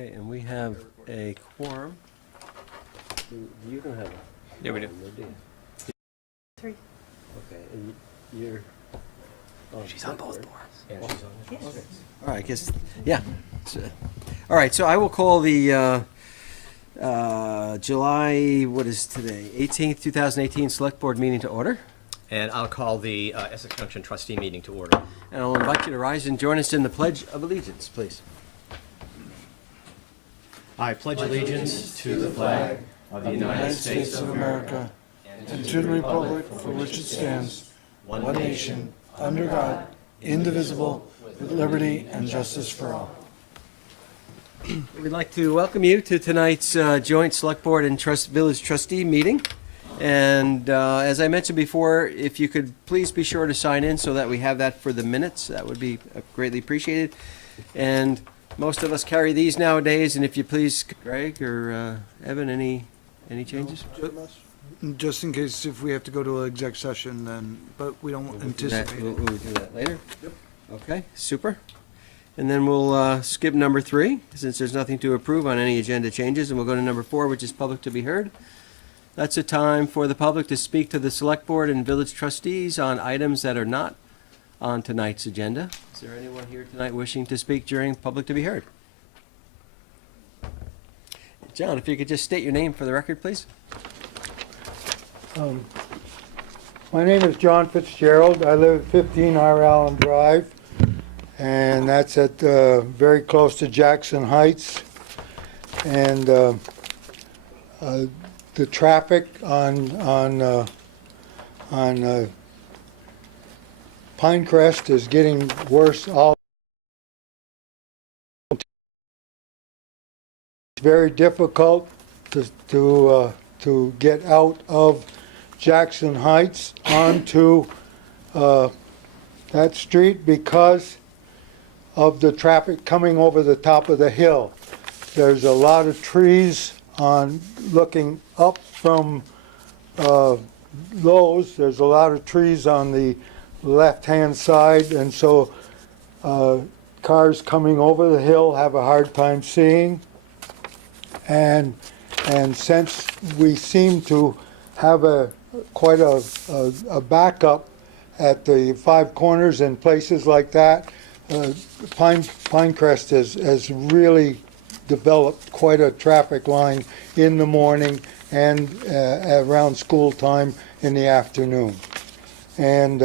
Okay, and we have a quorum. You don't have a. Yeah, we do. quorum, do you? 3. Okay, and you're. She's on both boards. Yeah, she's on Yes. Okay. All right, I guess, yeah. All right, so I will call the July, what is today, 18th, 2018 Select Board meeting to order. And I'll call the Essex Junction trustee meeting to order. And I'll invite you to rise and join us in the Pledge of Allegiance, please. I pledge allegiance to the flag of the United States of America and to the republic for which it stands, one nation, under God, indivisible, with liberty and justice for all. We'd like to welcome you to tonight's joint Select Board and Village Trustee meeting. And as I mentioned before, if you could please be sure to sign in so that we have that for the minutes, that would be greatly appreciated. And most of us carry these nowadays, and if you please, Greg or Evan, any changes? Just in case if we have to go to an exec session, then, but we don't anticipate We'll it. do that later? Yep. Okay, super. And then we'll skip number 3, since there's nothing to approve on any agenda changes, and we'll go to number 4, which is public to be heard. That's a time for the public to speak to the Select Board and Village Trustees on items that are not on tonight's agenda. Is there anyone here tonight wishing to speak during public to be heard? John, if you could just state your name for the record, please. My name is John Fitzgerald. I live at 15 R. Allen Drive, and that's at very close to Jackson Heights. And the traffic on Pinecrest is getting worse. It's very difficult to get out of Jackson Heights onto that street because of the traffic coming over the top of the hill. There's a lot of trees on looking up from Lowe's. There's a lot of trees on the left-hand side, and so cars coming over the hill have a hard time seeing. And since we seem to have quite a backup at the Five Corners and places like that, Pinecrest has really developed quite a traffic line in the morning and around school time in the afternoon. And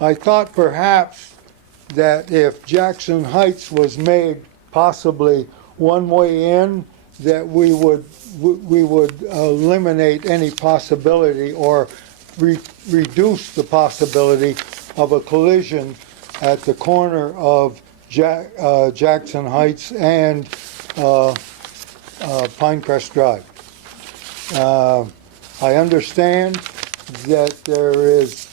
I thought perhaps that if Jackson Heights was made possibly one way in, that we would eliminate any possibility or reduce the possibility of a collision at the corner of Jackson Heights and Pinecrest Drive. I understand that there is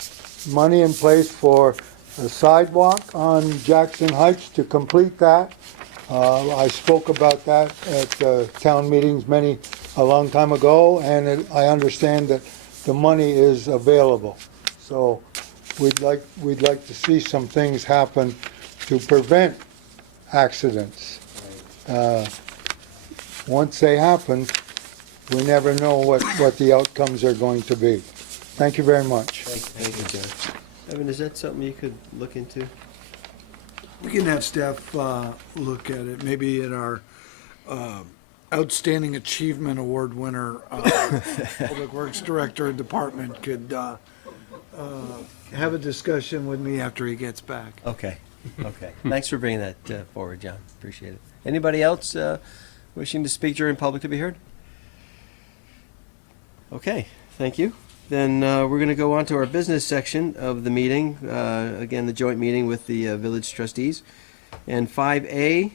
money in place for a sidewalk on Jackson Heights to complete that. I spoke about that at town meetings a long time ago, and I understand that the money is available. So we'd like to see some things happen to prevent accidents. Once they happen, we never know what the outcomes are going to be. Thank you very much. Thank you, John. Evan, is that something you could look into? We can have staff look at it, maybe at our Outstanding Achievement Award winner, Public Works Director department could have a discussion with me after he gets back. Okay, okay. Thanks for bringing that forward, John. Appreciate it. Anybody else wishing to speak during public to be heard? Okay, thank you. Then we're going to go on to our business section of the meeting. Again, the joint meeting with the village trustees. And 5A,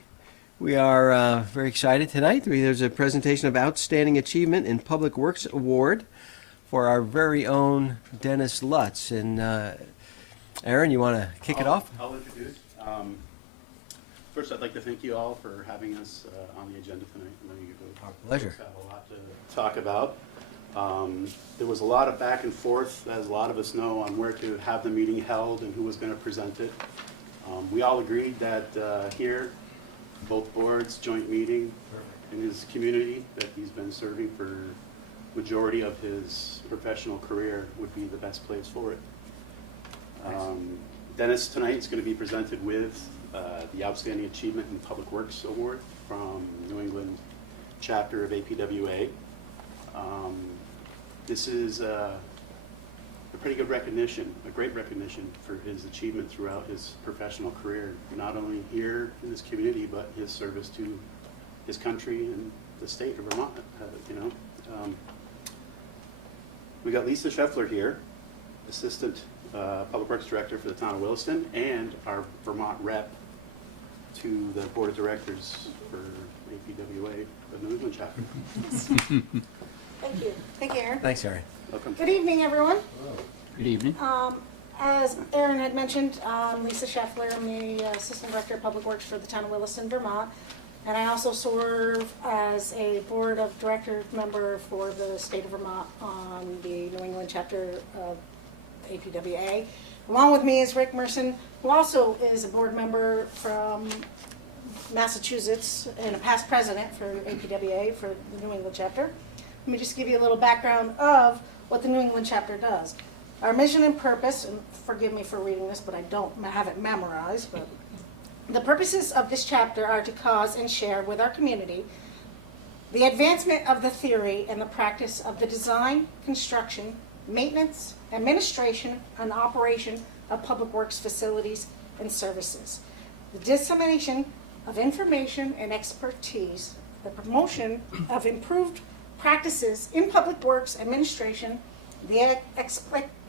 we are very excited tonight. There's a presentation of Outstanding Achievement in Public Works Award for our very own Dennis Lutz. And Aaron, you want to kick it off? I'll introduce. First, I'd like to thank you all for having us on the agenda tonight. I know you Our pleasure. have a lot to talk about. There was a lot of back and forth, as a lot of us know, on where to have the meeting held and who was going to present it. We all agreed that here both boards, joint meeting in his community that he's been serving for majority of his professional career would be the best place for it. Dennis tonight is going to be presented with the Outstanding Achievement in Public Works Award from New England Chapter of APWA. This is a pretty good recognition, a great recognition for his achievement throughout his professional career, not only here in this community, but his service to his country and the state of Vermont, you know. We got Lisa Scheffler here, Assistant Public Works Director for the town of Williston, and our Vermont rep to the Board of Directors for APWA, the New England chapter. Thank you. Thank you, Aaron. Thanks, Aaron. Welcome. Good evening, everyone. Good evening. As Aaron had mentioned, I'm Lisa Scheffler. I'm the Assistant Director of Public Works for the town of Williston, Vermont. And I also serve as a Board of Directors member for the state of Vermont on the New England chapter of APWA. Along with me is Rick Merson, who also is a board member from Massachusetts and a past president for APWA for the New England chapter. Let me just give you a little background of what the New England chapter does. Our mission and purpose, and forgive me for reading this, but I don't have it memorized, but the purposes of this chapter are to cause and share with our community the advancement of the theory and the practice of the design, construction, maintenance, administration, and operation of public works facilities and services, the dissemination of information and expertise, the promotion of improved practices in public works administration, the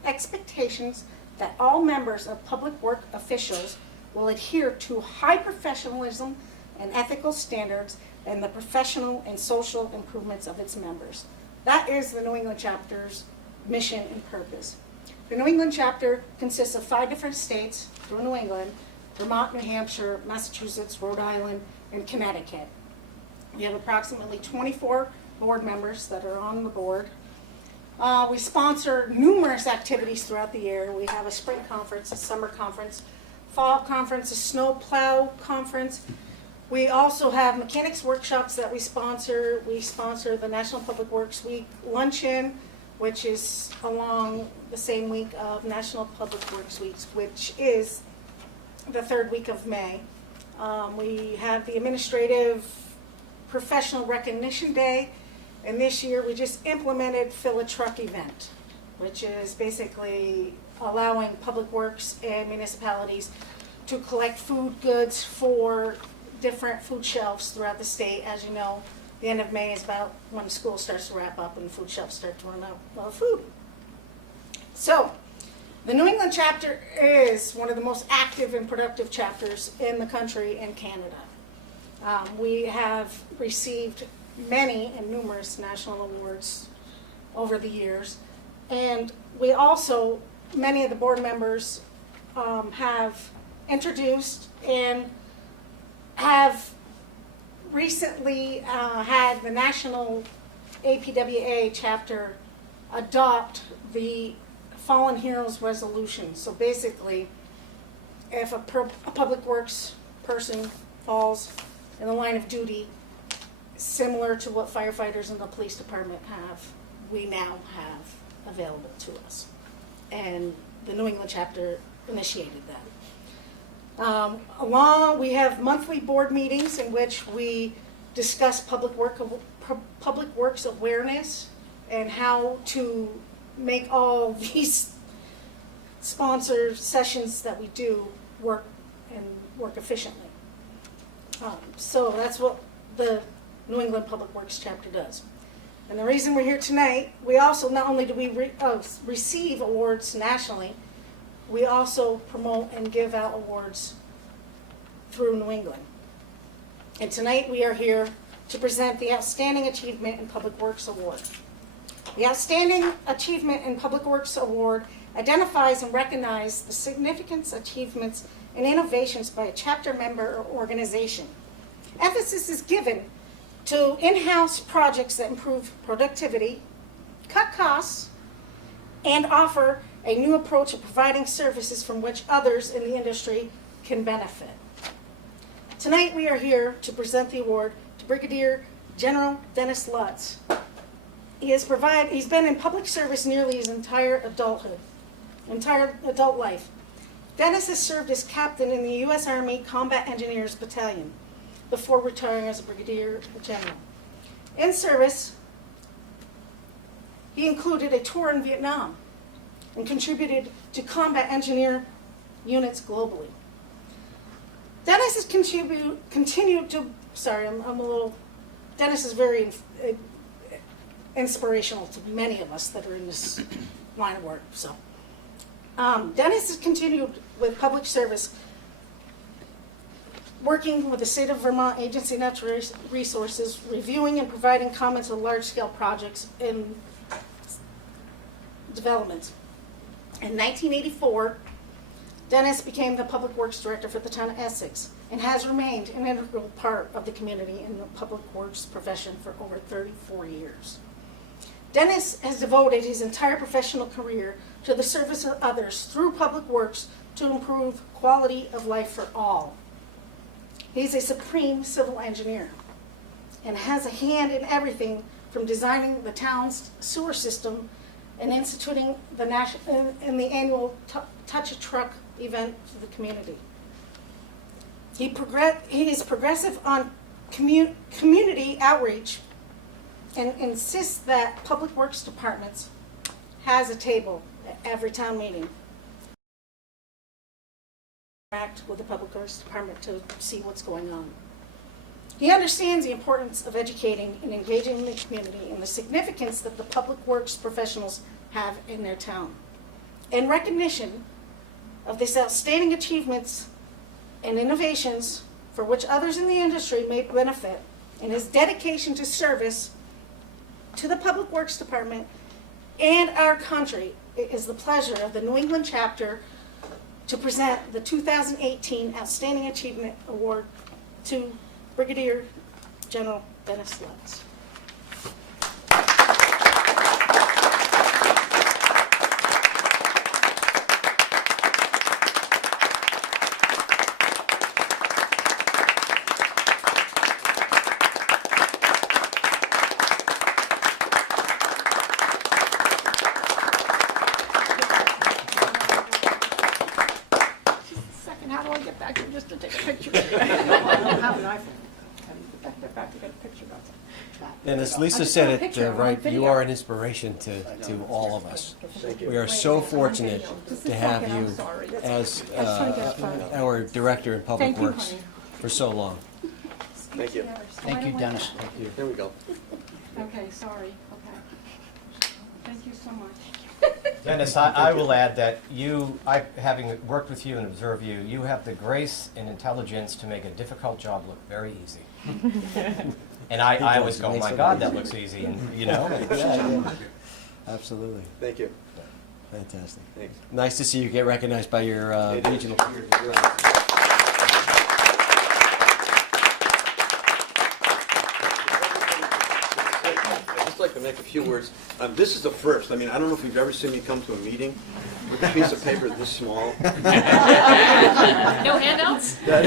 expectations that all members of public work officials will adhere to high professionalism and ethical standards and the professional and social improvements of its members. That is the New England chapter's mission and purpose. The New England chapter consists of 5 different states through New England: Vermont, New Hampshire, Massachusetts, Rhode Island, and Connecticut. We have approximately 24 board members that are on the board. We sponsor numerous activities throughout the year. We have a spring conference, a summer conference, fall conference, a snow plow conference. We also have mechanics workshops that we sponsor. We sponsor the National Public Works Week luncheon, which is along the same week of National Public Works Week, which is the 3rd week of May. We have the Administrative Professional Recognition Day, and this year we just implemented Fill a Truck event, which is basically allowing public works and municipalities to collect food goods for different food shelves throughout the state. As you know, the end of May is about when school starts to wrap up and food shelves start to run out of food. So, the New England chapter is one of the most active and productive chapters in the country and Canada. We have received many and numerous national awards over the years. And we also, many of the board members have introduced and have recently had the National APWA chapter adopt the Fallen Heroes Resolution. So basically, if a public works person falls in the line of duty, similar to what firefighters in the police department have, we now have available to us. And the New England chapter initiated that. We have monthly board meetings in which we discuss public works awareness and how to make all these sponsor sessions that we do work efficiently. So that's what the New England Public Works chapter does. And the reason we're here tonight, we also, not only do we receive awards nationally, we also promote and give out awards through New England. And tonight we are here to present the Outstanding Achievement in Public Works Award. The Outstanding Achievement in Public Works Award identifies and recognizes the significant achievements and innovations by a chapter member or organization. Emphasis is given to in-house projects that improve productivity, cut costs, and offer a new approach of providing services from which others in the industry can benefit. Tonight, we are here to present the award to Brigadier General Dennis Lutz. He's been in public service nearly his entire adult life. Dennis has served as captain in the U.S. Army Combat Engineers Battalion before retiring as a Brigadier General. In service, he included a tour in Vietnam and contributed to combat engineer units globally. Dennis has continued to, Dennis is very inspirational to many of us that are in this line of work. So, Dennis has continued with public service, working with the State of Vermont Agency of Natural Resources, reviewing and providing comments on large-scale projects in development. In 1984, Dennis became the Public Works Director for the town of Essex and has remained an integral part of the community in the public works profession for over 34 years. Dennis has devoted his entire professional career to the service of others through public works to improve quality of life for all. He's a supreme civil engineer and has a hand in everything from designing the town's sewer system and instituting the annual Touch a Truck event for the community. He is progressive on community outreach and insists that public works departments has a table at every town meeting. Interact with the public works department to see what's going on. He understands the importance of educating and engaging in the community and the significance that the public works professionals have in their town. In recognition of these outstanding achievements and innovations for which others in the industry may benefit, and his dedication to service to the Public Works Department and our country, it is the pleasure of the New England chapter to present the 2018 Outstanding Achievement Award to Brigadier General Dennis Lutz. Second, how do I get back here just to take a picture? I don't have an iPhone. Back to get a picture of that. And as Lisa said it right, you are an inspiration to all of us. We are so fortunate to have you as our Director in Public Works for so long. Thank you. Thank you, Dennis. There we go. Okay, sorry, okay. Thank you so much. Dennis, I will add that having worked with you and observed you, you have the grace and intelligence to make a difficult job look very easy. And I always go, my God, that looks easy, and you know. Yeah. Absolutely. Thank you. Fantastic. Thanks. Nice to see you get recognized by your regional peers. I'd just like to make a few words. This is the first. I mean, I don't know if you've ever seen me come to a meeting with a piece of paper this small. No handouts? No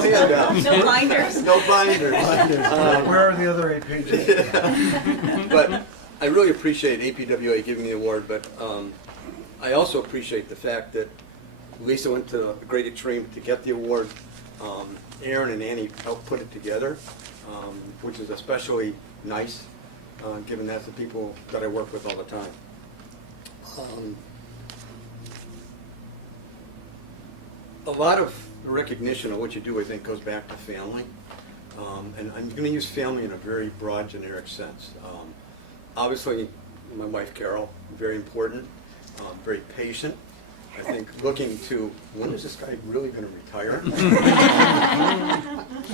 handouts. No binders? No binders. Where are the other 8 pages? But I really appreciate APWA giving me the award, but I also appreciate the fact that Lisa went to a great extreme to get the award. Aaron and Annie helped put it together, which is especially nice, given that's the people that I work with all the time. A lot of recognition of what you do, I think, goes back to family. And I'm going to use family in a very broad, generic sense. Obviously, my wife, Carol, very important, very patient. I think looking to, when is this guy really going to retire?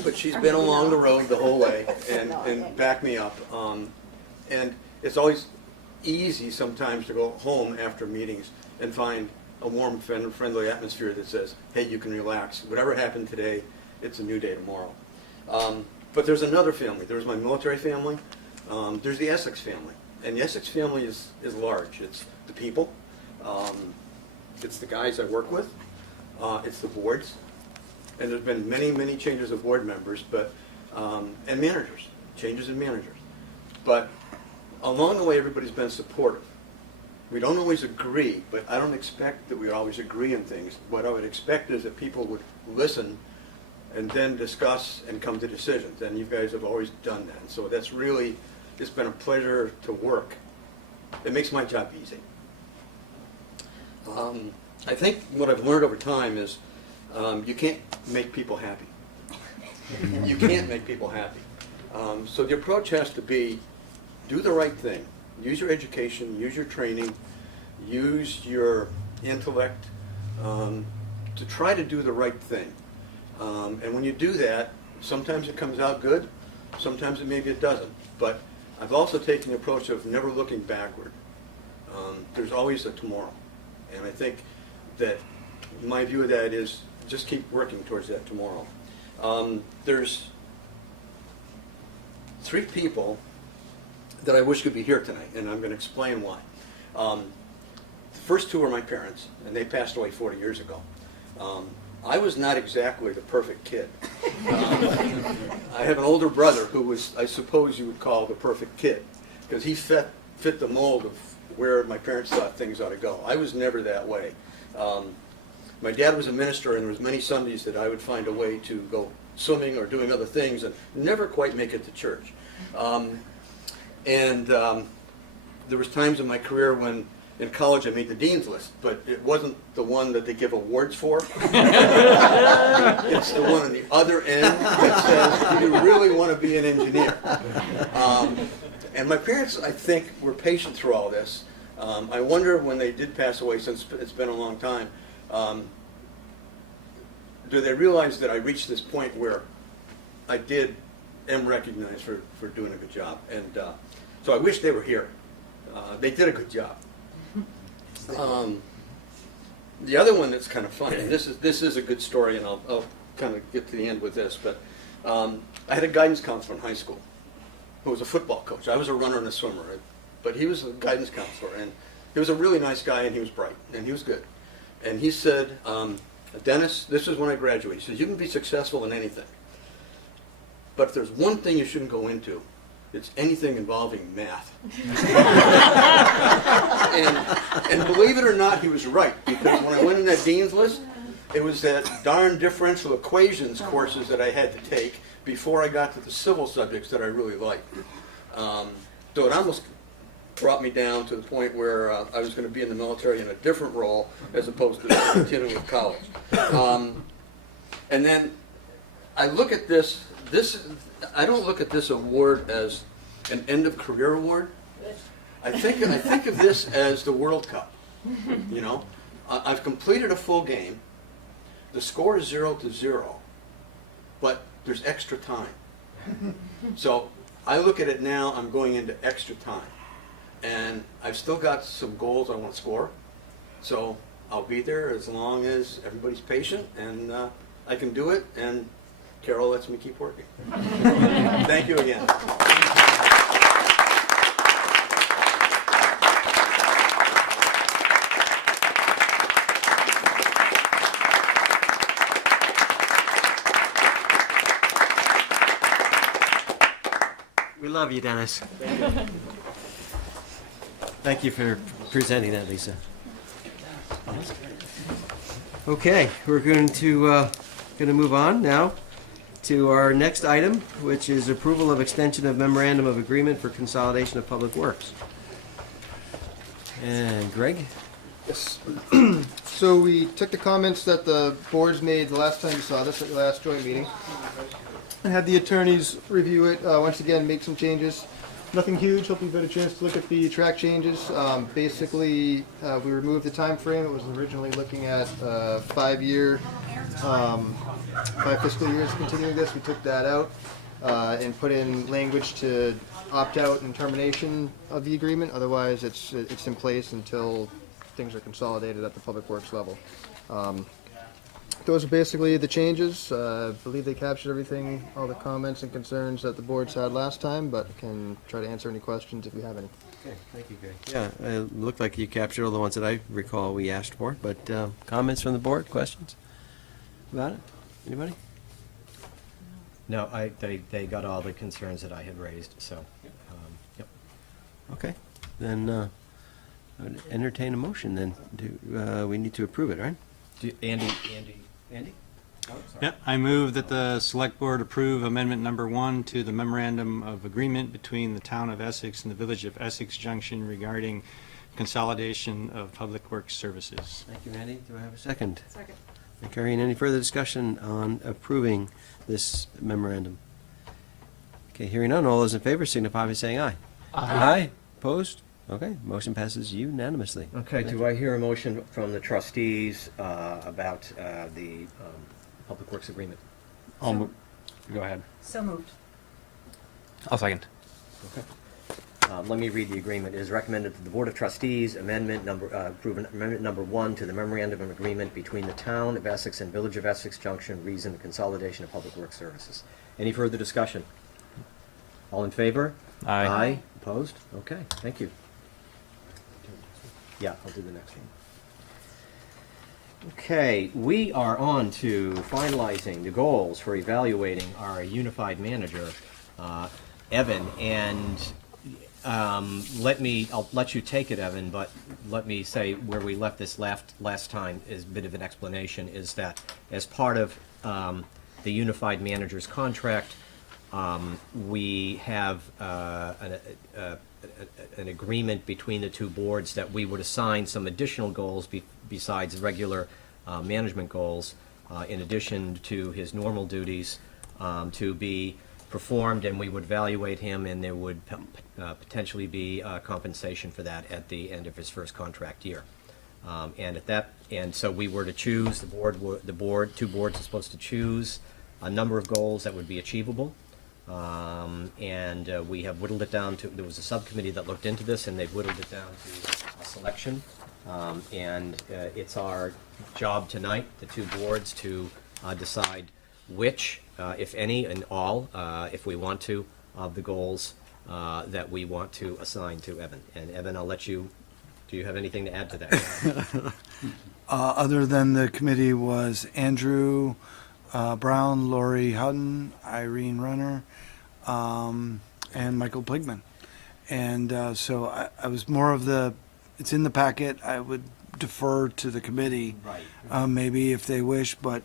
But she's been along the road the whole way and backed me up. And it's always easy sometimes to go home after meetings and find a warm, friendly atmosphere that says, hey, you can relax. Whatever happened today, it's a new day tomorrow. But there's another family. There's my military family. There's the Essex family. And the Essex family is large. It's the people. It's the guys I work with. It's the boards. and there's been many, many changes of board members, but, and managers, changes in managers. But along the way, everybody's been supportive. We don't always agree, but I don't expect that we always agree on things. What I would expect is that people would listen and then discuss and come to decisions, and you guys have always done that. So that's really, it's been a pleasure to work. It makes my job easy. I think what I've learned over time is you can't make people happy. You can't make people happy. So the approach has to be, do the right thing. Use your education, use your training, use your intellect to try to do the right thing. And when you do that, sometimes it comes out good, sometimes maybe it doesn't. But I've also taken the approach of never looking backward. There's always a tomorrow. And I think that my view of that is just keep working towards that tomorrow. There's 3 people that I wish could be here tonight, and I'm going to explain why. The first 2 are my parents, and they passed away 40 years ago. I was not exactly the perfect kid. I have an older brother who was, I suppose you would call, the perfect kid, because he fit the mold of where my parents thought things ought to go. I was never that way. My dad was a minister, and there was many Sundays that I would find a way to go swimming or doing other things and never quite make it to church. There was times in my career when in college I made the dean's list, but it wasn't the one that they give awards for. It's the one on the other end that says, do you really want to be an engineer? And my parents, I think, were patient through all this. I wonder when they did pass away, since it's been a long time, do they realize that I reached this point where I am recognized for doing a good job? And so I wish they were here. They did a good job. The other one that's kind of funny, and this is a good story, and I'll kind of get to the end with this, but I had a guidance counselor in high school who was a football coach. I was a runner and a swimmer, but he was a guidance counselor, and he was a really nice guy, and he was bright, and he was good. And he said, Dennis, this is when I graduated, he says, you can be successful in anything, but if there's one thing you shouldn't go into, it's anything involving math. and believe it or not, he was right, because when I went in that dean's list, it was that darn differential equations courses that I had to take before I got to the civil subjects that I really liked. So it almost brought me down to the point where I was going to be in the military in a different role as opposed to continuing with college. And then I look at this, I don't look at this award as an end of career award. I think of this as the World Cup. You know, I've completed a full game. The score is 0-0, but there's extra time. So I look at it now, I'm going into extra time. And I've still got some goals I want to score. So I'll be there as long as everybody's patient and I can do it, and Carol lets me keep working. Thank you again. We love you, Dennis. Thank you for presenting that, Lisa. Okay, we're going to move on now to our next item, which is approval of extension of memorandum of agreement for consolidation of public works. And Greg? Yes. So we took the comments that the boards made the last time you saw this at the last joint meeting and had the attorneys review it, once again, make some changes. Nothing huge. Hope you've had a chance to look at the track changes. Basically, we removed the time frame. It was originally looking at 5 fiscal years continuing this. We took that out and put in language to opt out and termination of the agreement. Otherwise, it's in place until things are consolidated at the public works level. Those are basically the changes. I believe they captured everything, all the comments and concerns that the boards had last time, but can try to answer any questions if you have any. Okay, thank you, Greg. Yeah, it looked like you captured all the ones that I recall we asked for, but comments from the board, questions about it? Anybody? No, they got all the concerns that I had raised, so, yep. Okay, then, I would entertain a motion then. We need to approve it, right? Andy? Oh, sorry. Yep, I move that the Select Board approve Amendment Number 1 to the Memorandum of Agreement between the Town of Essex and the Village of Essex Junction regarding consolidation of public works services. Thank you, Andy. Do I have a second? Second. Thank you, Irene. Any further discussion on approving this memorandum? Okay, hearing none, all those in favor signify by saying aye. Aye. Opposed? Okay, motion passes unanimously. Okay, do I hear a motion from the trustees about the Public Works Agreement? Go ahead. So moved. I'll second. Let me read the agreement. It is recommended that the Board of Trustees approve amendment number 1 to the Memorandum of Agreement between the Town of Essex and Village of Essex Junction, reason the consolidation of public works services. Any further discussion? All in favor? Aye. Aye. Opposed? Okay, thank you. Yeah, I'll do the next one. Okay, we are on to finalizing the goals for evaluating our unified manager, Evan, and I'll let you take it, Evan, but let me say where we left this last time is a bit of an explanation, is that as part of the unified manager's contract, we have an agreement between the two boards that we would assign some additional goals besides regular management goals, in addition to his normal duties, to be performed, and we would evaluate him, and there would potentially be compensation for that at the end of his first contract year. And so we were to choose, two boards are supposed to choose a number of goals that would be achievable. And we have whittled it down to, there was a subcommittee that looked into this, and they've whittled it down to a selection. And it's our job tonight, the two boards, to decide which, if any, and all, if we want to, of the goals that we want to assign to Evan. And Evan, I'll let you, do you have anything to add to that? Other than the committee was Andrew Brown, Lori Hutton, Irene Runner, and Michael Pligman. And so I was more of the, it's in the packet, I would defer to the committee. Right. Maybe if they wish, but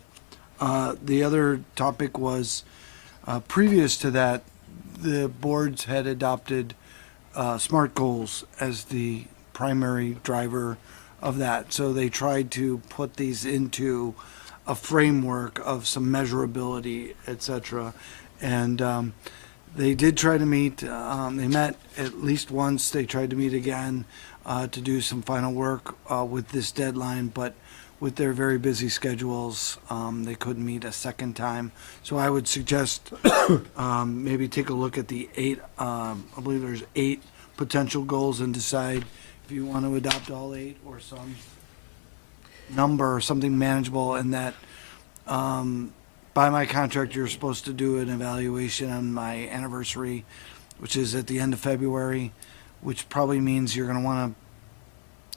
the other topic was, previous to that, the boards had adopted SMART goals as the primary driver of that. So they tried to put these into a framework of some measurability, et cetera. And they did try to meet, they met at least once, they tried to meet again to do some final work with this deadline, but with their very busy schedules, they couldn't meet a second time. So I would suggest maybe take a look at the 8, I believe there's 8 potential goals, and decide if you want to adopt all 8 or some number, something manageable, and that by my contract, you're supposed to do an evaluation on my anniversary, which is at the end of February, which probably means you're going to want to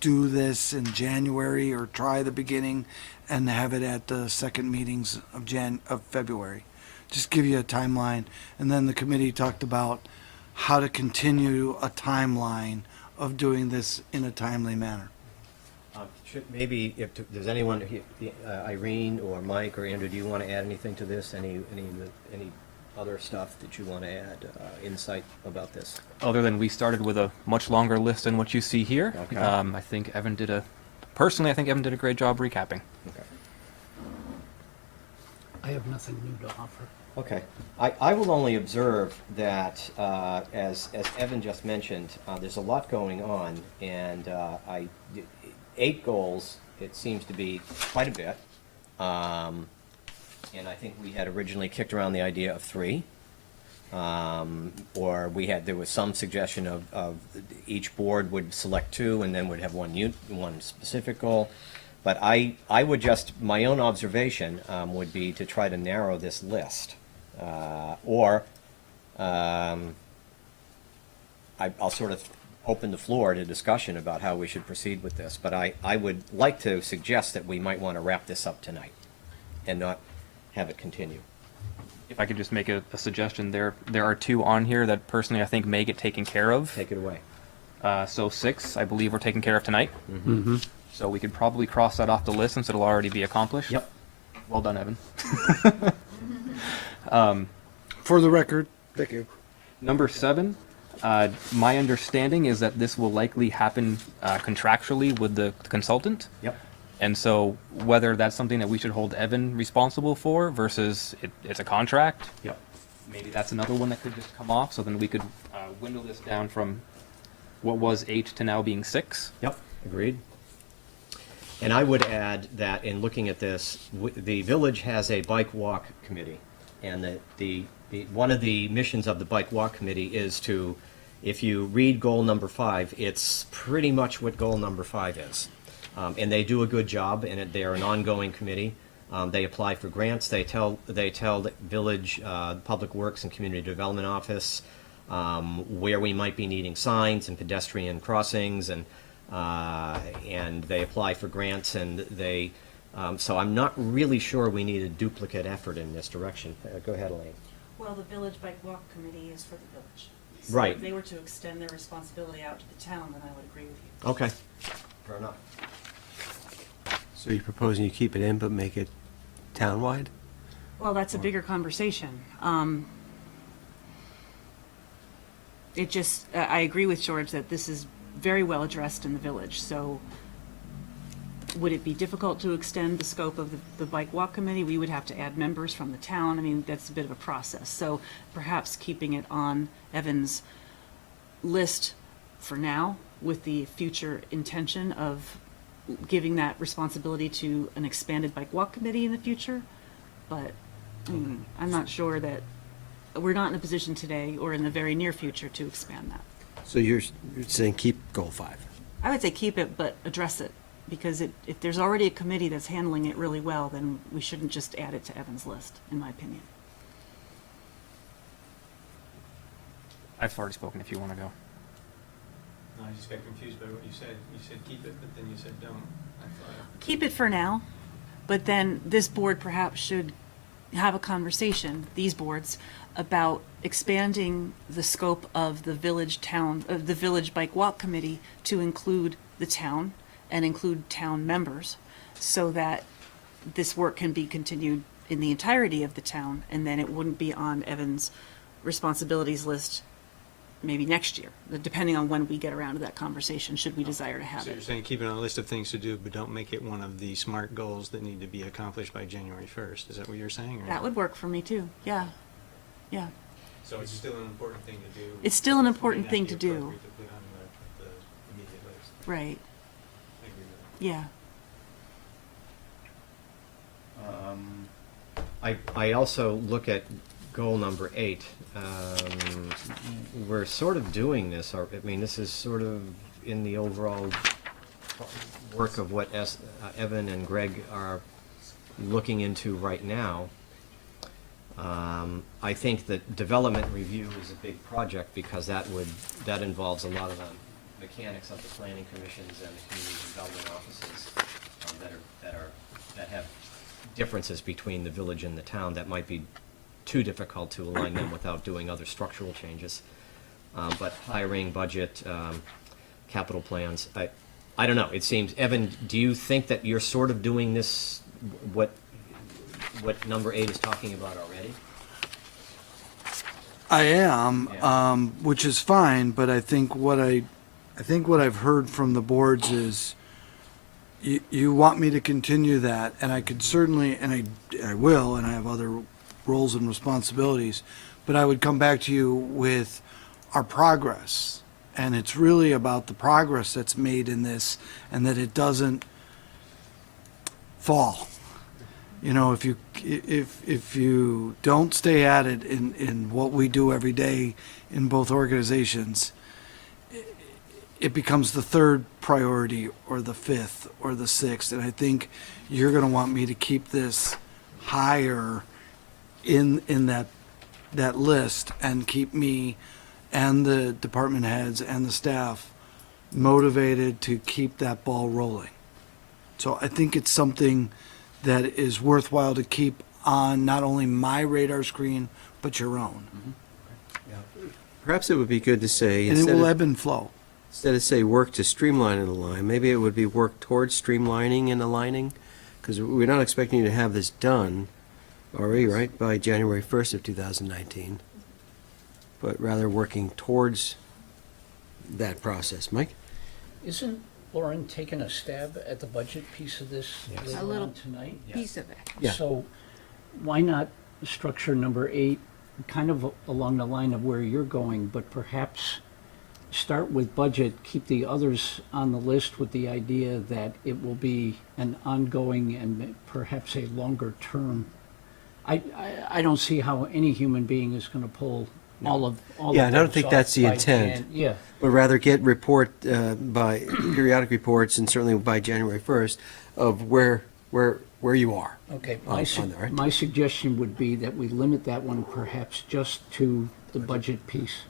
do this in January or try the beginning and have it at the second meetings of February. Just give you a timeline. And then the committee talked about how to continue a timeline of doing this in a timely manner. Maybe if there's anyone, Irene or Mike or Andrew, do you want to add anything to this? Any other stuff that you want to add, insight about this? Other than we started with a much longer list than what you see here. Okay. I think Evan did a great job recapping. Okay. I have nothing new to offer. Okay. I will only observe that, as Evan just mentioned, there's a lot going on, and 8 goals, it seems to be quite a bit. And I think we had originally kicked around the idea of 3. Or there was some suggestion of each board would select 2 and then would have one specific goal. But I would just, my own observation would be to try to narrow this list. I'll sort of open the floor to discussion about how we should proceed with this. But I would like to suggest that we might want to wrap this up tonight and not have it continue. If I could just make a suggestion, there are two on here that personally I think may get taken care of. Take it away. So 6, I believe we're taking care of tonight. Mm-hmm. So we could probably cross that off the list since it'll already be accomplished. Yep. Well done, Evan. For the record, thank you. Number 7, my understanding is that this will likely happen contractually with the consultant. Yep. And so whether that's something that we should hold Evan responsible for versus it's a contract, Yep. maybe that's another one that could just come off. So then we could dwindle this down from what was 8 to now being 6. Yep, agreed. And I would add that in looking at this, the village has a bike walk committee. And one of the missions of the bike walk committee is to, if you read goal number 5, it's pretty much what goal number 5 is. And they do a good job, and they are an ongoing committee. They apply for grants. They tell the village, public works and community development office where we might be needing signs and pedestrian crossings, and they apply for grants. And they, so I'm not really sure we need a duplicate effort in this direction. Go ahead, Elaine. Well, the Village Bike Walk Committee is for the village. So Right. if they were to extend their responsibility out to the town, then I would agree with you. Okay. Fair enough. So you're proposing you keep it in but make it townwide? Well, that's a bigger conversation. It just, I agree with George that this is very well addressed in the village, so would it be difficult to extend the scope of the Bike Walk Committee? We would have to add members from the town. I mean, that's a bit of a process. So perhaps keeping it on Evan's list for now with the future intention of giving that responsibility to an expanded Bike Walk Committee in the future. But I'm not sure that, we're not in a position today or in the very near future to expand that. So you're saying keep goal 5? I would say keep it, but address it, because if there's already a committee that's handling it really well, then we shouldn't just add it to Evan's list, in my opinion. I've already spoken if you want to go. No, I just got confused by what you said. You said keep it, but then you said don't. I thought. Keep it for now, but then this board perhaps should have a conversation, these boards, about expanding the scope of the village bike walk committee to include the town and include town members, so that this work can be continued in the entirety of the town, and then it wouldn't be on Evan's responsibilities list maybe next year, depending on when we get around to that conversation, should we desire to have So you're it. saying keep it on a list of things to do, but don't make it one of the SMART goals that need to be accomplished by January 1st. Is that what you're saying? Or That would work for me too, yeah, yeah. So it's still an important thing to do. It's still an It may important not thing be to do. appropriate to put on the immediate list. Right, I agree with that. yeah. I also look at goal number 8. We're sort of doing this, I mean, this is sort of in the overall work of what Evan and Greg are looking into right now. I think that development review is a big project because that involves a lot of the mechanics of the planning commissions and the community development offices that have differences between the village and the town that might be too difficult to align them without doing other structural changes. But hiring, budget, capital plans, I don't know. It seems, Evan, do you think that you're sort of doing this, what number 8 is talking about already? I am, Yeah. which is fine, but I think what I've heard from the boards is you want me to continue that, and I could certainly, and I will, and I have other roles and responsibilities, but I would come back to you with our progress. And it's really about the progress that's made in this, and that it doesn't fall. You know, if you don't stay at it in what we do every day in both organizations, it becomes the 3rd priority or the 5th or the 6th. And I think you're going to want me to keep this higher in that list and keep me and the department heads and the staff motivated to keep that ball rolling. So I think it's something that is worthwhile to keep on not only my radar screen, but your own. Perhaps it would be good to say, And it will ebb and flow. instead of say work to streamline and align, maybe it would be work towards streamlining and aligning, because we're not expecting you to have this done, are we, right, by January 1st of 2019, but rather working towards that process. Mike? Isn't Lauren taking a stab at the budget piece of this later A little on tonight? Piece of it. Yeah. So why not structure number 8 kind of along the line of where you're going, but perhaps start with budget, keep the others on the list with the idea that it will be an ongoing and perhaps a longer term. I don't see how any human being is going to pull all of Yeah, and I don't those think off that's the by intent. Yeah. But rather get by periodic reports, and certainly by January 1st, of where you are. Okay, on that, right? my suggestion would be that we limit that one perhaps just to the budget piece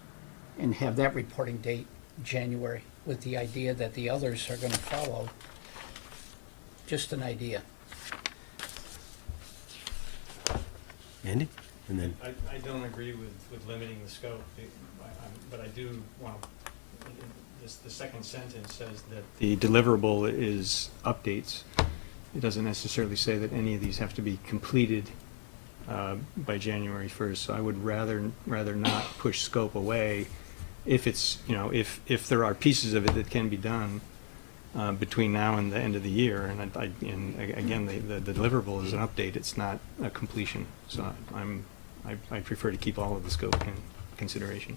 and have that reporting date January, with the idea that the others are gonna follow. Just an idea. Andy? And then, I don't agree with limiting the scope, but I do want, the second sentence says that the deliverable is updates. It doesn't necessarily say that any of these have to be completed by January 1st, so I would rather not push scope away if it's, if there are pieces of it that can be done between now and the end of the year, and again, the deliverable is an update, it's not a completion, so I prefer to keep all of the scope in consideration.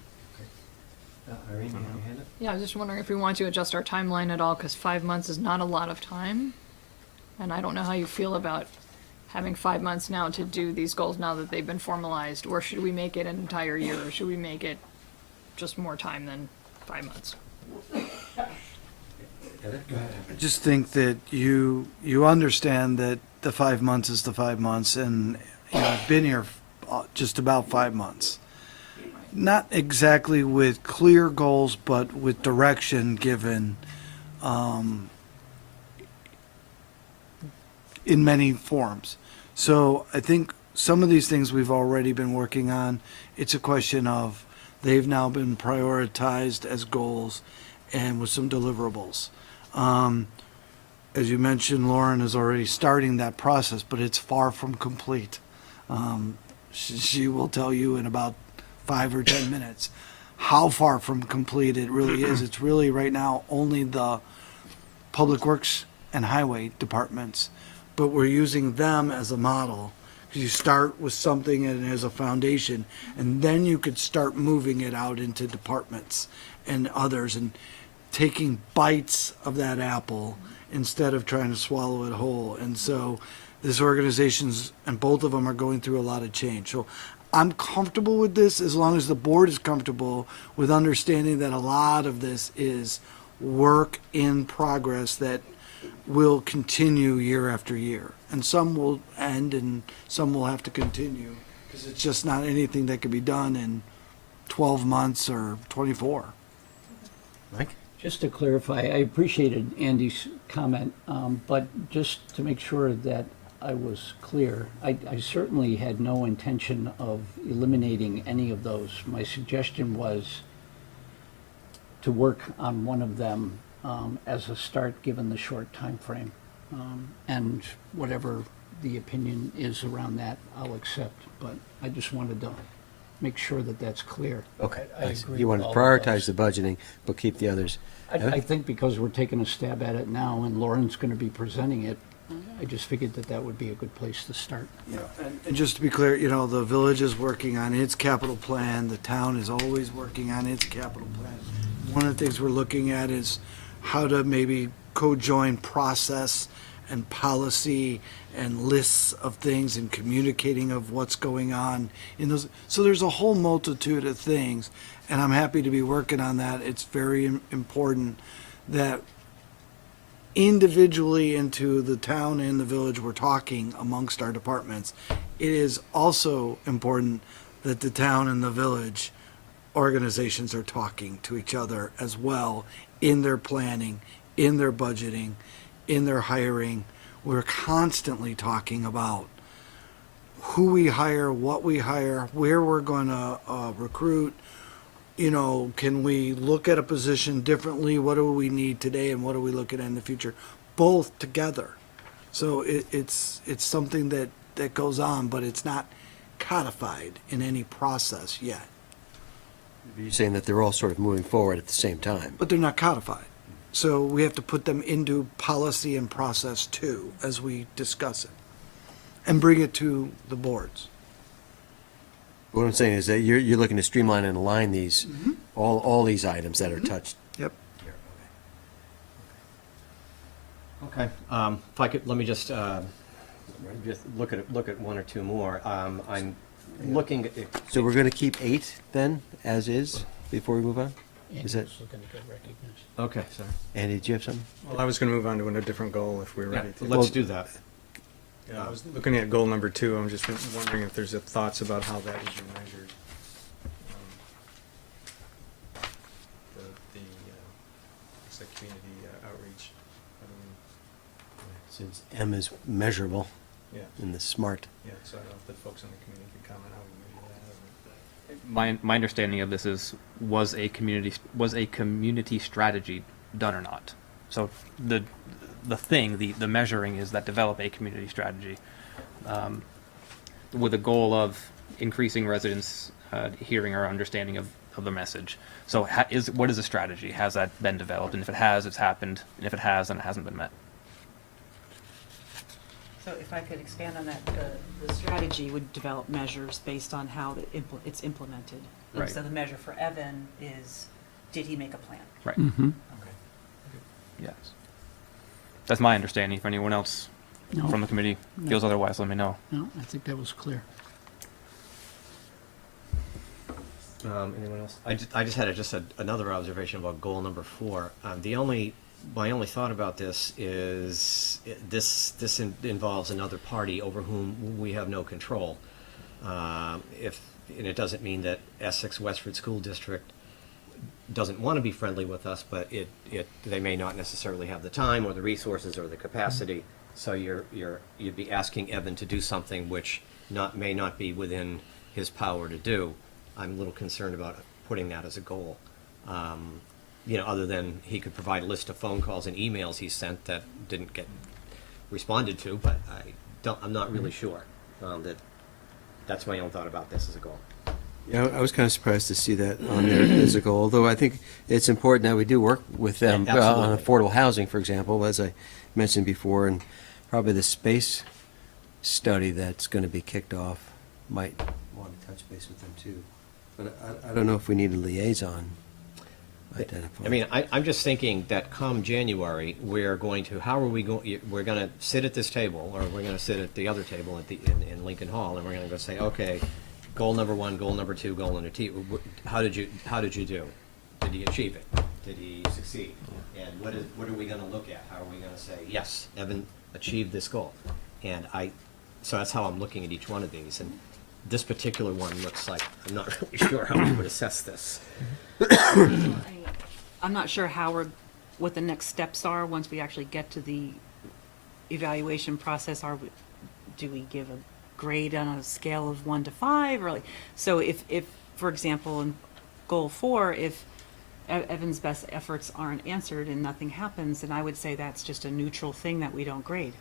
Irene, you have your hand up? Yeah, I was just wondering if we want to adjust our timeline at all, because 5 months is not a lot of time. And I don't know how you feel about having 5 months now to do these goals now that they've been formalized, or should we make it an entire year, or should we make it just more time than 5 months? Heather, go ahead. I just think that you understand that the 5 months is the 5 months, and I've been here just about 5 months. Not exactly with clear goals, but with direction given in many forms. So I think some of these things we've already been working on. It's a question of they've now been prioritized as goals and with some deliverables. As you mentioned, Lauren is already starting that process, but it's far from complete. She will tell you in about 5 or 10 minutes how far from complete it really is. It's really right now only the Public Works and Highway departments, but we're using them as a model. Because you start with something and as a foundation, and then you could start moving it out into departments and others, and taking bites of that apple instead of trying to swallow it whole. And so this organization's, and both of them are going through a lot of change. So I'm comfortable with this as long as the board is comfortable with understanding that a lot of this is work in progress that will continue year after year. And some will end and some will have to continue, because it's just not anything that can be done in 12 months or 24. Mike? Just to clarify, I appreciated Andy's comment, but just to make sure that I was clear, I certainly had no intention of eliminating any of those. My suggestion was to work on one of them as a start, given the short time frame. And whatever the opinion is around that, I'll accept. But I just wanted to make sure that that's clear. Okay. I I see. agree You with want to all of prioritize those. the budgeting, but keep the others. I think because we're taking a stab at it now and Lauren's going to be presenting it, I just figured that that would be a good place to start. Yeah, and just to be clear, the village is working on its capital plan, the town is always working on its capital plan. One of the things we're looking at is how to maybe co-join process and policy and lists of things and communicating of what's going on in those. So there's a whole multitude of things, and I'm happy to be working on that. It's very important that individually into the town and the village we're talking amongst our departments. It is also important that the town and the village organizations are talking to each other as well in their planning, in their budgeting, in their hiring. We're constantly talking about who we hire, what we hire, where we're gonna recruit. You know, can we look at a position differently? What do we need today and what are we looking at in the future? Both together. So it's something that goes on, but it's not codified in any process yet. You're saying that they're all sort of moving forward at the same time. But they're not codified. So we have to put them into policy and process too, as we discuss it. And bring it to the boards. What I'm saying is that you're looking to streamline and align these, all these items that are touched. Yep. here. Okay, if I could, let me just look at one or two more. I'm looking at, So we're going to keep 8 then, as is, before we move on? Is that, okay, sorry. Andy, did you have something? Well, I was going to move on to a different goal if we're Yeah, ready to. let's do that. Yeah, I was looking at goal number 2. I'm just wondering if there's thoughts about how that would be measured. It's like community outreach. Since M is measurable Yeah, in the SMART. yeah, so I don't know if the folks in the community can comment how we measure that. My understanding of this is, was a community strategy done or not? So the measuring is that develop a community strategy, with a goal of increasing residents' hearing or understanding of the message. So what is a strategy? Has that been developed? And if it has, it's happened. And if it has, then it hasn't been met. So if I could expand on that, the strategy would develop measures based on how it's implemented. And Right. so the measure for Evan is, did he make a plan? Right. Mm-hmm. Okay. Yes. That's my understanding. If anyone else No, from the committee feels otherwise, let me know. no, I think that was clear. Anyone else? I just had another observation about goal number 4. My only thought about this is this involves another party over whom we have no control. And it doesn't mean that Essex Westford School District doesn't want to be friendly with us, but they may not necessarily have the time or the resources or the capacity. So you'd be asking Evan to do something which may not be within his power to do. I'm a little concerned about putting that as a goal. Other than he could provide a list of phone calls and emails he sent that didn't get responded to, but I'm not really sure that's my own thought about this as a goal. Yeah, I was kind of surprised to see that on there as a goal, although I think it's important that we do work with them Yeah, on absolutely. affordable housing, for example, as I mentioned before, and probably the space study that's going to be kicked off might want to touch base with them too. But I don't know if we need a liaison identified. I mean, I'm just thinking that come January, we're going to sit at this table, or we're going to sit at the other table in Lincoln Hall, and we're going to go say, okay, goal number 1, goal number 2, goal number 2. How did you do? Did he achieve it? Did he succeed? And what are we going to look at? How are we going to say, yes, Evan achieved this goal? And so that's how I'm looking at each one of these. And this particular one looks like, I'm not really sure how we would assess this. I'm not sure what the next steps are once we actually get to the evaluation process. Do we give a grade on a scale of 1 to 5? So if, for example, in goal 4, if Evan's best efforts aren't answered and nothing happens, then I would say that's just a neutral thing that we don't grade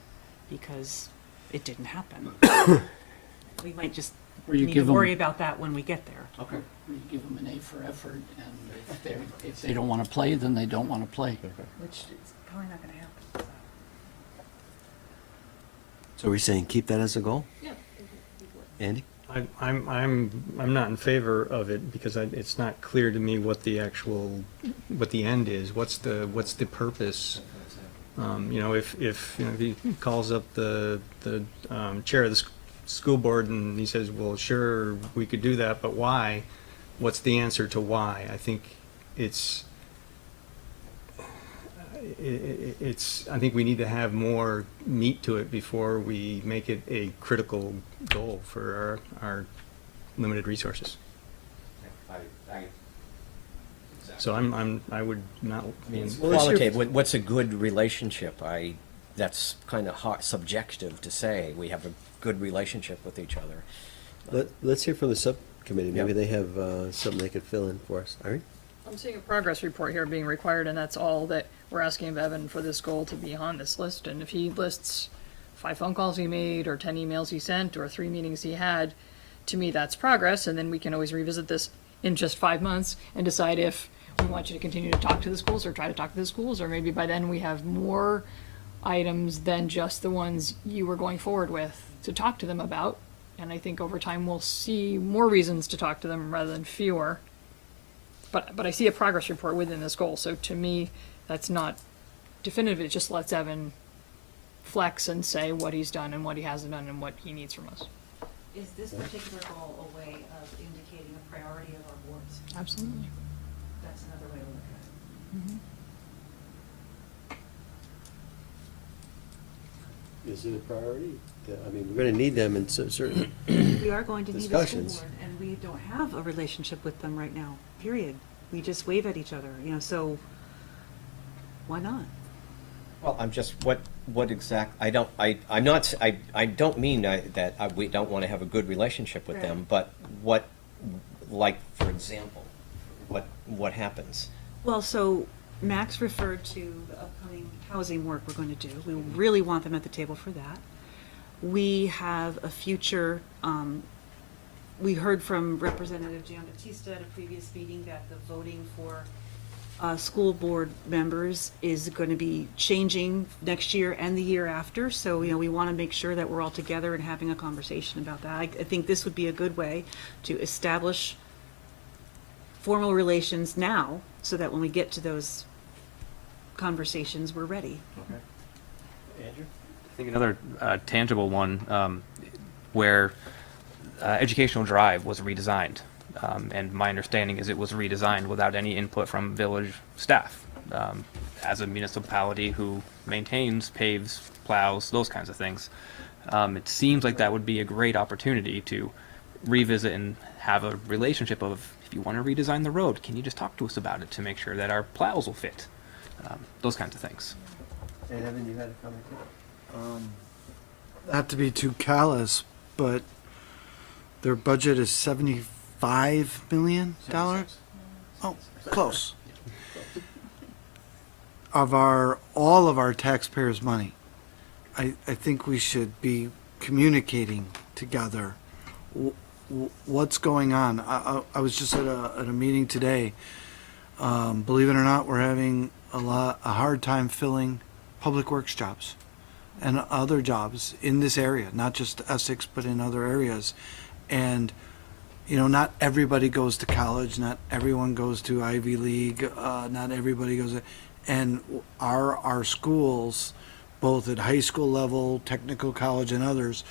because it didn't happen. We might just Or you need to give 'em- worry about that when we get there. Okay. You give them an A for effort, and if they don't want to play, then they don't want to play. Which is probably not going to happen. So are we saying keep that as a goal? Yeah. Andy? I'm not in favor of it because it's not clear to me what the end is. What's the purpose? If he calls up the chair of the school board and he says, well, sure, we could do that, but why? What's the answer to why? I think I think we need to have more meat to it before we make it a critical goal for our limited resources. So I would not. Qualitative, what's a good relationship? That's kind of hard, subjective to say. We have a good relationship with each other. Let's hear from the subcommittee. Maybe Yep. they have something they could fill in for us. Irene? I'm seeing a progress report here being required, and that's all that we're asking of Evan for this goal to be on this list. And if he lists 5 phone calls he made, or 10 emails he sent, or 3 meetings he had, to me, that's progress. And then we can always revisit this in just 5 months and decide if we want you to continue to talk to the schools or try to talk to the schools, or maybe by then we have more items than just the ones you were going forward with to talk to them about. And I think over time we'll see more reasons to talk to them rather than fewer. But I see a progress report within this goal, so to me, that's not definitive. It just lets Evan flex and say what he's done and what he hasn't done and what he needs from us. Is this particular goal a way of indicating a priority of our boards? Absolutely. That's another way to look at it. Is it a priority? I mean, we're going to need them in certain. We are going to need a school Discussions. board, and we don't have a relationship with them right now, period. We just wave at each other, so why not? Well, I'm just, what I don't mean that we don't want to have a good relationship with them, but like, for example, what happens? Well, so Max referred to the upcoming housing work we're going to do. We really want them at the table for that. We have a future, we heard from Representative Giambattista at a previous meeting that the voting for school board members is going to be changing next year and the year after. So, we want to make sure that we're all together and having a conversation about that. I think this would be a good way to establish formal relations now so that when we get to those conversations, we're ready. Andrew? I think another tangible one where Educational Drive was redesigned. And my understanding is it was redesigned without any input from village staff. As a municipality who maintains, paves, plows, those kinds of things, it seems like that would be a great opportunity to revisit and have a relationship of, if you want to redesign the road, can you just talk to us about it to make sure that our plows will fit? Those kinds of things. And Evan, you had a comment too? Not to be too callous, but their budget is $75 million? Oh, close. Of all of our taxpayers' money. I think we should be communicating together what's going on. I was just at a meeting today. Believe it or not, we're having a hard time filling public works jobs and other jobs in this area, not just Essex, but in other areas. And, not everybody goes to college, not everyone goes to Ivy League, not everybody goes, and our schools, both at high school level, technical college and others,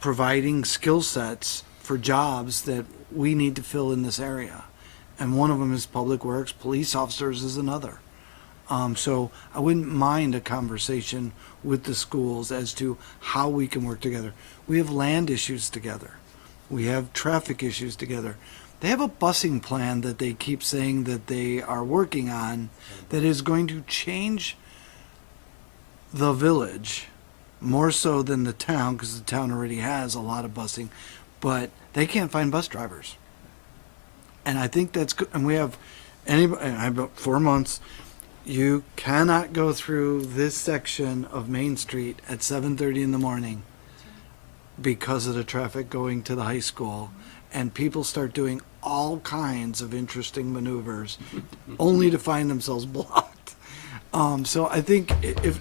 providing skill sets for jobs that we need to fill in this area. And one of them is public works, police officers is another. So I wouldn't mind a conversation with the schools as to how we can work together. We have land issues together. We have traffic issues together. They have a busing plan that they keep saying that they are working on that is going to change the village more so than the town, because the town already has a lot of busing, but they can't find bus drivers. And I think that's good. And we have about 4 months. You cannot go through this section of Main Street at 7:30 in the morning because of the traffic going to the high school, and people start doing all kinds of interesting maneuvers only to find themselves blocked. So I think if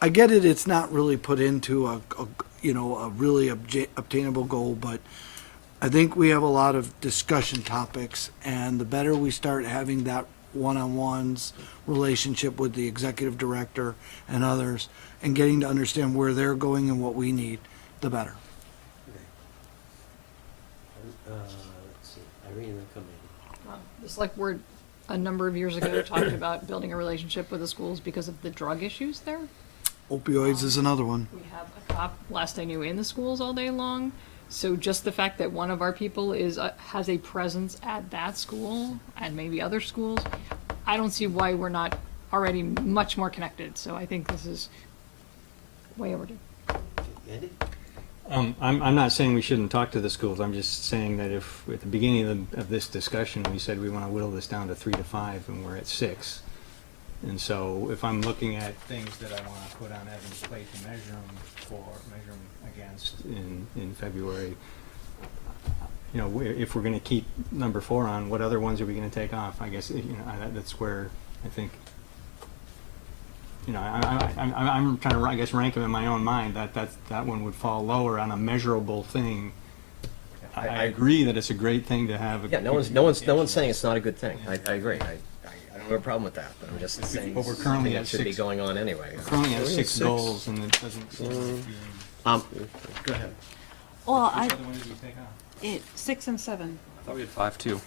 I get it, it's not really put into a really obtainable goal, but I think we have a lot of discussion topics, and the better we start having that one-on-ones relationship with the executive director and others, and getting to understand where they're going and what we need, the better. Let's see. Irene and then come in. The select board a number of years ago talked about building a relationship with the schools because of the drug issues there. Opioids is another one. We have a cop, last I knew, in the schools all day long. So just the fact that one of our people has a presence at that school and maybe other schools, I don't see why we're not already much more connected. So I think this is way overdue. Andy? I'm not saying we shouldn't talk to the schools. I'm just saying that if at the beginning of this discussion we said we want to whittle this down to 3 to 5 and we're at 6, and so if I'm looking at things that I want to put on Evan's plate to measure them against in February, you know, if we're going to keep number 4 on, what other ones are we going to take off? I guess that's where I think. You know, I'm trying to, I guess, rank them in my own mind. That one would fall lower on a measurable thing. I agree that it's a great thing to have. Yeah, no one's saying it's not a good thing. I agree. I don't have a problem with that, but I'm just saying But we're currently it at should 6. be going on anyway. We're currently at 6 goals, and it doesn't seem like being. Go ahead. Well, Which other one did we take off? 6 and 7. I thought we had 5 too.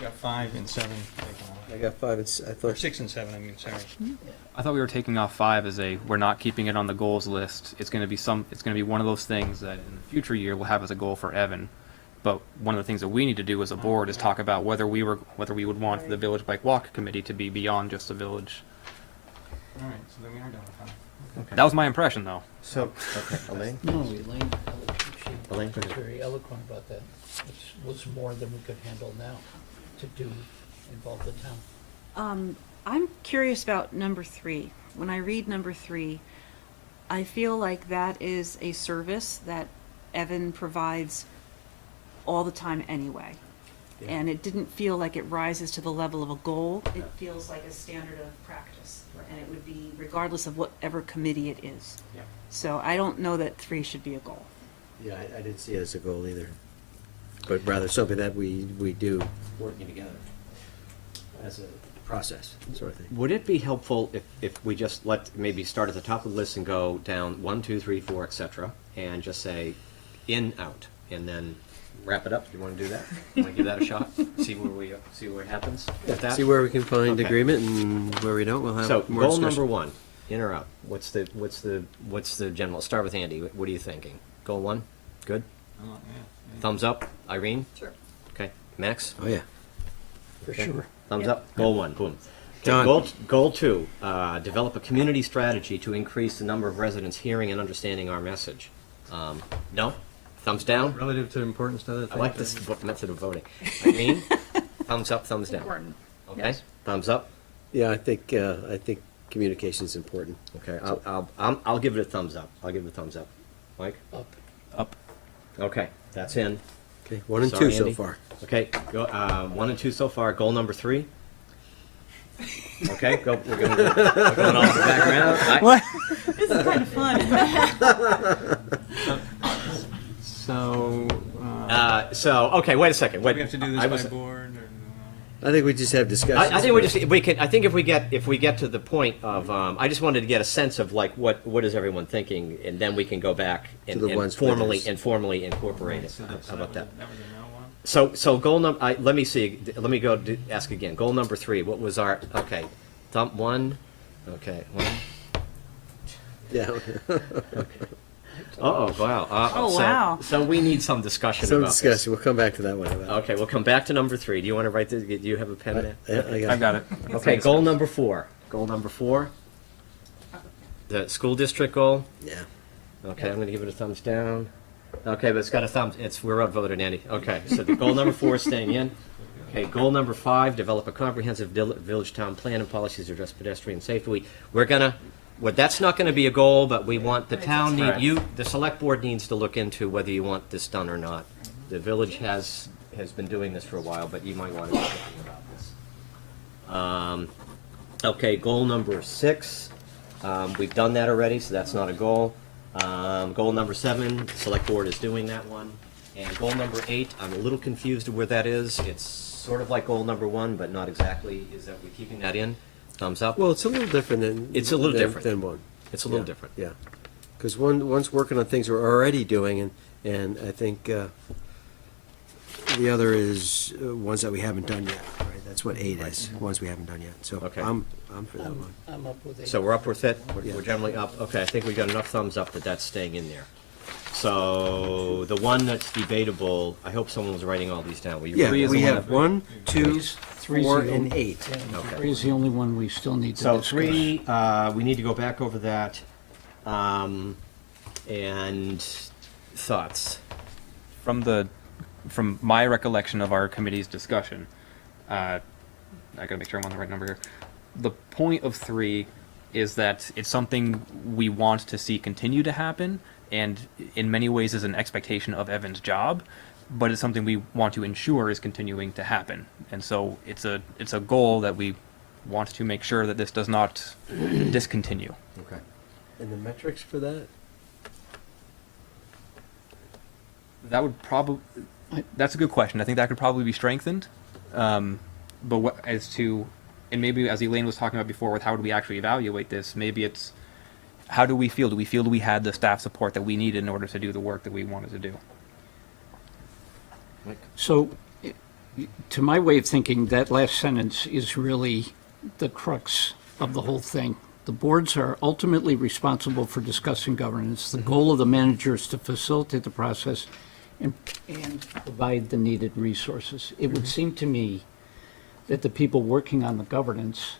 We got 5 and 7 taken off. I got 5 and I Or thought 6 and 7. I mean, sorry. I thought we were taking off 5 as we're not keeping it on the goals list. It's going to be one of those things that in the future year we'll have as a goal for Evan. But one of the things that we need to do as a board is talk about whether we would want the Village Bike Walk Committee to be beyond just the village. All right, so then we are done with 5. That was my impression, though. So, okay, Elaine? No, Elaine, Elaine, go she was ahead. very eloquent about that. It was more than we could handle now to do involve the town. I'm curious about number 3. When I read number 3, I feel like that is a service that Evan provides all the time anyway. And it didn't feel like it rises to the level of a goal. It feels like a standard of practice. And it would be regardless of whatever committee it is. Yeah. So I don't know that 3 should be a goal. Yeah, I didn't see it as a goal either, but rather something that we do working together as a process, sort of thing. Would it be helpful if we just maybe start at the top of the list and go down 1, 2, 3, 4, etc., and just say in, out, and then wrap it up? Do you want to do that? Want to give that a shot? See what happens with that? See where we can find Okay. agreement, and where we don't, we'll have So more goal discussion. number 1, in or out? What's the general? Start with Andy. What are you thinking? Goal 1, good. Oh, yeah. Thumbs up. Irene. Sure. Okay. Max. Oh, yeah. For Okay. sure. Thumbs up. Goal 1. Boom. Okay, Done. goal 2. Develop a community strategy to increase the number of residents hearing and understanding our message. No. Thumbs down. Relative to importance to other things. I like this method of voting. Irene. Thumbs up. Thumbs down. Important. Okay. Yes. Thumbs up. Yeah, I think communication is important. Okay. I'll give it a thumbs up. I'll give it a thumbs up. Mike. Up. Okay. That's in. Okay, 1 and Sorry, 2 Andy. so far. Okay, 1 and 2 so far. Goal number 3. Okay, we're going all the back around. What? This is kind of fun. So, Okay, wait a second. do we have to do this I by was- board, or? I think we just have discussions. I think I think if we get to the point of, I just wanted to get a sense of like what is everyone thinking, and then we can go back and, To the ones with us. formally incorporate it. So How about that? That was a no one? So goal number. Let me see. Let me go ask again. Goal number 3. What was our? Okay, thumb 1. Okay, 1. Yeah. Oh wow. Oh, wow. So we need some discussion Some about discussion. We'll come back to that one. this. Okay, we'll come back to number 3. Do you want to write this? Do you have a pen there? Yeah, I got I've got it. Okay, goal number 4. Goal number 4. The school district goal. Yeah. Okay, I'm going to give it a thumbs down. Okay, but it's got a thumbs. We're outvoted, Andy. Okay, so the goal number 4 is staying in. Okay, goal number 5: develop a comprehensive village town plan and policies to address pedestrian safety. We're gonna. Well, that's not going to be a goal, but we want the town the select board needs to look into whether you want this done or not. The village has been doing this for a while, but you might want to do something about this. Okay, goal number 6. We've done that already, so that's not a goal. Goal number 7, select board is doing that one. And goal number 8, I'm a little confused of where that is. It's sort of like goal number 1, but not exactly. Is that we're keeping that in? Thumbs up? Well, it's a little different than. It's a little different. than 1. It's a little Yeah, different. Yeah, because one's working on things we're already doing, and I think the other is ones that we haven't done yet. Right, that's what 8 is. Ones we haven't done yet. So Okay. I'm for that one. I'm up with 8. So we're up with it? Yeah. We're generally up? Okay, I think we got enough thumbs up that that's staying in there. So the one that's debatable, I hope someone was writing all these down. Will you Yeah, read we them? have 1, 2, Three's 4, the and only- 8. Yeah, Okay. 3 is the only one we still need to So discuss. 3, we need to go back over that. And thoughts? From my recollection of our committee's discussion, I gotta make sure I'm on the right number here. The point of 3 is that it's something we want to see continue to happen, and in many ways is an expectation of Evan's job, but it's something we want to ensure is continuing to happen. And so it's a goal that we want to make sure that this does not discontinue. Okay. And the metrics for that? That would probably. That's a good question. I think that could probably be strengthened. But what, as to, and maybe as Elaine was talking about before, with how do we actually evaluate this? Maybe it's how do we feel? Do we feel we had the staff support that we needed in order to do the work that we wanted to do? So, to my way of thinking, that last sentence is really the crux of the whole thing. The boards are ultimately responsible for discussing governance. The goal of the manager is to facilitate the process and provide the needed resources. It would seem to me that the people working on the governance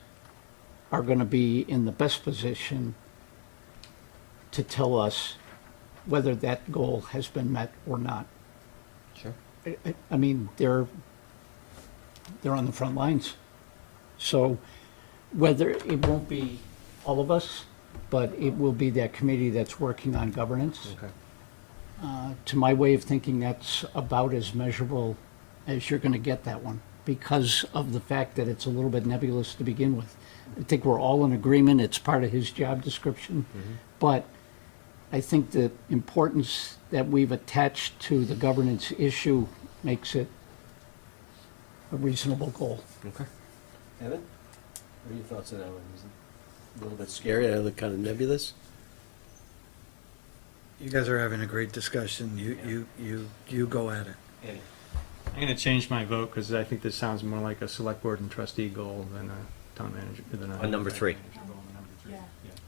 are going to be in the best position to tell us whether that goal has been met or not. Sure. I mean, they're on the front lines. So whether it won't be all of us, but it will be that committee that's working on governance. Okay. To my way of thinking, that's about as measurable as you're going to get that one, because of the fact that it's a little bit nebulous to begin with. I think we're all in agreement, it's part of his job description, but I think the importance that we've attached to the governance issue makes it a reasonable goal. Okay. Evan? What are your thoughts on that one? Is it a little bit scary? I look kind of nebulous. You guys are having a great discussion. You go at it. Andy? I'm going to change my vote because I think this sounds more like a select board and trustee goal than a town manager. Than a On number 3. Yeah,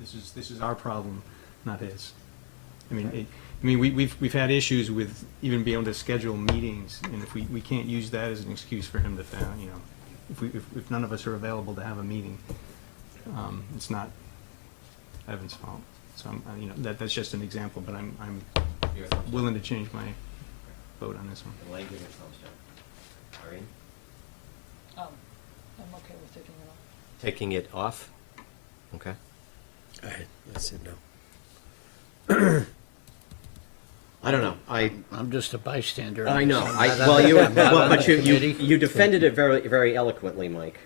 this is our problem, not his. I mean, we've had issues with even being able to schedule meetings, and if we can't use that as an excuse for him to fail, you know, if none of us are available to have a meeting, it's not Evan's fault. So you know, that's just an example, but I'm willing to change my vote on this one. Elaine, give your thumbs down. Irene? I'm okay with taking it off. Taking it off? Okay. I said no. I don't know. I'm just a bystander. I know. I'm I, not well, on you, the- I'm not well, on but the you committee. defended it very, very eloquently, Mike.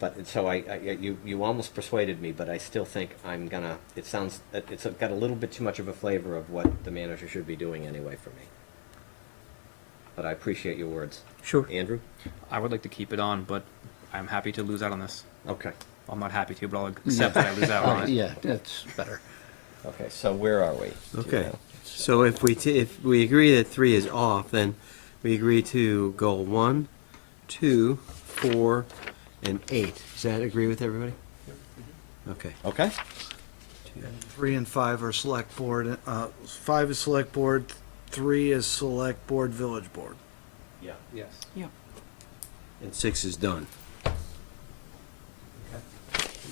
But so you almost persuaded me, but I still think I'm gonna. It sounds, it's got a little bit too much of a flavor of what the manager should be doing anyway for me. But I appreciate your words. Sure. Andrew? I would like to keep it on, but I'm happy to lose out on this. Okay. I'm not happy to, but I'll accept that I lose out on it. Yeah, that's better. Okay. So where are we? Okay. So if we agree that 3 is off, then we agree to goal 1, 2, 4, and 8. Does that agree with everybody? Okay. Okay. 3 and 5 are select board. 5 is select board. 3 is select board, village board. Yeah. Yes. And 6 is done.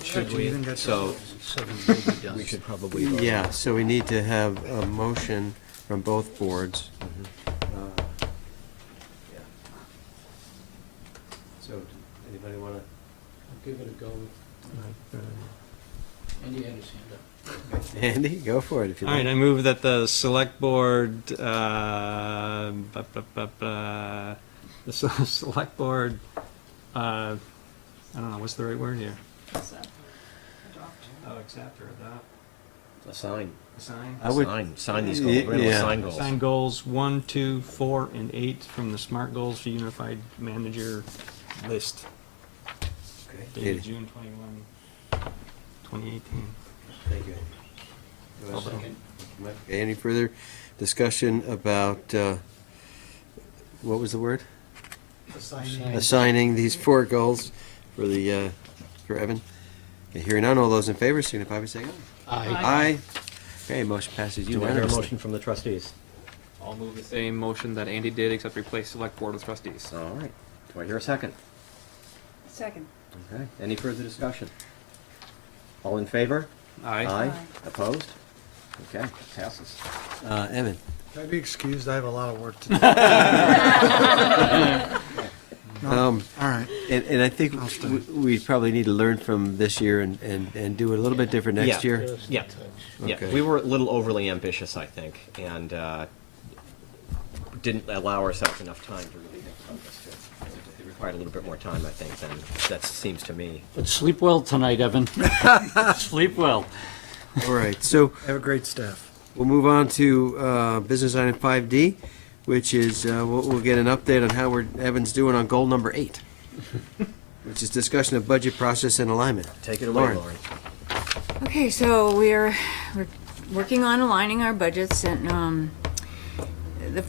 Should we even get So 7 will be done. we should probably vote. Yeah, so we need to have a motion from both boards. Yeah. So, anybody want to? Give it a go. Andy had his hand up. Andy, go for it if you All like. right, I move that the select board, the select board, I don't know, what's the right word here? Oh, accept or adopt, Assign. assign? I would, Sign these goals. We're gonna Yeah. assign goals. Assign goals 1, 2, 4, and 8 from the SMART Goals for Unified Manager list Okay. dated June 21, 2018. Thank you. Do I have a second? Okay, any further discussion about, what was the word? Assigning these 4 goals for the, for Evan? Okay, hearing none, all those in favor signify by saying aye. Aye. Aye. Okay, motion passes Do I hear a unanimously. motion from the trustees? I'll move the same motion that Andy did, except replace select board with trustees. All right. Do I hear a second? Second. Okay. Any further discussion? All in favor? Aye. Aye. Opposed? Okay, passes. Evan? Can I be excused? I have a lot of work to do. Um, All right. And I think I'll stay. we probably need to learn from this year and do it a little bit different next year. Yeah, yeah. Okay. We were a little overly ambitious, I think, and didn't allow ourselves enough time to really think about this too. It required a little bit more time, I think, than that seems to me. But sleep well tonight, Evan. Sleep well. All right, so Have a great staff. we'll move on to business item 5D, which is, we'll get an update on how Evan's doing on goal number 8, which is discussion of budget process and alignment. Take it away, Lauren. Lauren. Okay, so we're working on aligning our budgets, and the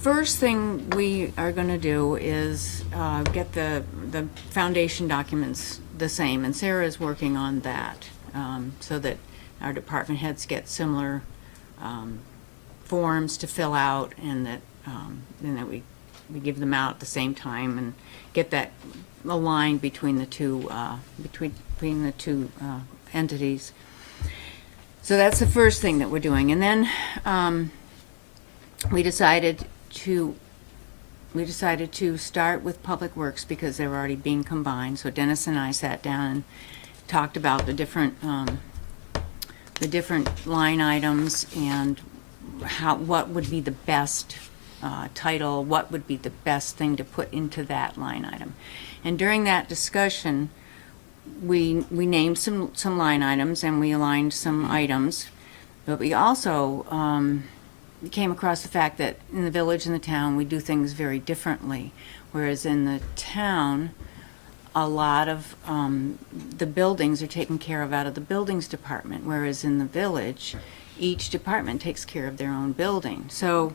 first thing we are going to do is get the foundation documents the same, and Sarah is working on that, so that our department heads get similar forms to fill out, and that we give them out at the same time and get that aligned between the two entities. So that's the first thing that we're doing, and then we decided to start with Public Works because they're already being combined. So Dennis and I sat down and talked about the different line items and what would be the best title, what would be the best thing to put into that line item. And during that discussion, we named some line items and we aligned some items, but we also came across the fact that in the village and the town, we do things very differently. Whereas in the town, a lot of the buildings are taken care of out of the buildings department, whereas in the village, each department takes care of their own building. So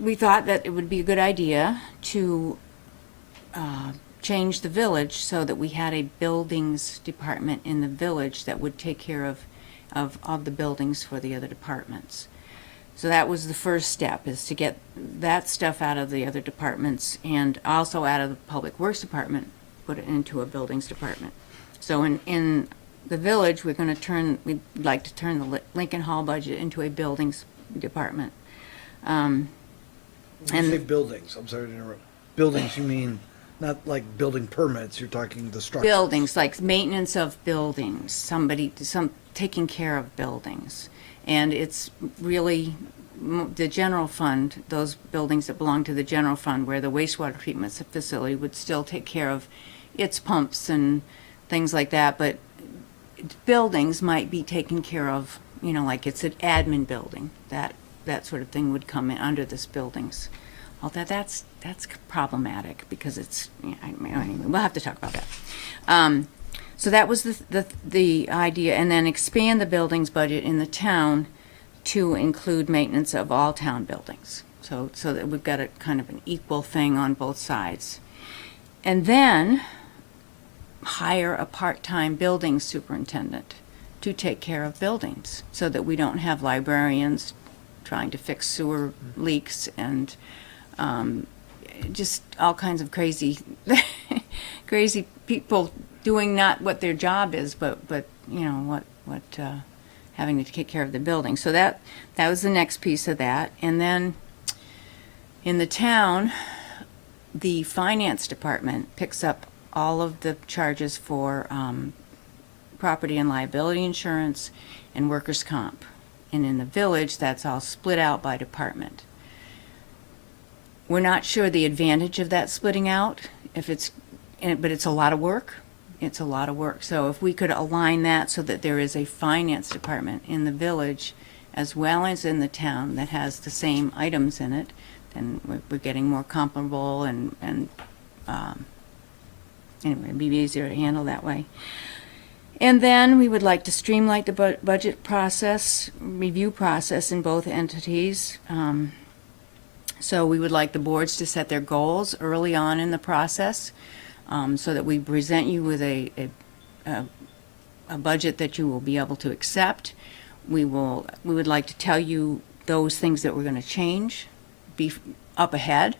we thought that it would be a good idea to change the village so that we had a buildings department in the village that would take care of the buildings for the other departments. So that was the first step, is to get that stuff out of the other departments and also out of the Public Works Department, put it into a buildings department. So in the village, we'd like to turn the Lincoln Hall budget into a buildings department. When you say buildings, I'm sorry to interrupt. Buildings, you mean not like building permits, you're talking the structure. Buildings, like maintenance of buildings, taking care of buildings. And it's really the general fund, those buildings that belong to the general fund, where the wastewater treatment facility would still take care of its pumps and things like that, but buildings might be taken care of, like it's an admin building, that sort of thing would come in under this buildings. Although that's problematic because it's, anyway, we'll have to talk about that. So that was the idea, and then expand the buildings budget in the town to include maintenance of all town buildings. So that we've got a kind of an equal thing on both sides. And then hire a part-time building superintendent to take care of buildings so that we don't have librarians trying to fix sewer leaks and just all kinds of crazy people doing not what their job is, but having to take care of the building. So that was the next piece of that. And then in the town, the finance department picks up all of the charges for property and liability insurance and workers' comp. And in the village, that's all split out by department. We're not sure the advantage of that splitting out, but it's a lot of work. It's a lot of work. So if we could align that so that there is a finance department in the village as well as in the town that has the same items in it, then we're getting more comparable and anyway, it'd be easier to handle that way. And then we would like to streamline the budget process, review process in both entities. So we would like the boards to set their goals early on in the process, so that we present you with a budget that you will be able to accept. We would like to tell you those things that we're going to change, be up ahead,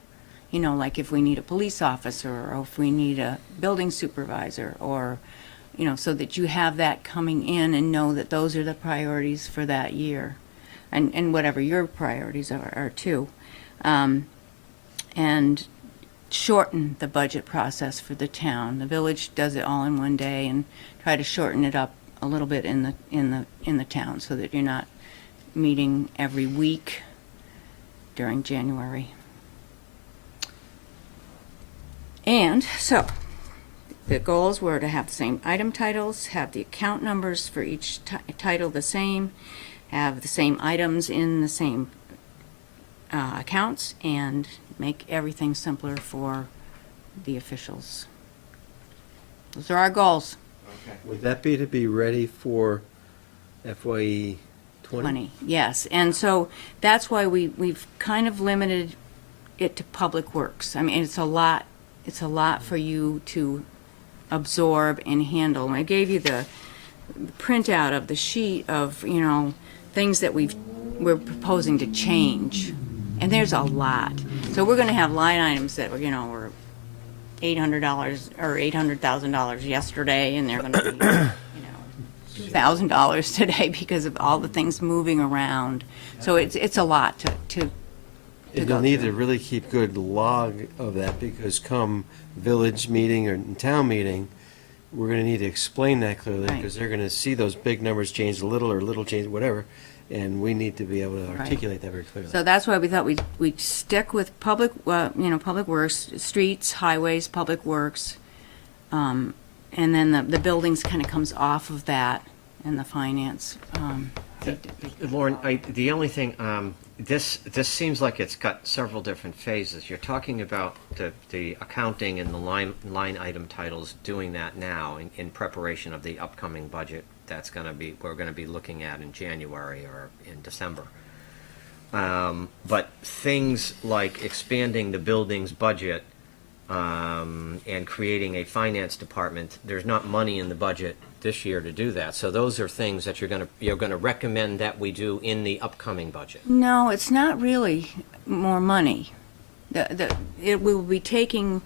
like if we need a police officer or if we need a building supervisor or so that you have that coming in and know that those are the priorities for that year, and whatever your priorities are too. And shorten the budget process for the town. The village does it all in one day, and try to shorten it up a little bit in the town, so that you're not meeting every week during January. And so, the goals were to have the same item titles, have the account numbers for each title the same, have the same items in the same accounts, and make everything simpler for the officials. Those are our goals. Would that be to be ready for FY 20? Yes, and so that's why we've kind of limited it to Public Works. I mean, it's a lot for you to absorb and handle. And I gave you the printout of the sheet of, things that we're proposing to change. And there's a lot. So we're gonna have line items that were, were $800 or $800,000 yesterday, and they're gonna be, $2,000 today because of all the things moving around. So it's a lot to And you'll need to really keep good log of that, because come village meeting or town meeting, we're gonna need to explain that clearly, Right. because they're gonna see those big numbers change a little or little change, whatever, and we need to be able to Right. articulate that very clearly. So that's why we thought we'd stick with public works, streets, highways, public works. And then the buildings kind of comes off of that, and the finance. Lauren, the only thing, this seems like it's got several different phases. You're talking about the accounting and the line item titles, doing that now in preparation of the upcoming budget we're gonna be looking at in January or in December. But things like expanding the building's budget and creating a finance department, there's not money in the budget this year to do that. So those are things that you're gonna recommend that we do in the upcoming budget. No, it's not really more money. We will be taking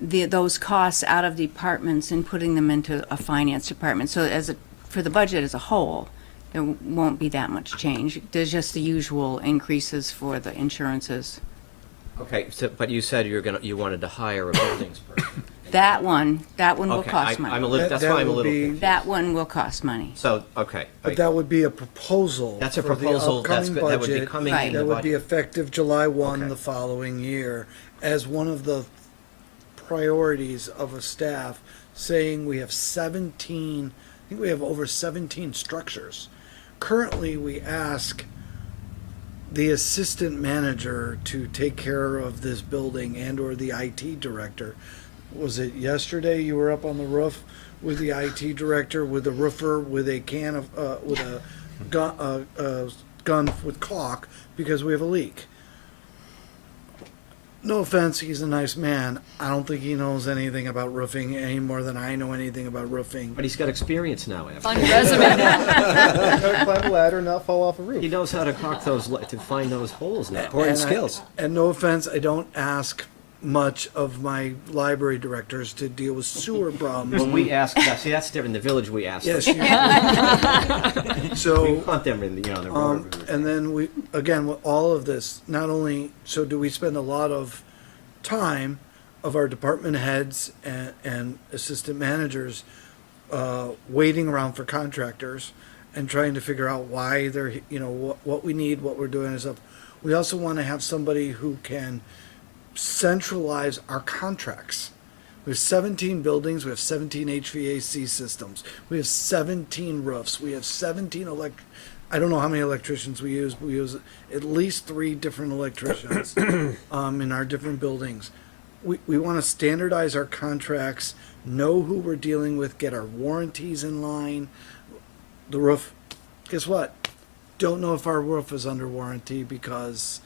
those costs out of departments and putting them into a finance department. So for the budget as a whole, there won't be that much change. There's just the usual increases for the insurances. Okay, but you said you wanted to hire a buildings person. That one will Okay, cost I'm a money. little, that's That why I'm a will little be- confused. That one will cost money. So, okay. But that would be a proposal. That's a for the proposal, that's upcoming good, that would be budget coming Right. in the That would be budget. effective July 1 Okay. the following year, as one of the priorities of a staff, saying we have 17, I think we have over 17 structures. Currently, we ask the assistant manager to take care of this building and/or the IT director. Was it yesterday you were up on the roof with the IT director, with the roofer, with a can of, with a gun with caulk because we have a leak? No offense, he's a nice man. I don't think he knows anything about roofing any more than I know anything about roofing. But he's got experience now after. On your resume. Gotta climb a ladder and not fall off a roof. He knows how to caulk to find those holes now. Important And skills. And no offense, I don't ask much of my library directors to deal with sewer problems. When we ask, see, that's different. In the village, we ask. Yes, them. you We So, want them in, the road. and then we, again, with all of this, not only, so do we spend a lot of time of our department heads and assistant managers waiting around for contractors and trying to figure out why they're, what we need, what we're doing and stuff. We also want to have somebody who can centralize our contracts. We have 17 buildings, we have 17 HVAC systems, we have 17 roofs, we have 17 I don't know how many electricians we use, but we use at least 3 different electricians in our different buildings. We want to standardize our contracts, know who we're dealing with, get our warranties in line. The roof, guess what? Don't know if our roof is under warranty because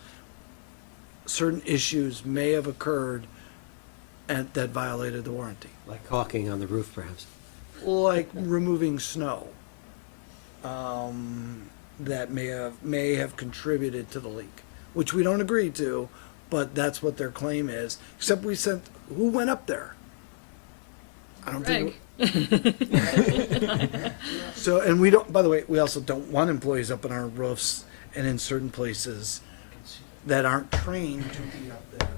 certain issues may have occurred and that violated the warranty. Like caulking on the roof, perhaps. Like removing snow. That may have contributed to the leak, which we don't agree to, but that's what their claim is. Except who went up there? I don't Greg. think. So, and we don't, by the way, we also don't want employees up on our roofs and in certain places that aren't trained to be up there.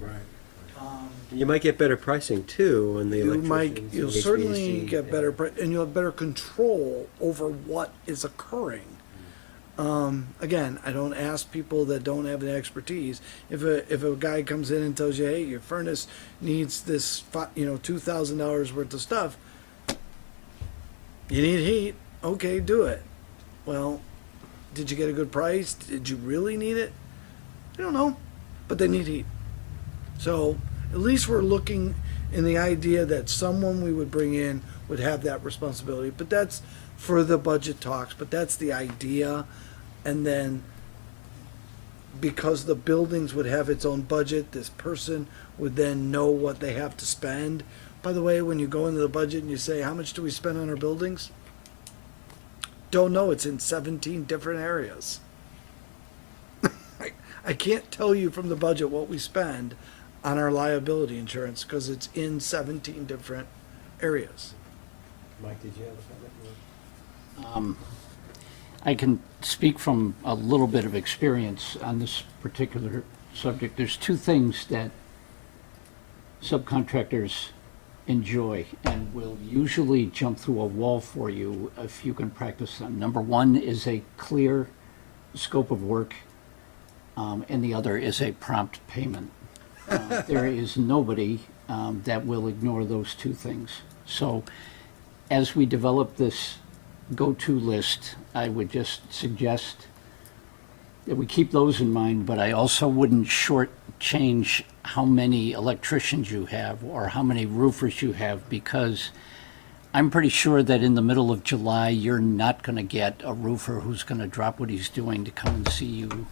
You might get better pricing too on the You electricians. might, and you'll the certainly HVAC. get better, and you'll have better control over what is occurring. Again, I don't ask people that don't have the expertise. If a guy comes in and tells you, hey, your furnace needs this, $2,000 worth of stuff, you need heat, okay, do it. Well, did you get a good price? Did you really need it? I don't know, but they need heat. So at least we're looking in the idea that someone we would bring in would have that responsibility. But that's for the budget talks, but that's the idea. And then because the buildings would have its own budget, this person would then know what they have to spend. By the way, when you go into the budget and you say, how much do we spend on our buildings? Don't know, it's in 17 different areas. I can't tell you from the budget what we spend on our liability insurance because it's in 17 different areas. Mike, did you have a comment? I can speak from a little bit of experience on this particular subject. There's two things that subcontractors enjoy and will usually jump through a wall for you if you can practice them. Number one is a clear scope of work, and the other is a prompt payment. There is nobody that will ignore those two things. So as we develop this go-to list, I would just suggest that we keep those in mind, but I also wouldn't shortchange how many electricians you have or how many roofers you have, because I'm pretty sure that in the middle of July, you're not going to get a roofer who's going to drop what he's doing to come and see you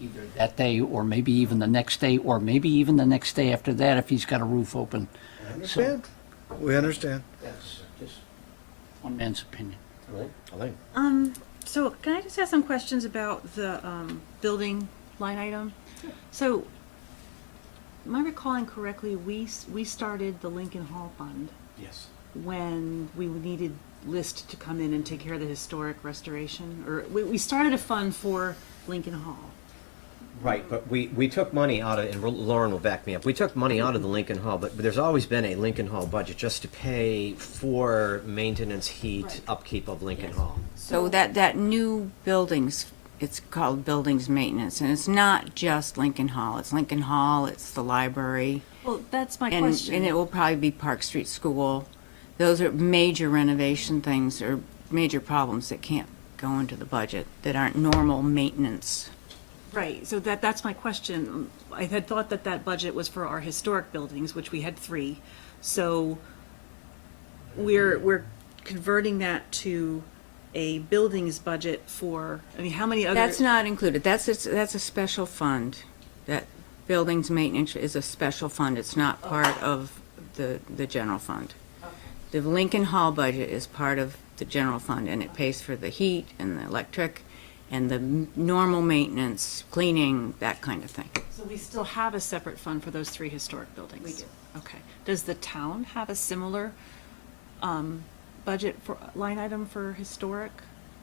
either that day or maybe even the next day or maybe even the next day after that if he's got a roof open. I understand. We understand. That's just one man's opinion. Elaine? So can I just ask some questions about the building line item? So, am I recalling correctly, we started the Lincoln Hall Fund Yes. when we needed List to come in and take care of the historic restoration? Or we started a fund for Lincoln Hall. Right, but we took money out of, and Lauren will back me up, we took money out of the Lincoln Hall, but there's always been a Lincoln Hall budget just to pay for maintenance, heat, Right. upkeep of Lincoln Hall. So that new buildings, it's called buildings maintenance, and it's not just Lincoln Hall. It's Lincoln Hall, it's the library, Well, that's my and question. it will probably be Park Street School. Those are major renovation things or major problems that can't go into the budget, that aren't normal maintenance. Right, so that's my question. I had thought that budget was for our historic buildings, which we had 3. So we're converting that to a buildings budget for, I mean, how many other? That's not included. That's a special fund. That buildings maintenance is a special fund. It's not part of the general fund. The Lincoln Hall budget is part of the general fund, and it pays for the heat and the electric and the normal maintenance, cleaning, that kind of thing. So we still have a separate fund for those 3 historic buildings? We do. Okay. Does the town have a similar budget for, line item for historic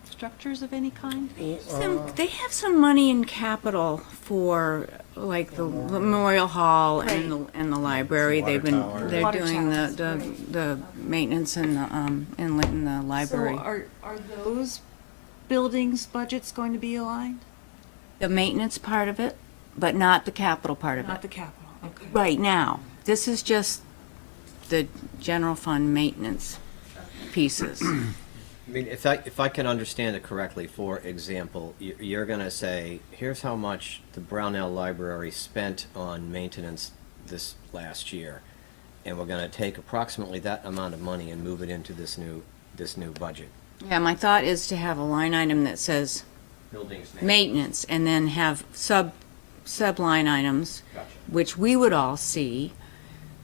structures of any kind? They have some money in capital for, like, the Memorial Hall and the library. They're Water doing towers, the maintenance in the library. So are those buildings budgets going to be aligned? The maintenance part of it, but not the capital part of Not it. the capital, okay. Right now, this is just the general fund maintenance pieces. I mean, if I can understand it correctly, for example, you're going to say, here's how much the Brownell Library spent on maintenance this last year, and we're going to take approximately that amount of money and move it into this new budget. Yeah, my thought is to have a line item that says Buildings maintenance, and then have sub-line items, Gotcha. which we would all see,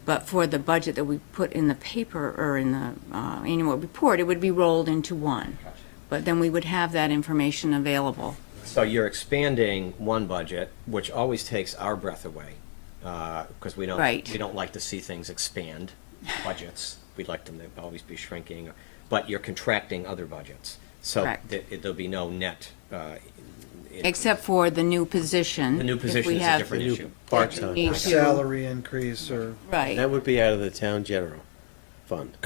but for the budget that we put in the paper or in the annual report, it would be rolled into one. Gotcha. But then we would have that information available. So you're expanding one budget, which always takes our breath away, because we Right. don't like to see things expand, budgets. we'd like them to always be shrinking, but you're contracting other budgets. So Correct. there'll be no net. Except for the new position. The new if position we is a have- different new issue. part-time. Need Or to- salary increase or. Right. That would be out of the town general fund.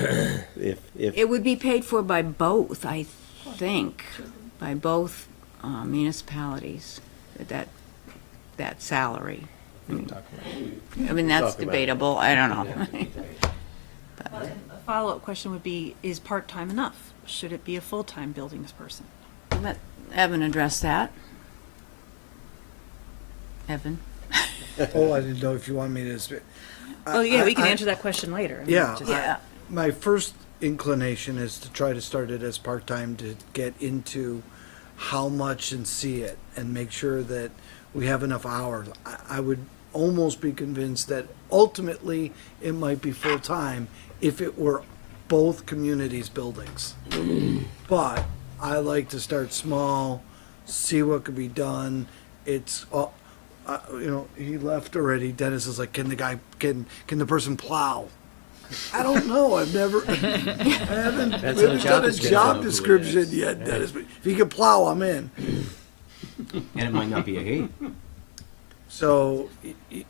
If It would be paid for by both, I think, by both municipalities, that salary. I mean, that's Talk about it. debatable, I don't know. A follow-up question would be, is part-time enough? Should it be a full-time buildings person? Let Evan address that. Evan? Oh, I didn't know if you want me to. Oh, yeah, we can I- answer that question later. I mean, Yeah. just- Yeah. My first inclination is to try to start it as part-time to get into how much and see it and make sure that we have enough hours. I would almost be convinced that ultimately it might be full-time if it were both communities' buildings. But I like to start small, see what could be done. It's, he left already. Dennis is like, can the person plow? I don't know. I've never, I haven't, That's we on haven't the done a job job description. description yet, Dennis. But if he can plow, I'm in. And it might not be a he. So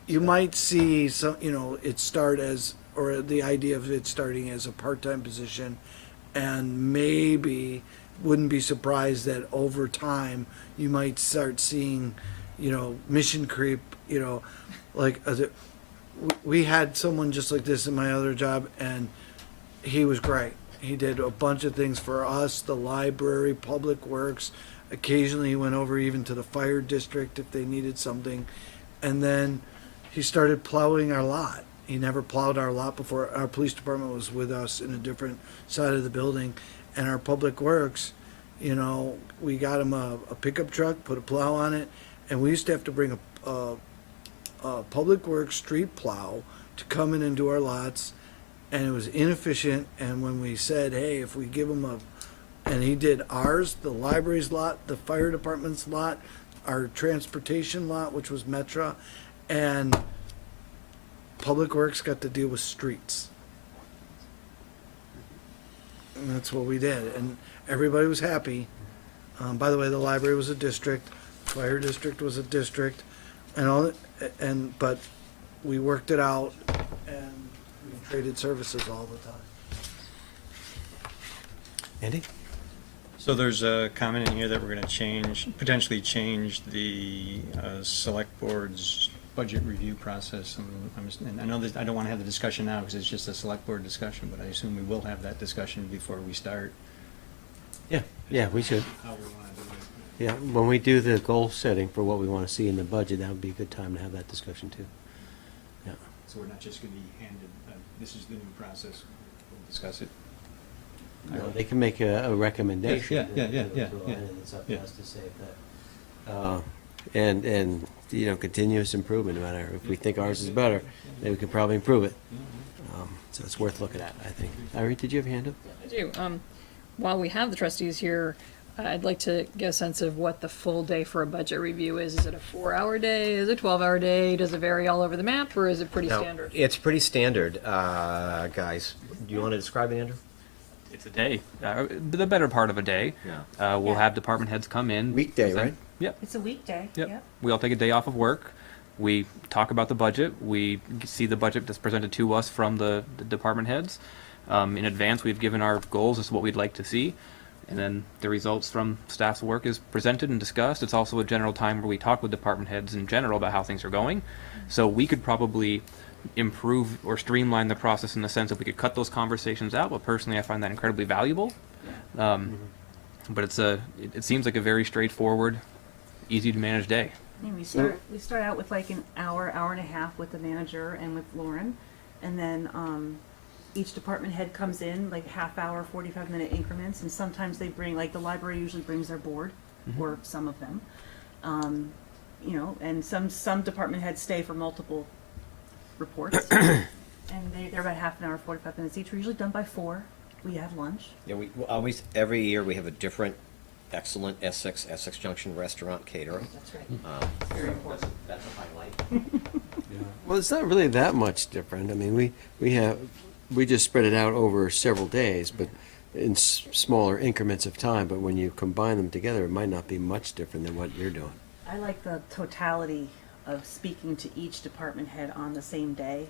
you might see some, it start as, or the idea of it starting as a part-time position, and maybe wouldn't be surprised that over time you might start seeing, mission creep. Like we had someone just like this in my other job, and he was great. He did a bunch of things for us, the library, public works. Occasionally he went over even to the fire district if they needed something. And then he started plowing our lot. He never plowed our lot before. Our police department was with us in a different side of the building. And our public works, we got him a pickup truck, put a plow on it. And we used to have to bring a public works street plow to come in and do our lots. And it was inefficient. And when we said, hey, if we give him and he did ours, the library's lot, the fire department's lot, our transportation lot, which was Metra, and Public Works got to deal with streets. And that's what we did, and everybody was happy. By the way, the library was a district, fire district was a district, and all, but we worked it out, and we traded services all the time. Andy? So there's a comment in here that we're going to potentially change the select board's budget review process. And I know that I don't want to have the discussion now because it's just a select board discussion, but I assume we will have that discussion before we start. Yeah, we should. How we want to do it. Yeah, when we do the goal setting for what we want to see in the budget, that would be a good time to have that discussion too. Yeah. So we're not just going to be handed, this is the new process, we'll discuss it. They can make a recommendation. Yeah. And it's up to Yeah. us to say that. And continuous improvement, no matter if we think ours is better, then we could probably improve it. So it's worth looking at, I think. Irene, did you have your hand up? I do. While we have the trustees here, I'd like to get a sense of what the full day for a budget review is. Is it a 4-hour day? Is it a 12-hour day? Does it vary all over the map, or is it pretty No, standard? it's pretty standard, guys. Do you want to describe it, Andrew? It's a day, the better part of a day. Yeah. We'll Yeah. have department heads come in. Weekday, present- right? Yep. It's a weekday, Yep. We all take a day off of work. We talk about the budget. We see the budget that's presented to us from the department heads. In advance, we've given our goals as to what we'd like to see. And then the results from staff's work is presented and discussed. It's also a general time where we talk with department heads in general about how things are going. So we could probably improve or streamline the process in the sense that we could cut those conversations out. But personally, I find that incredibly valuable. But it seems like a very straightforward, easy to manage day. Yeah, we start out with like an hour and a half with the manager and with Lauren, and then each department head comes in like half-hour, 45-minute increments, and sometimes they bring, like the library usually brings their board, or some of them, and some department heads stay for multiple reports, and they're about half an hour, 45 minutes each. We're usually done by 4. We have lunch. Yeah, we always, every year, we have a different excellent Essex Junction restaurant caterer. That's right. Very important. That's a highlight. Well, it's not really that much different. I mean, we have we just spread it out over several days, but in smaller increments of time, but when you combine them together, it might not be much different than what you're doing. I like the totality of speaking to each department head on the same day,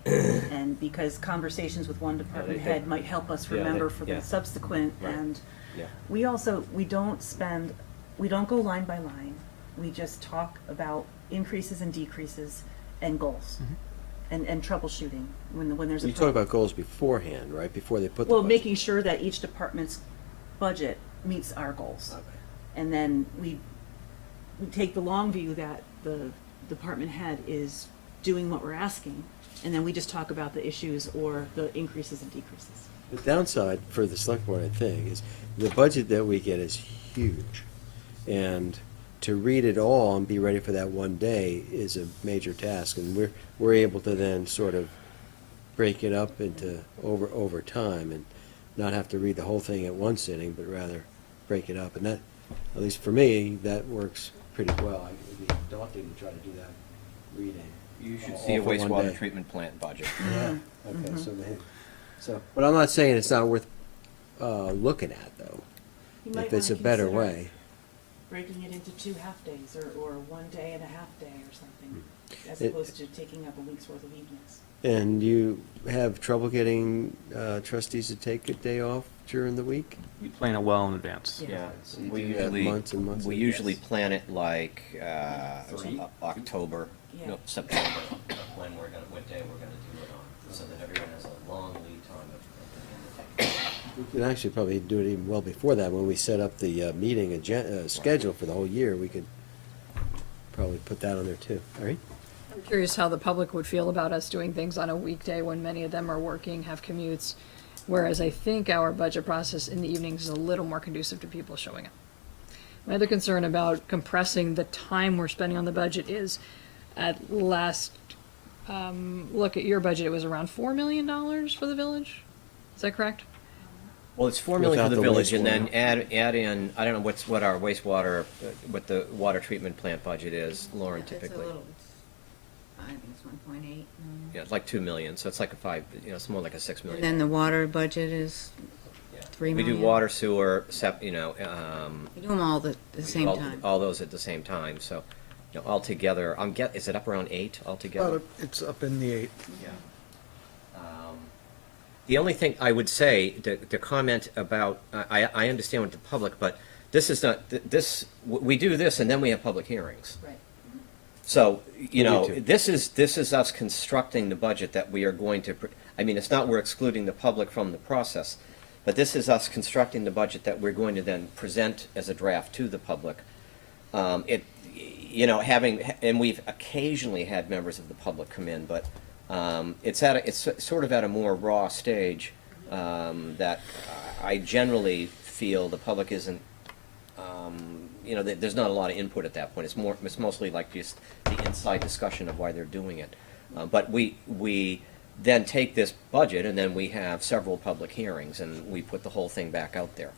and because conversations with one department they- head might help us yeah, they- remember for yeah. the subsequent, Right. and Yeah. we don't go line by line. We just talk about increases and decreases and goals, and troubleshooting when there's a You talk problem. about goals beforehand, right, before they put the Well, budget. making sure that each department's budget meets our goals. Okay. And then we take the long view that the department head is doing what we're asking, and then we just talk about the issues or the increases and decreases. The downside for the select board, I think, is the budget that we get is huge. And to read it all and be ready for that one day is a major task. And we're able to then sort of break it up into over time and not have to read the whole thing at one sitting, but rather break it up. And that, at least for me, that works pretty well. It would be daunting to try to do that reading. You should all see a for one wastewater day. treatment plant budget. Yeah, okay, so maybe, but I'm not saying it's not worth looking at, though, You might if it's a wanna better consider way. Breaking it into 2 half-days, or 1 day and a half day or something, as It- opposed to taking up a week's worth of evenings. And you have trouble getting trustees to take a day off during the week? You plan it well in advance. Yeah, You we do that usually, months and months we in usually advance. plan it like, Three? October, Yeah. no, September, when we're gonna, what day we're gonna do it on, so that everyone has a long lead time of. We could actually probably do it even well before that, when we set up the meeting schedule for the whole year, we could probably put that on there too, all right? I'm curious how the public would feel about us doing things on a weekday when many of them are working, have commutes, whereas I think our budget process in the evenings is a little more conducive to people showing up. My other concern about compressing the time we're spending on the budget is, at last look at your budget, it was around $4 million for the village? Is that correct? Well, it's 4 million Without for the the village, and then wastewater. add in, I don't know what our wastewater, what the water treatment plant budget is, Lauren, typically. I think it's 1.8. Yeah, it's like 2 million, so it's like a 5, it's more like a 6 million. And then the water budget is Yeah. 3 We million. do water, sewer, We do them all at the same all- time. All those at the same time, so, altogether, is it up around 8 altogether? It's up in the 8. Yeah. The only thing I would say, to comment about, I understand with the public, but this is not, we do this and then we have public hearings. Right. So, too. this is us constructing the budget that we are going to, it's not we're excluding the public from the process, but this is us constructing the budget that we're going to then present as a draft to the public. And we've occasionally had members of the public come in, but it's sort of at a more raw stage that I generally feel the public isn't. There's not a lot of input at that point. It's mostly like just the inside discussion of why they're doing it. But we then take this budget and then we have several public hearings and we put the whole thing back out there.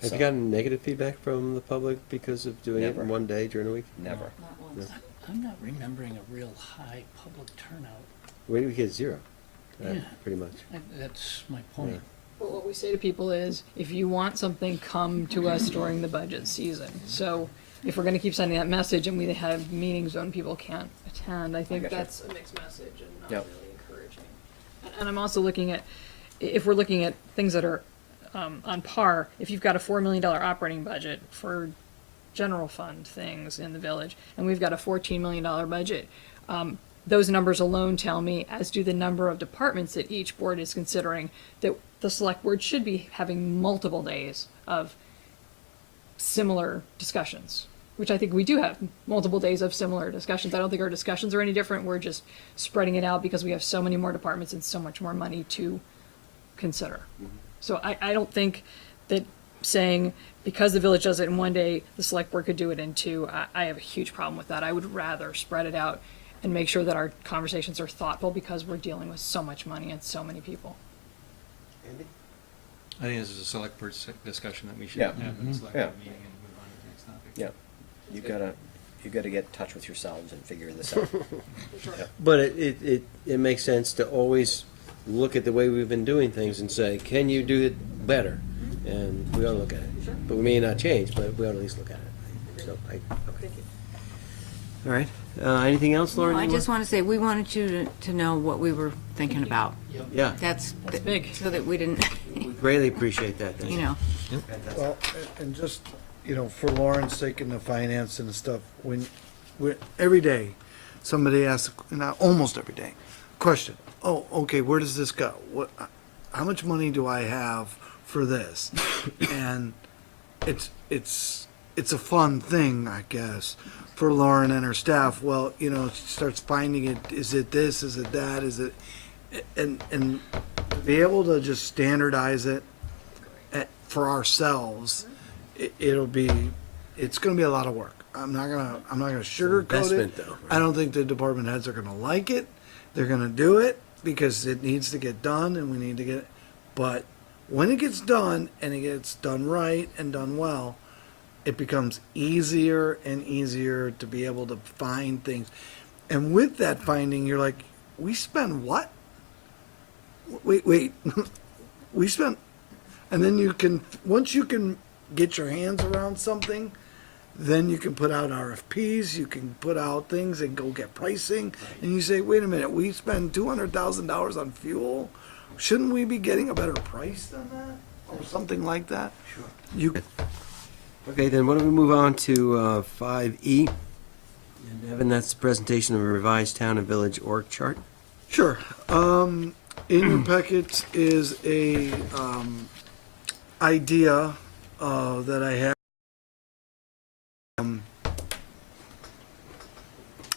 Have So- you gotten negative feedback from the public because of doing it Never. in one day during the week? Never. Not once. I'm not remembering a real high public turnout. We get 0, Yeah. pretty much. That's my point. But what we say to people is, if you want something, come to us during the budget season. So if we're gonna keep sending that message and we have meetings when people can't attend, I think gotcha. that's a mixed message and not Yep. really encouraging. And I'm also looking at, if we're looking at things that are on par, if you've got a $4 million operating budget for general fund things in the village, and we've got a $14 million budget, those numbers alone tell me, as do the number of departments that each board is considering, that the select board should be having multiple days of similar discussions, which I think we do have multiple days of similar discussions. I don't think our discussions are any different. We're just spreading it out because we have so many more departments and so much more money to consider. So I don't think that saying, because the village does it in one day, the select board could do it in 2. I have a huge problem with that. I would rather spread it out and make sure that our conversations are thoughtful because we're dealing with so much money and so many people. Andy? I think this is a select board discussion that we should Yeah. have in the select Yeah. board meeting and move on to the next topic. Yeah. You gotta get in touch with yourselves and figure this out. But it makes sense to always look at the way we've been doing things and say, can you do it better? And we ought to look at it. But we may not change, but we ought to at least look at it. So, okay. All right. Anything else, Lauren? I you just want- want to say, we wanted you to know what we were thinking about. Yeah, That's big. so that we didn't, we greatly appreciate that. Thank you know. Fantastic. Well, and just, you know, for Lauren's sake and the finance and stuff, when every day, somebody asks, not almost every day, question, oh, okay, where does this go? How much money do I have for this? And it's a fun thing, I guess, for Lauren and her staff. Well, you know, she starts finding it, is it this, is it that, is it, and to be able to just standardize it for ourselves, it's gonna be a lot of work. I'm not gonna sugarcoat it. investment, though, right? I don't think the department heads are gonna like it. They're gonna do it because it needs to get done and we need to get it. But when it gets done and it gets done right and done well, it becomes easier and easier to be able to find things. And with that finding, you're like, we spend what? Wait, we spent, and then you can, once you can get your hands around something, then you can put out RFPs, you can put out things and go get pricing, and you say, wait a minute, we spend $200,000 on fuel, shouldn't we be getting a better price than that, or something like that? Sure. You, Okay, then why don't we move on to 5E? And Evan, that's the presentation of a revised town and village org chart. sure, in your packet is a, idea, that I have.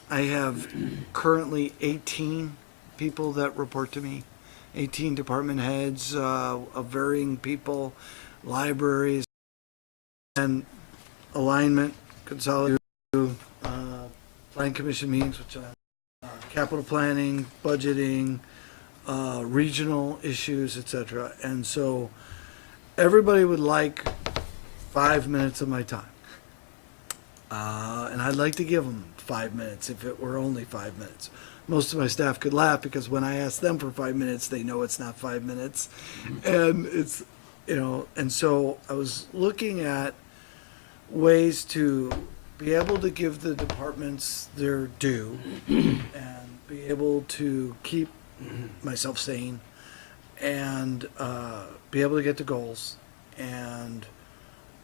I have currently 18 people that report to me, 18 department heads of varying people, libraries, and alignment, consolidation, planning commission meetings, which are capital planning, budgeting, regional issues, etc. And so everybody would like 5 minutes of my time. And I'd like to give them 5 minutes if it were only 5 minutes. Most of my staff could laugh because when I ask them for 5 minutes, they know it's not 5 minutes. And it's, you know, and so I was looking at ways to be able to give the departments their due and be able to keep myself sane and be able to get to goals and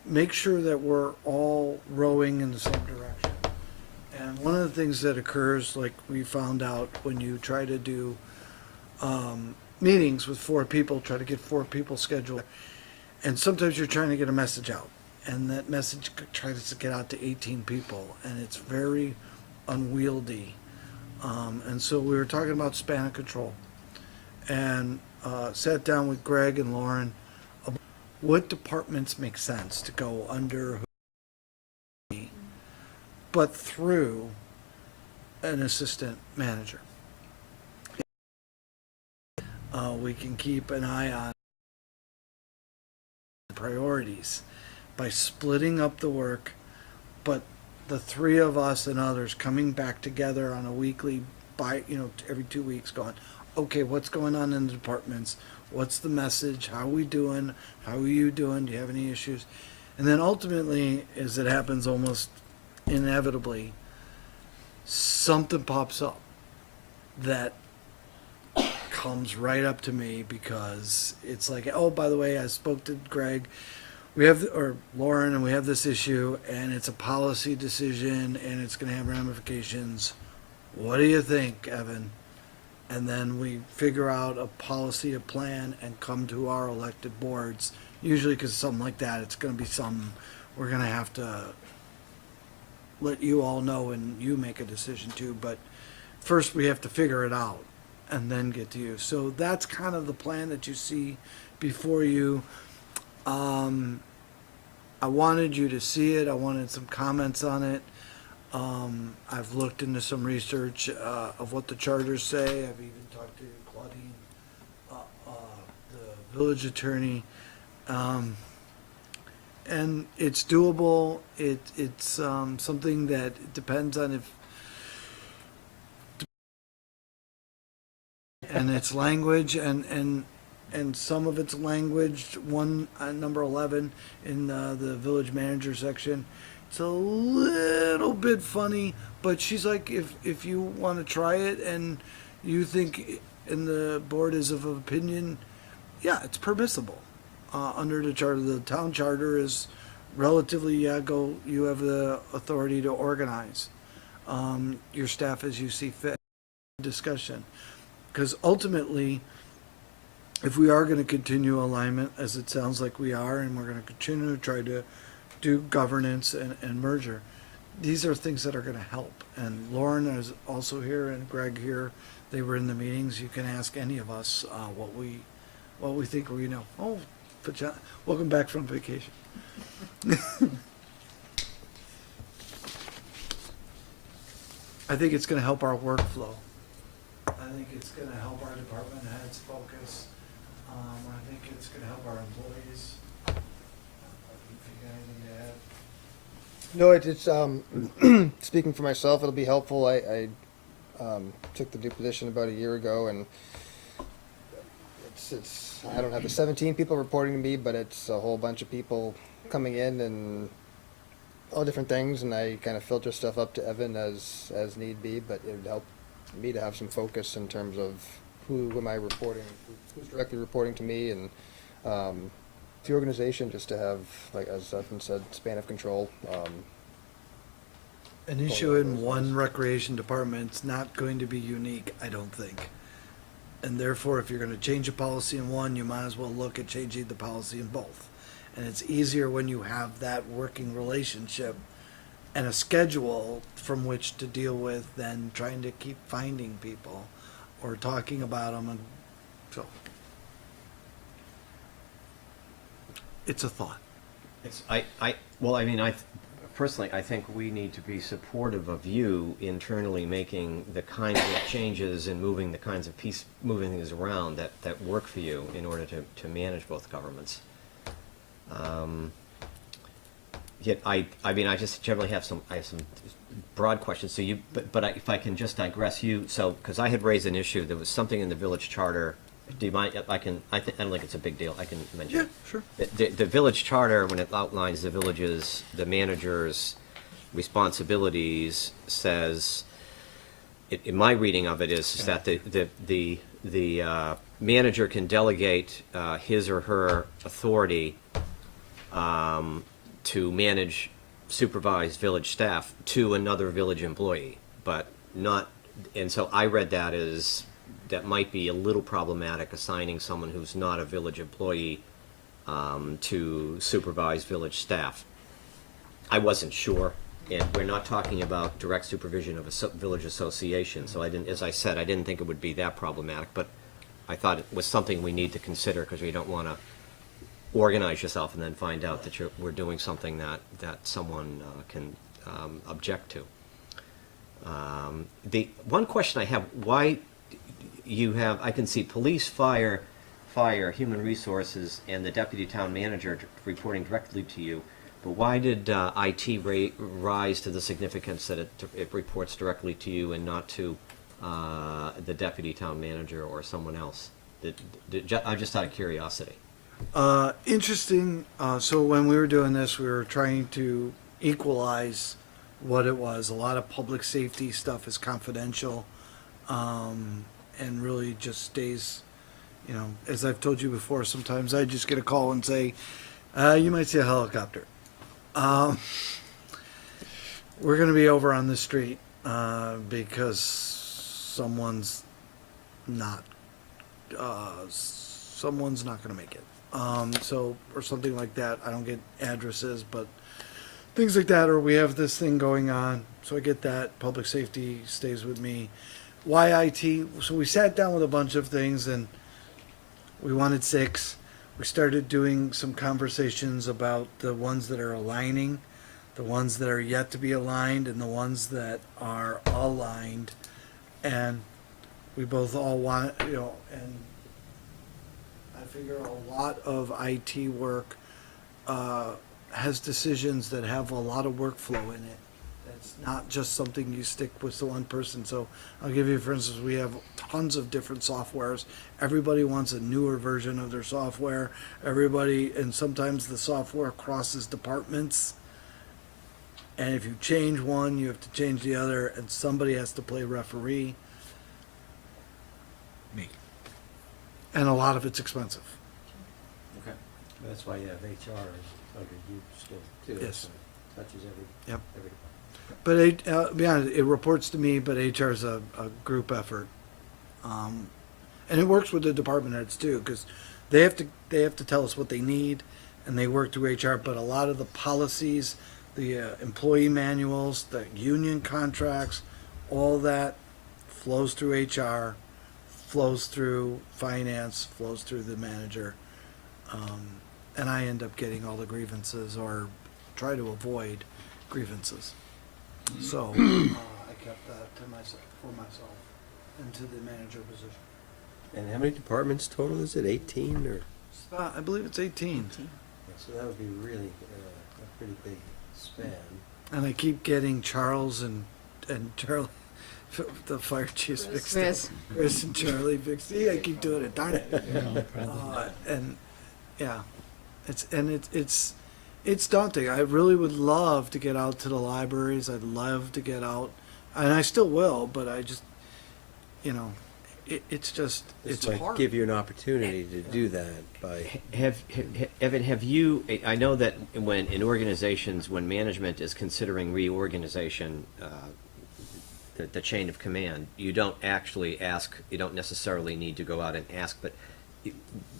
make sure that we're all rowing in the same direction. And one of the things that occurs, like we found out when you try to do meetings with 4 people, try to get 4 people scheduled, and sometimes you're trying to get a message out, and that message tries to get out to 18 people, and it's very unwieldy. And so we were talking about span of control, and sat down with Greg and Lauren about what departments make sense to go under, but through an assistant manager. We can keep an eye on priorities by splitting up the work, but the 3 of us and others coming back together on a weekly, every 2 weeks, going, okay, what's going on in the departments? What's the message? How are we doing? How are you doing? Do you have any issues? And then ultimately, as it happens almost inevitably, something pops up that comes right up to me because it's like, oh, by the way, I spoke to Greg, or Lauren, and we have this issue, and it's a policy decision, and it's going to have ramifications. What do you think, Evan? And then we figure out a policy, a plan, and come to our elected boards. Usually, because something like that, it's going to be something we're going to have to let you all know, and you make a decision too. But first, we have to figure it out, and then get to you. So that's kind of the plan that you see before you. I wanted you to see it. I wanted some comments on it. I've looked into some research of what the charters say. I've even talked to Claudine, the village attorney. And it's doable. It's something that depends on if. And and its language and some of its language, one, number 11 in the village manager section, it's a little bit funny, but she's like, if you want to try it and you think, and the board is of opinion, yeah, it's permissible. Under the charter, the town charter is relatively, you have the authority to organize your staff as you see fit. Discussion. Because ultimately, if we are going to continue alignment, as it sounds like we are, and we're going to continue to try to do governance and merger, these are things that are going to help. And Lauren is also here, and Greg here. They were in the meetings. You can ask any of us what we think we know. Oh, but John, welcome back from vacation. I think it's going to help our workflow. I think it's going to help our department heads focus. I think it's going to help our employees. If you got anything to add. No, it's speaking for myself, it'll be helpful. I took the new position about a year ago, and it's I don't have the 17 people reporting to me, but it's a whole bunch of people coming in and all different things, and I kind of filter stuff up to Evan as need be, but it would help me to have some focus in terms of who am I reporting, who's directly reporting to me, and the organization, just to have, like as Evan said, span of control. An issue in one recreation department is not going to be unique, I don't think. And therefore, if you're going to change a policy in one, you might as well look at changing the policy in both. And it's easier when you have that working relationship and a schedule from which to deal with than trying to keep finding people or talking about them. And so it's a thought. It's, well, I mean, personally, I think we need to be supportive of you internally making the kinds of changes and moving the kinds of moving things around that work for you in order to manage both governments. Yet I mean, I just generally have some broad questions. So if I can just digress, because I had raised an issue. There was something in the village charter. Do you mind? I don't think it's a big deal. I can mention. Yeah, sure. The village charter, when it outlines the manager's responsibilities, says, in my reading of it, is that the manager can delegate his or her authority to manage, supervise village staff to another village employee, but not. And so I read that as that might be a little problematic, assigning someone who's not a village employee to supervise village staff. I wasn't sure, and we're not talking about direct supervision of a village association, so as I said, I didn't think it would be that problematic, but I thought it was something we need to consider, because we don't want to organize yourself and then find out that we're doing something that someone can object to. The one question I have, why you have, I can see police, fire, human resources, and the deputy town manager reporting directly to you, but why did IT rise to the significance that it reports directly to you and not to the deputy town manager or someone else? I'm just out of curiosity. Interesting. So when we were doing this, we were trying to equalize what it was. A lot of public safety stuff is confidential, and really just stays, as I've told you before, sometimes I just get a call and say, you might see a helicopter. We're going to be over on the street because someone's not going to make it. Or something like that. I don't get addresses, but things like that, or we have this thing going on. So I get that. Public safety stays with me. Why IT? So we sat down with a bunch of things, and we wanted 6. We started doing some conversations about the ones that are aligning, the ones that are yet to be aligned, and the ones that are aligned. And we both all want, and I figure a lot of IT work has decisions that have a lot of workflow in it. It's not just something you stick with the one person. So I'll give you, for instance, we have tons of different softwares. Everybody wants a newer version of their software. Everybody, and sometimes the software crosses departments. And if you change one, you have to change the other, and somebody has to play referee. Me. And a lot of it's expensive. Okay. That's why you have HR under you still, too. Yes. So it touches every, Yep. every department. But be honest, it reports to me, but HR is a group effort. And it works with the department heads too, because they have to tell us what they need, and they work through HR. But a lot of the policies, the employee manuals, the union contracts, all that flows through HR, flows through finance, flows through the manager, and I end up getting all the grievances or try to avoid grievances. So I kept that to myself, for myself, and to the manager position. And how many departments total is it? 18 or? I believe it's 18. Yeah, so that would be really a pretty big span. And I keep getting Charles and Charlie, the fire chiefs mixed up. Chris and Charlie mixed. See, I keep doing it. Darn it. And yeah, it's daunting. I really would love to get out to the libraries. I'd love to get out, and I still will. But I just, it's just This it's might hard. give you an opportunity to do that by. Evan, have you, I know that when, in organizations, when management is considering reorganization, the chain of command, you don't actually ask, you don't necessarily need to go out and ask, but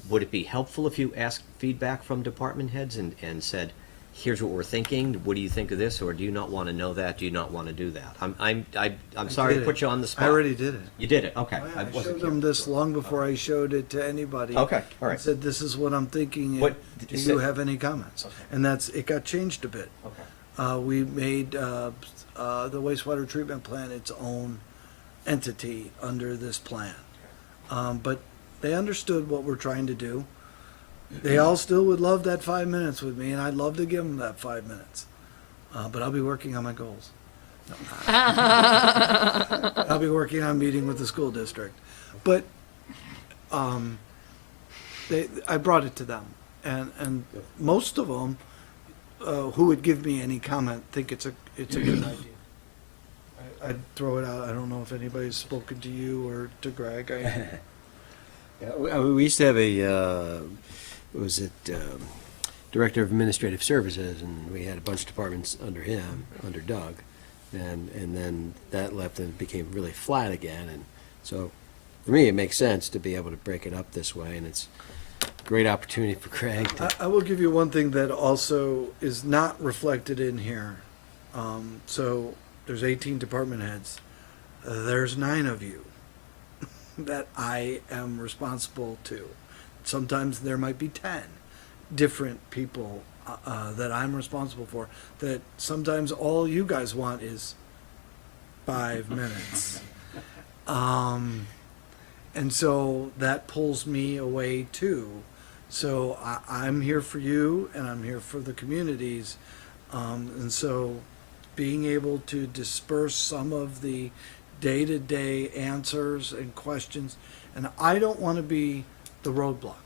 would it be helpful if you asked feedback from department heads and said, here's what we're thinking, what do you think of this, or do you not want to know that, do you not want to do that? I'm sorry to put you on the spot. I already did it. You did it, okay. I wasn't showed clear. them this long before I showed it to anybody. Okay, all I right. said, this is what I'm thinking. and What Do did you you say? have any comments? Okay. And it got changed a bit. Okay. We made the wastewater treatment plant its own entity under this plan. But they understood what we're trying to do. They all still would love that 5 minutes with me, and I'd love to give them that 5 minutes. But I'll be working on my goals. I'll be working on meeting with the school district. But I brought it to them, and most of them who would give me any comment think it's a good idea. I'd throw it out. I don't know if anybody's spoken to you or to Greg. Yeah, we used to have Director of Administrative Services, and we had a bunch of departments under him, under Doug, and then that left and it became really flat again. And so, for me, it makes sense to be able to break it up this way, and it's a great opportunity for Craig to. I will give you one thing that also is not reflected in here. So there's 18 department heads. There's 9 of you that I am responsible to. Sometimes there might be 10 different people that I'm responsible for. That sometimes all you guys want is 5 minutes. And so that pulls me away too. So I'm here for you, and I'm here for the communities. And so being able to disperse some of the day-to-day answers and questions, and I don't want to be the roadblock.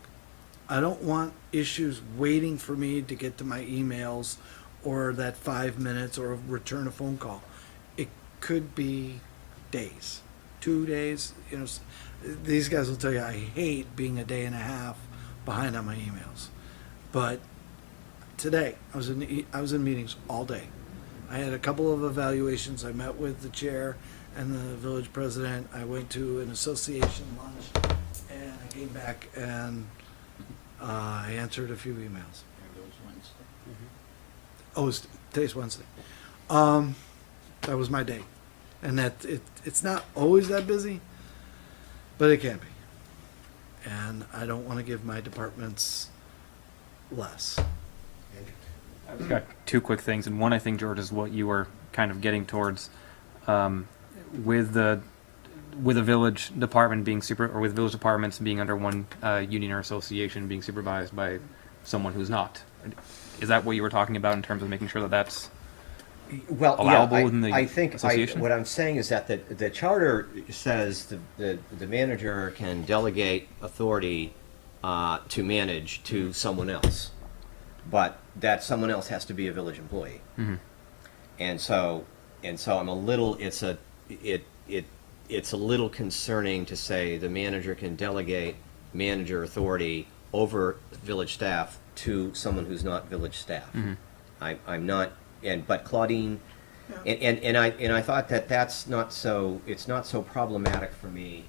I don't want issues waiting for me to get to my emails or that 5 minutes or return a phone call. It could be days, 2 days. These guys will tell you I hate being a day and a half behind on my emails. But today I was in meetings all day. I had a couple of evaluations. I met with the chair and the village president. I went to an association lunch, and I came back and I answered a few emails. Today's Wednesday. That was my day, and it's not always that busy, but it can be. And I don't want to give my departments less. I've got 2 quick things, and one I think, George, is what you were kind of getting towards, with the village department being with village departments being under one union or association being supervised by someone who's not. Is that what you were talking about in terms of making sure that that's Well, allowable yeah, within the I think association? what I'm saying is that the charter says the manager can delegate authority to manage to someone else, but that someone else has to be a village employee. And so I'm a little, it's a little concerning to say the manager can delegate manager authority over village staff to someone who's not village staff. I'm not, but Claudine, and I thought that that's not so, it's not so problematic for me,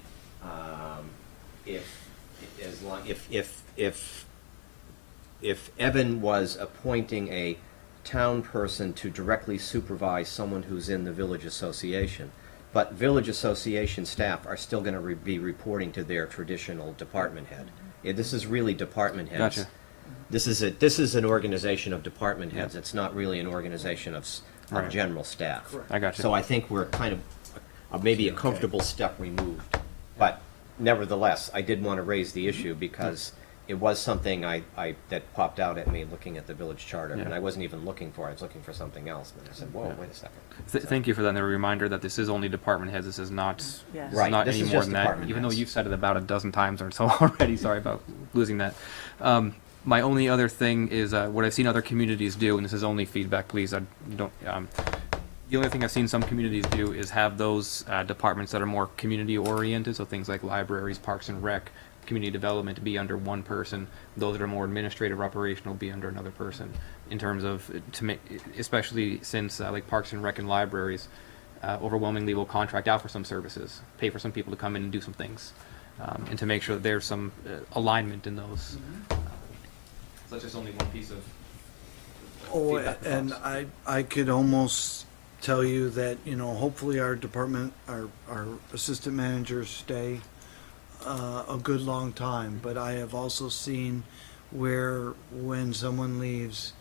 if Evan was appointing a town person to directly supervise someone who's in the village association, but village association staff are still going to be reporting to their traditional department head. This is really department heads. Gotcha. This is an organization of department heads. It's not really an organization of Right. general staff. I gotcha. So I think we're kind of maybe a comfortable step removed. But nevertheless, I did want to raise the issue because it was something that popped out at me looking at the village charter, and I wasn't even looking for it. I was looking for something else. And I said, whoa, wait a second. Thank you for that, and the reminder that this is only department heads. This is not, this is Right, not this any is more just than that, department even though heads. you've said it about a dozen times or so already. Sorry about losing that. My only other thing is what I've seen other communities do, and this is only feedback, please. I don't. The only thing I've seen some communities do is have those departments that are more community oriented, so things like libraries, parks and rec, community development be under one person. Those that are more administrative or operational be under another person. In terms of to make, especially since like parks and rec and libraries, overwhelmingly will contract out for some services, pay for some people to come in and do some things, and to make sure that there's some alignment in those. So that's just only one piece of. Oh, feedback from and folks. I could almost tell you that, you know, hopefully our department, our assistant managers stay a good long time, but I have also seen where when someone leaves,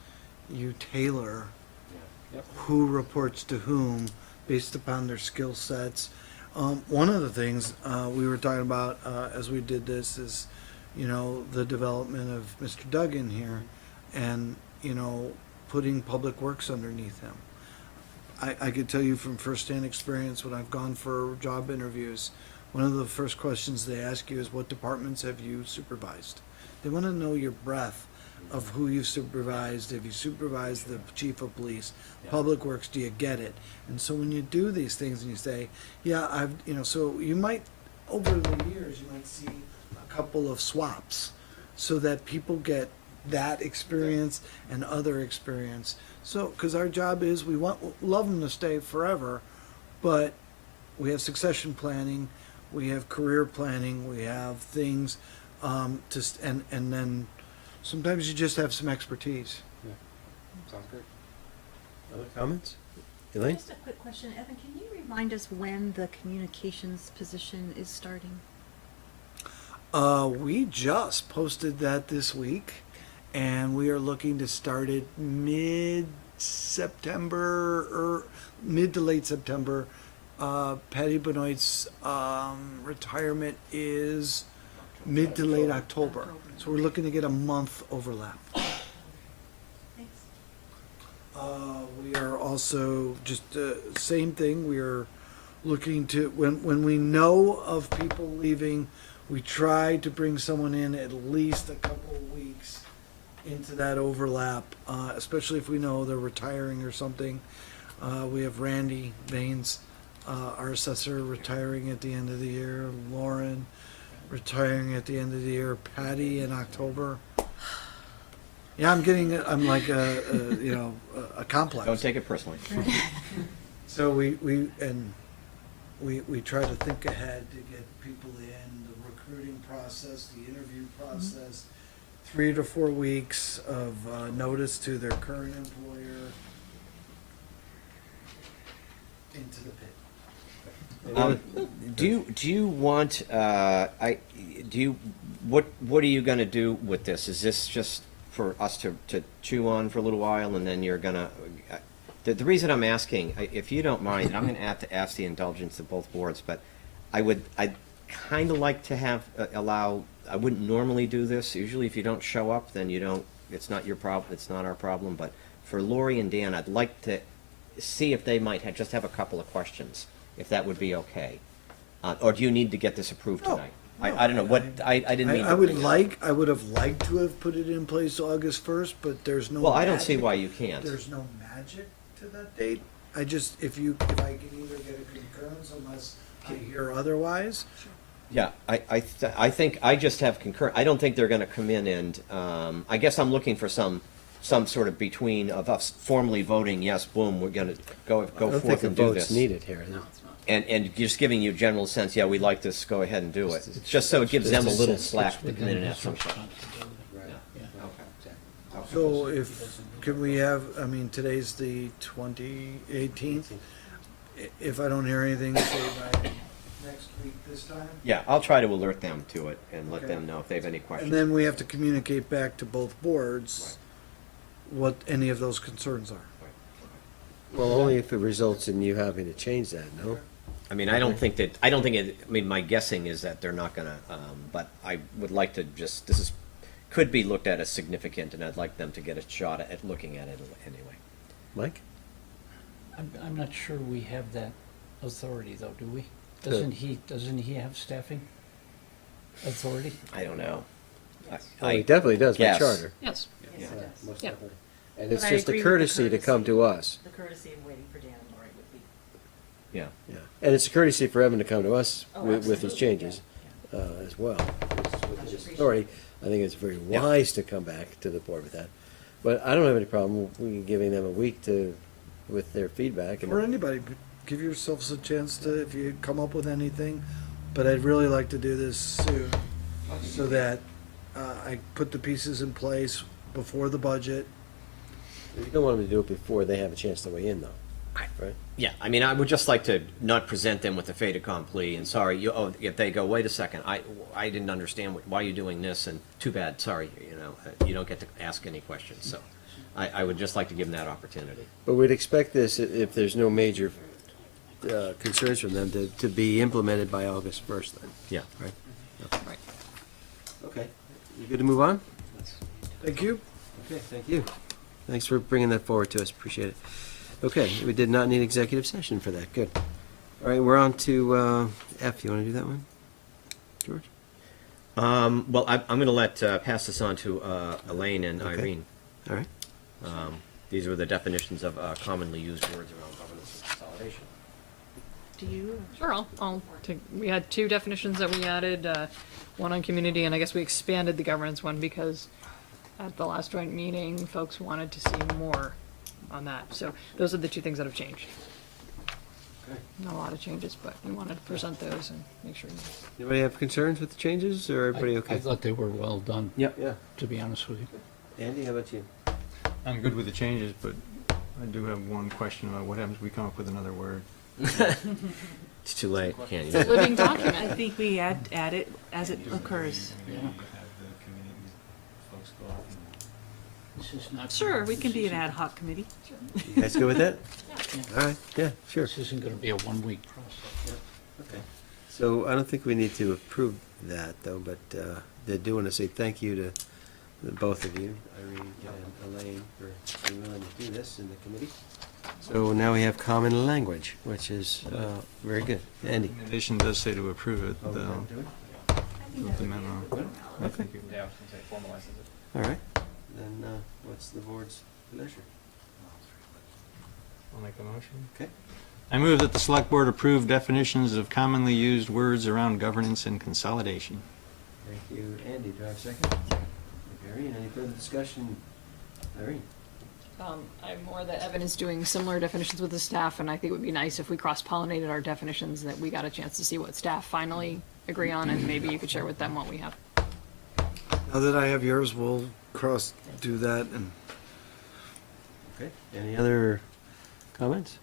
you tailor who reports to whom based upon their skill sets. One of the things we were talking about as we did this is, you know, the development of Mr. Duggan here and, you know, putting public works underneath him. I could tell you from firsthand experience when I've gone for job interviews, one of the first questions they ask you is, what departments have you supervised? They want to know your breadth of who you supervised. If you supervised the chief of police, public works, do you get it? And so when you do these things and you say, yeah, I've, you know, so you might, over the years, you might see a couple of swaps so that people get that experience and other experience. So, because our job is, we love them to stay forever, but we have succession planning, we have career planning, we have things, and then sometimes you just have some expertise. Sounds great. Other comments? Elaine? Just a quick question, Evan, can you remind us when the communications position is starting? We just posted that this week, and we are looking to start it mid-September or mid to late September. Patty Benoit's retirement is mid to late October, so we're looking to get a month overlap. Thanks. We are also just same thing. We are looking to when we know of people leaving, we try to bring someone in at least a couple of weeks into that overlap, especially if we know they're retiring or something. We have Randy Baines, our assessor, retiring at the end of the year. Lauren retiring at the end of the year. Patty in October. Yeah, I'm like a complex. Don't take it personally. So we try to think ahead to get people in, the recruiting process, the interview process, 3 to 4 weeks of notice to their current employer into the pit. Do you want, what are you gonna do with this? Is this just for us to chew on for a little while and then you're gonna, the reason I'm asking, if you don't mind, and I'm gonna have to ask the indulgence of both boards, but I'd kinda like to have, I wouldn't normally do this. Usually if you don't show up, then you don't, it's not your problem, it's not our problem, but for Lori and Dan, I'd like to see if they might just have a couple of questions, if that would be okay. Or do you need to get this approved No, tonight? I don't know, what, I didn't mean to I would bring it up. I would have liked to have put it in place August 1st, but there's no. Well, I don't see magic- why you can't. There's no magic to that date. I just, if I can either get a concurrence unless I hear otherwise. Yeah, I think, I just have I don't think they're gonna come in and, I guess I'm looking for some sort of between of us formally voting, yes, boom, we're gonna go I don't think forth a and do vote's this. needed here, no. And just giving you general sense, yeah, we like this, go ahead and do it. It's just so it gives them a little slack to come in and have some. So can we have, I mean, today's the 18th. If I don't hear anything, say by next week this time? Yeah, I'll try to alert them to it and let Okay. them know if they have any And questions. then we have to communicate back to both boards what any of those concerns are. Well, only if it results in you having to change that, no? I mean, my guessing is that they're not gonna, but I would like to just, could be looked at as significant, and I'd like them to get a shot at looking at it anyway. Mike? I'm not sure we have that authority, though, do we? To- Doesn't he have staffing authority? I don't know. Oh, he definitely does by Yes. charter. Yes. Yeah, most Yeah. definitely. And it's But I just agree a with the courtesy to come to us. The courtesy of waiting for Dan and Lori would be. Yeah. Yeah. And it's a courtesy for Evan to come to us Oh, with his absolutely, changes as well. With his authority, I think it's very wise to come back to the board with that. But I don't have any problem giving them a week with their feedback. Or anybody, but give yourselves a chance to, if you come up with anything. But I'd really like to do this soon, so that I put the pieces in place before the budget. You don't want them to do it before they have a chance to weigh in, though, right? Yeah, I mean, I would just like to not present them with a fait accompli, and sorry, if they go, wait a second, I didn't understand, why are you doing this, and too bad, sorry, you don't get to ask any questions, so I would just like to give them that opportunity. But we'd expect this, if there's no major concerns from them, to be implemented by August 1st then, Yeah. right? Right. Okay. You good to move on? Thank you. Okay, thank you. Thanks for bringing that forward to us, appreciate it. Okay, we did not need executive session for that, good. All right, we're on to F, you want to do that one? George? Well, I'm gonna pass this on to Elaine and Okay. Irene. All right. These were the definitions of commonly used words around governance and consolidation. Do you? Sure, I'll take, we had two definitions that we added, one on community, and I guess we expanded the governance one because at the last joint meeting, folks wanted to see more on that. So those are the two things that have changed. Okay. Not a lot of changes, but we wanted to present those and make sure. Anybody have concerns with the changes, or everybody okay? I thought they were well done, Yep. Yeah. to be honest with you. Andy, how about you? I'm good with the changes, but I do have one question about what happens if we come up with another word. It's too late, can't It's a use it. living I document. think we add it as it occurs. This is not. Sure, we can be an ad hoc committee. You guys good with that? All right, yeah, sure. This isn't gonna be a one-week process. Okay. So I don't think we need to approve that, though, but they do want to say thank you to the both of you, Irene and Elaine, for being willing to do this in the committee. So now we have common language, which is very good. Andy? Recommendation does say to approve it, Oh, we're though, gonna do it? with the memo. I Okay. think it- Yeah, I was gonna say formalizes it. All right. Then what's the board's pleasure? I'll make a motion. Okay. I move that the select board approve definitions of commonly used words around governance and consolidation. Thank you, Andy. Do I have a second? Irene, any further discussion? Irene? I'm more that Evan is doing similar definitions with the staff, and I think it would be nice if we cross-pollinated our definitions, that we got a chance to see what staff finally agree on, and maybe you could share with them what we have. Now that I have yours, we'll do that and. Okay. Any other comments?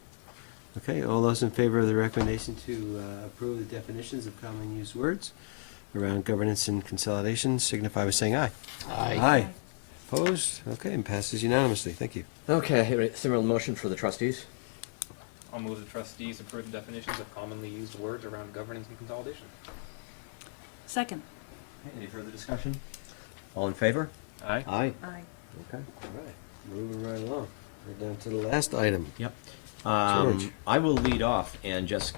Okay, all those in favor of the recommendation to approve the definitions of common used words around governance and consolidation signify by saying aye. Aye. Opposed? Okay, and passes unanimously. Thank you. Okay, similar motion for the trustees? I'll move the trustees approve the definitions of commonly used words around governance and consolidation. Second. Any further discussion? All in favor? Aye. Aye. Aye. Okay, all right. Moving right along. We're down to the last item. Yep. George. I will lead off and just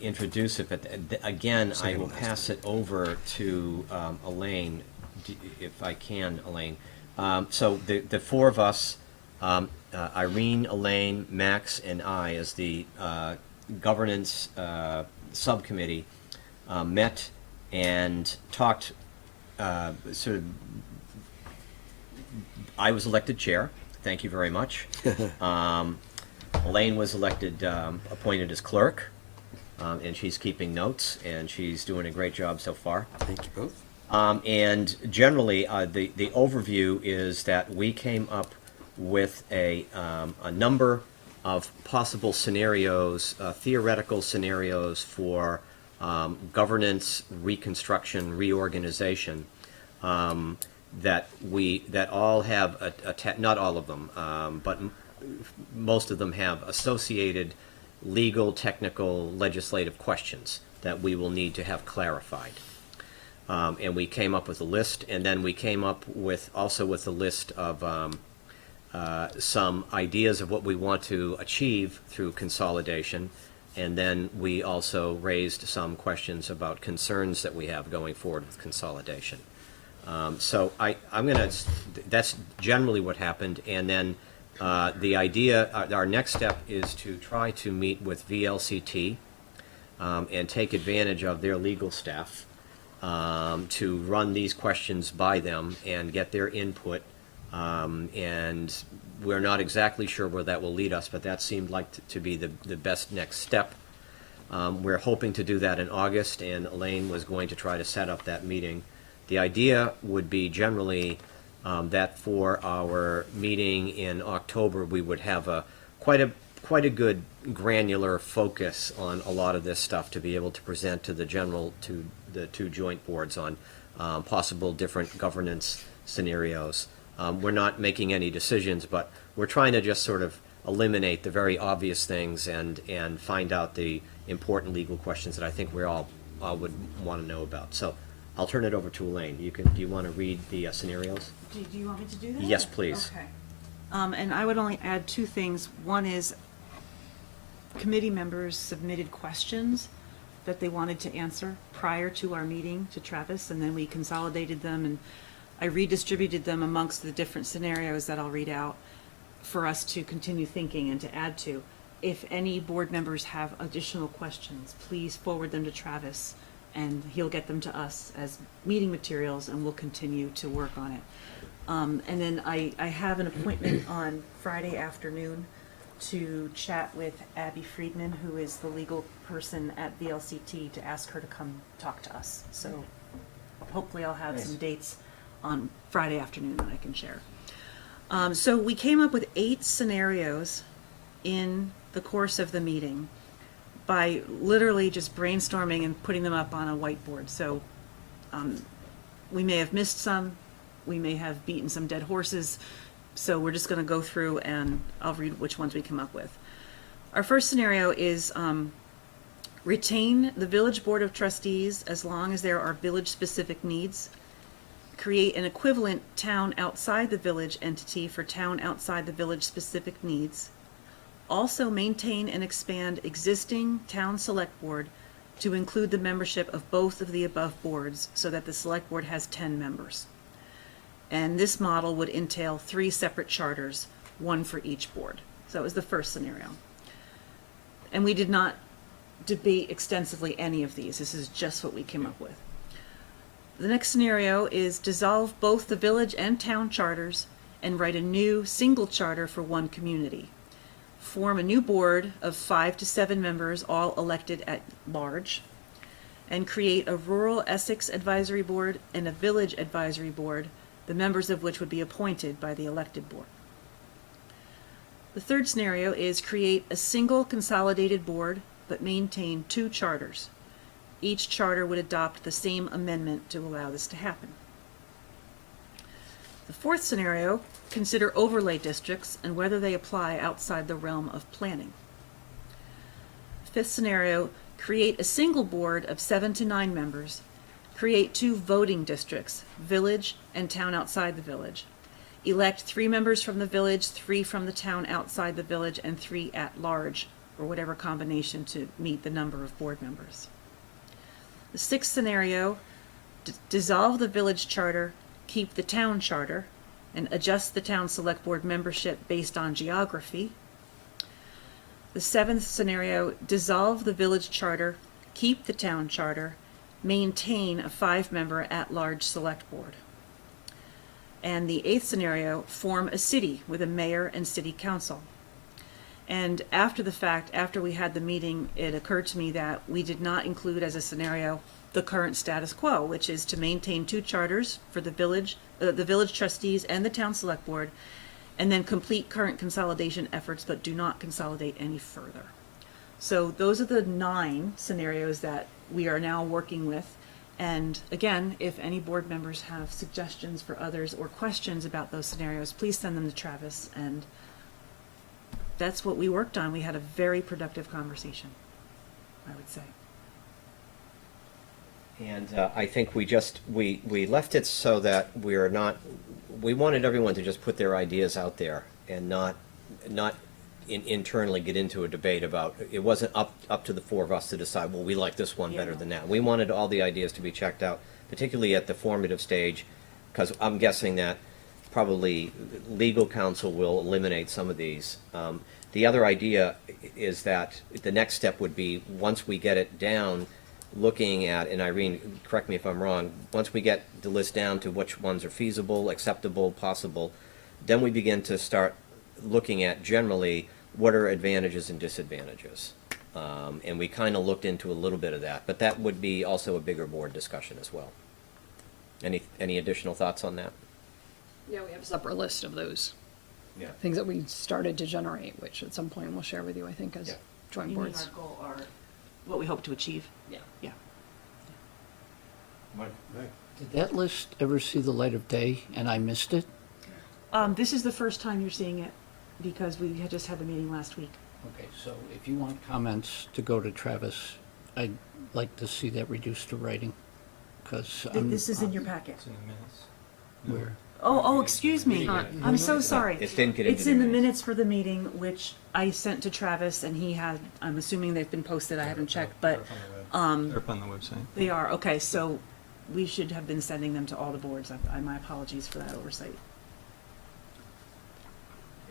introduce it, but again, I will pass it over to Elaine, if I can, Elaine. So the four of us, Irene, Elaine, Max, and I, as the governance subcommittee, met and talked sort of. I was elected chair. Thank you very much. Elaine was elected, appointed as clerk, and she's keeping notes, and she's doing a great job so far. Thank you both. And generally, the overview is that we came up with a number of possible scenarios, theoretical scenarios for governance, reconstruction, reorganization, that all have not all of them, but most of them have associated legal, technical, legislative questions that we will need to have clarified. And we came up with a list, and then we came up with a list of some ideas of what we want to achieve through consolidation, and then we also raised some questions about concerns that we have going forward with consolidation. So that's generally what happened, and then the idea, our next step is to try to meet with VLCT and take advantage of their legal staff to run these questions by them and get their input. And we're not exactly sure where that will lead us, but that seemed like to be the best next step. We're hoping to do that in August, and Elaine was going to try to set up that meeting. The idea would be generally that for our meeting in October, we would have quite a good granular focus on a lot of this stuff to be able to present to the two joint boards on possible different governance scenarios. We're not making any decisions, but we're trying to just sort of eliminate the very obvious things and find out the important legal questions that I think we all would want to know about. So I'll turn it over to Elaine. Do you want to read the scenarios? Do you want me to do that? Yes, please. Okay. And I would only add two things. One is committee members submitted questions that they wanted to answer prior to our meeting to Travis, and then we consolidated them, and I redistributed them amongst the different scenarios that I'll read out for us to continue thinking and to add to. If any board members have additional questions, please forward them to Travis, and he'll get them to us as meeting materials, and we'll continue to work on it. And then I have an appointment on Friday afternoon to chat with Abby Friedman, who is the legal person at VLCT, to ask her to come talk to us. So hopefully I'll have some dates on Friday afternoon that I can share. So we came up with 8 scenarios in the course of the meeting by literally just brainstorming and putting them up on a whiteboard. So we may have missed some, we may have beaten some dead horses, so we're just going to go through and I'll read which ones we come up with. Our first scenario is retain the village board of trustees as long as there are village-specific needs. Create an equivalent town outside the village entity for town outside the village specific needs. Also maintain and expand existing town select board to include the membership of both of the above boards so that the select board has 10 members. And this model would entail 3 separate charters, 1 for each board. So that was the first scenario. And we did not debate extensively any of these. This is just what we came up with. The next scenario is dissolve both the village and town charters and write a new single charter for one community. Form a new board of 5 to 7 members, all elected at large, and create a rural Essex advisory board and a village advisory board, the members of which would be appointed by the elected board. The third scenario is create a single consolidated board, but maintain 2 charters. Each charter would adopt the same amendment to allow this to happen. The fourth scenario, consider overlay districts and whether they apply outside the realm of planning. Fifth scenario, create a single board of 7 to 9 members, create 2 voting districts, village and town outside the village, elect 3 members from the village, 3 from the town outside the village, and 3 at large, or whatever combination to meet the number of board members. The 6th scenario, dissolve the village charter, keep the town charter, and adjust the town select board membership based on geography. The 7th scenario, dissolve the village charter, keep the town charter, maintain a 5-member at-large select board. And the 8th scenario, form a city with a mayor and city council. And after the fact, after we had the meeting, it occurred to me that we did not include as a scenario the current status quo, which is to maintain 2 charters for the village trustees and the town select board, and then complete current consolidation efforts, but do not consolidate any further. So those are the 9 scenarios that we are now working with. And again, if any board members have suggestions for others or questions about those scenarios, please send them to Travis. And that's what we worked on. We had a very productive conversation, I would say. And I think we left it so that we wanted everyone to just put their ideas out there and not internally get into a debate about, it wasn't up to the 4 of us to decide, well, we like this one better than that. We wanted all the ideas to be checked out, particularly at the formative stage, because I'm guessing that probably legal counsel will eliminate some of these. The other idea is that the next step would be, once we get it down, looking at, and Irene, correct me if I'm wrong, once we get the list down to which ones are feasible, acceptable, possible, then we begin to start looking at generally what are advantages and disadvantages. And we kind of looked into a little bit of that, but that would be also a bigger board discussion as well. Any additional thoughts on that? Yeah, we have a separate list of those Yeah. things that we started to generate, which at some point we'll share with you, I think, as Yeah. joint You mean boards. our goal, or what we hope to achieve? Yeah. Yeah. Did that list ever see the light of day and I missed it? This is the first time you're seeing it, because we had just had the meeting last week. Okay, so if you want comments to go to Travis, I'd like to see that reduced to writing, because This is in your packet. It's in the minutes. Where? Oh, excuse me. I'm so sorry. It didn't get into It's the in the minutes. minutes for the meeting, which I sent to Travis, and he had, I'm assuming they've been posted, I haven't checked, but, They're up on the website. they are, okay, so we should have been sending them to all the boards. My apologies for that oversight.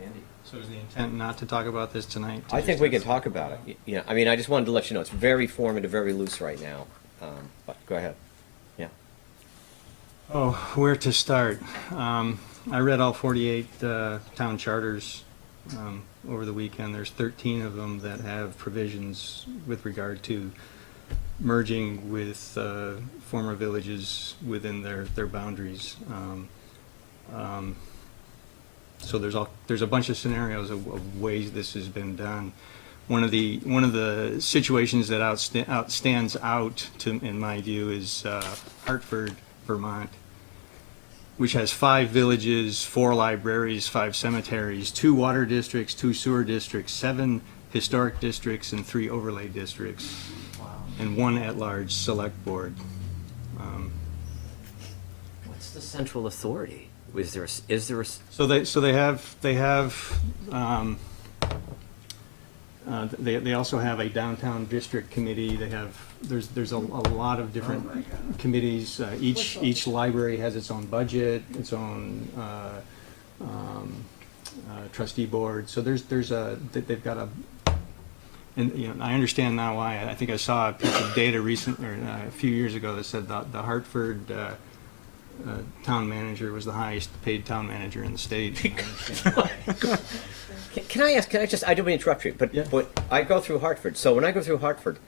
Andy? So is the intent not to talk about this tonight? I think we can talk about it. Yeah, I mean, I just wanted to let you know, it's very formative, very loose right now. But go ahead. Yeah. Oh, where to start? I read all 48 town charters over the weekend. There's 13 of them that have provisions with regard to merging with former villages within their boundaries. So there's a bunch of scenarios of ways this has been done. One of the situations that stands out in my view is Hartford, Vermont, which has 5 villages, 4 libraries, 5 cemeteries, 2 water districts, 2 sewer districts, 7 historic districts, and 3 overlay districts, and 1 at-large select board. What's the central authority? Is there a So they also have a downtown district committee. There's a lot of different committees. Each library has its own budget, its own trustee board. So they've got and I understand now why. I think I saw a piece of data a few years ago that said the Hartford town manager was the highest paid town manager in the state. Can I just, I don't mean to interrupt you, but, Yeah. but I go through Hartford. So when I go through Hartford,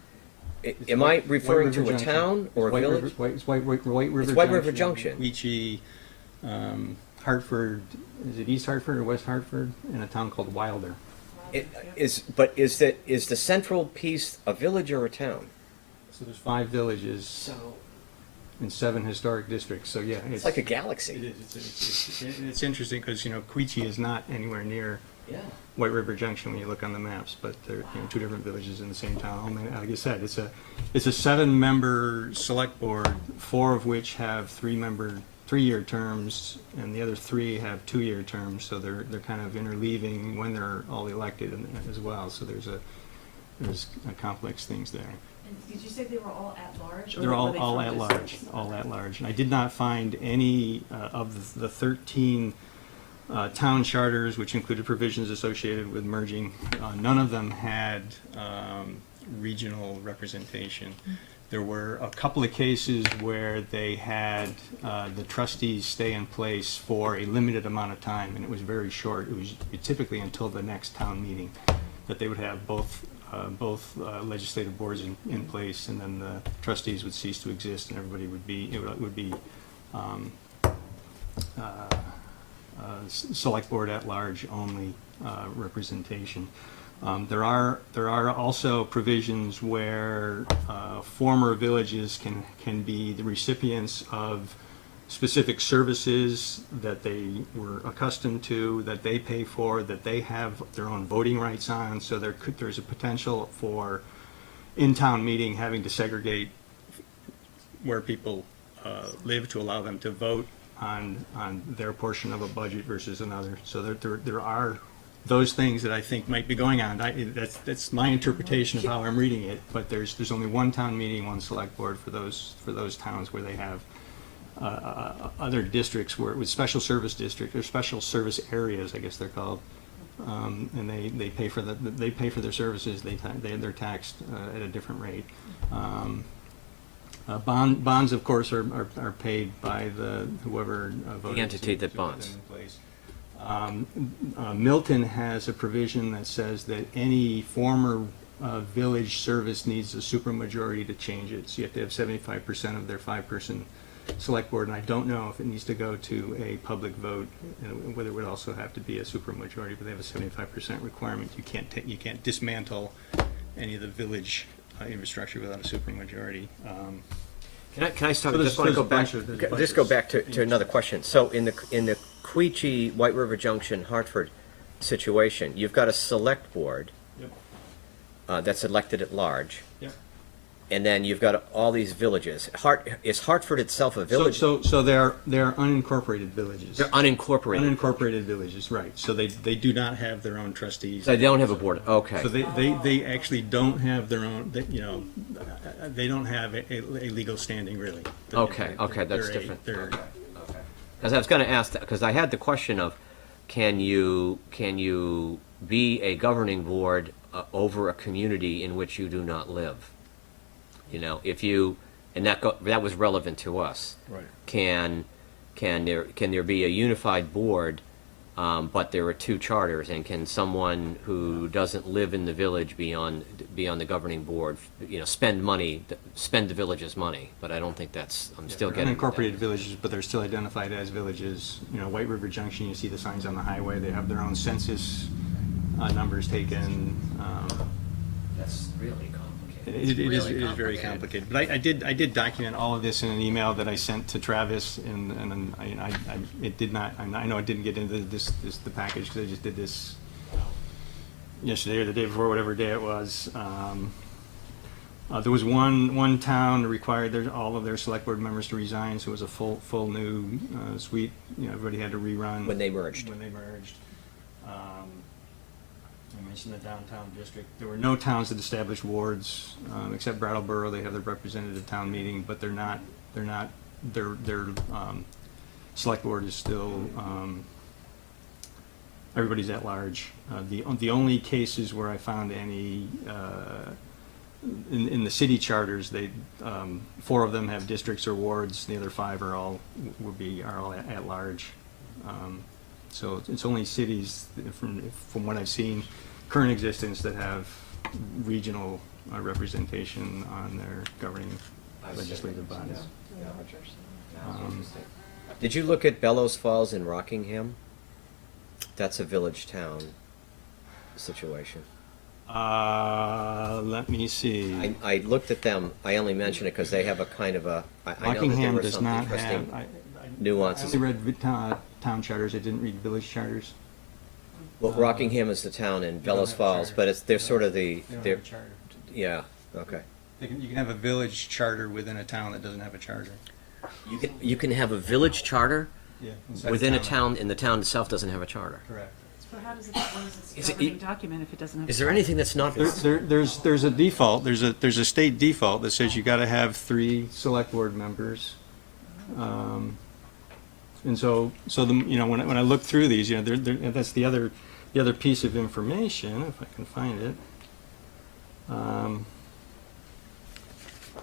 am I referring to a town or a village? It's White River It's White River Junction. Weechee, Hartford, is it East Hartford or West Hartford? And a town called Wilder. Is the central piece a village or a town? So there's 5 villages and 7 historic districts. So yeah, It's like a galaxy. It is. It's interesting because Quechee is not anywhere near Yeah. White River Junction when you look on the maps, but they're 2 different villages in the same town. And like I said, it's a 7-member select board, 4 of which have 3-member 3-year terms, and the other 3 have 2-year terms, so they're kind of interleaving when they're all elected as well, so there's complex things there. And did you say they were all at large? They're all at large, all at large. And I did not find any of the 13 town charters, which included provisions associated with merging. None of them had regional representation. There were a couple of cases where they had the trustees stay in place for a limited amount of time, and it was very short. It was typically until the next town meeting that they would have both legislative boards in place, and then the trustees would cease to exist, and everybody would be, it would be select board at large only representation. There are also provisions where former villages can be the recipients of specific services that they were accustomed to, that they pay for, that they have their own voting rights on. So there's a potential for in-town meeting having to segregate where people live to allow them to vote on their portion of a budget versus another. So there are those things that I think might be going on. That's my interpretation of how I'm reading it. But there's only one town meeting, one select board for those towns where they have other districts where with special service district or special service areas, I guess they're called, and they pay for their services. They're taxed at a different rate. Bonds, of course, are paid by whoever voted The entity to that put bonds. them in place. Milton has a provision that says that any former village service needs a supermajority to change it. So you have to have 75% of their 5-person select board, and I don't know if it needs to go to a public vote, whether it would also have to be a supermajority, but they have a 75% requirement. You can't dismantle any of the village infrastructure without a supermajority. Can I stop? So Just want to go back. there's a bunch Just go back to another question. So in the Quechee, White River Junction, Hartford situation, you've got a select board Yep. that's elected at large, Yep. and then you've got all these villages. Is Hartford itself a village? So they're unincorporated villages. They're unincorporated. Unincorporated villages, right. So they do not have their own trustees. They don't have a board. Okay. So they actually don't have their own, they don't have a legal standing, really. Okay, that's They're different. they're- Because I was going to ask that, because I had the question of, can you be a governing board over a community in which you do not live? If you, and that was relevant to us. Right. Can there be a unified board, but there are 2 charters, and can someone who doesn't live in the village be on the governing board? Spend the village's money, but I don't think that's. I'm still They're getting unincorporated villages, but they're still identified as villages. White River Junction, you see the signs on the highway, they have their own census numbers taken. That's really complicated. It is very complicated. But I did document all of this in an email that I sent to Travis, and it did not. I know it didn't get into the package because I just did this yesterday or the day before, whatever day it was. There was one town required all of their select board members to resign, so it was a full new suite. Everybody had to rerun When they merged. I mentioned the downtown district. There were no towns that established wards except Brattleboro. They have their representative town meeting, but their select board is still everybody's at large. The only cases where I found any in the city charters, 4 of them have districts or wards. The other 5 are all at large. So it's only cities, from what I've seen, current existence, that have regional representation on their governing legislative bodies. Did you look at Bellows Falls in Rockingham? That's a village town situation. Let me see. I looked at them. I only mention it because they have a kind of a. I know that there Rockingham were does some not interesting have. nuances. I only read town charters. I didn't read village charters. Well, Rockingham is the town in Bellows Falls, but they're sort of the. They don't They're, have a charter. yeah. Okay. You can have a village charter within a town that doesn't have a charter. You can have a village charter Yeah. within a town, and the town itself doesn't have a charter. Correct. So how does it, what is Is this it- governing document if it doesn't have? Is there anything that's not? There's a default, there's a state default that says you gotta have 3 select board members. And so when I look through these, that's the other piece of information, if I can find it.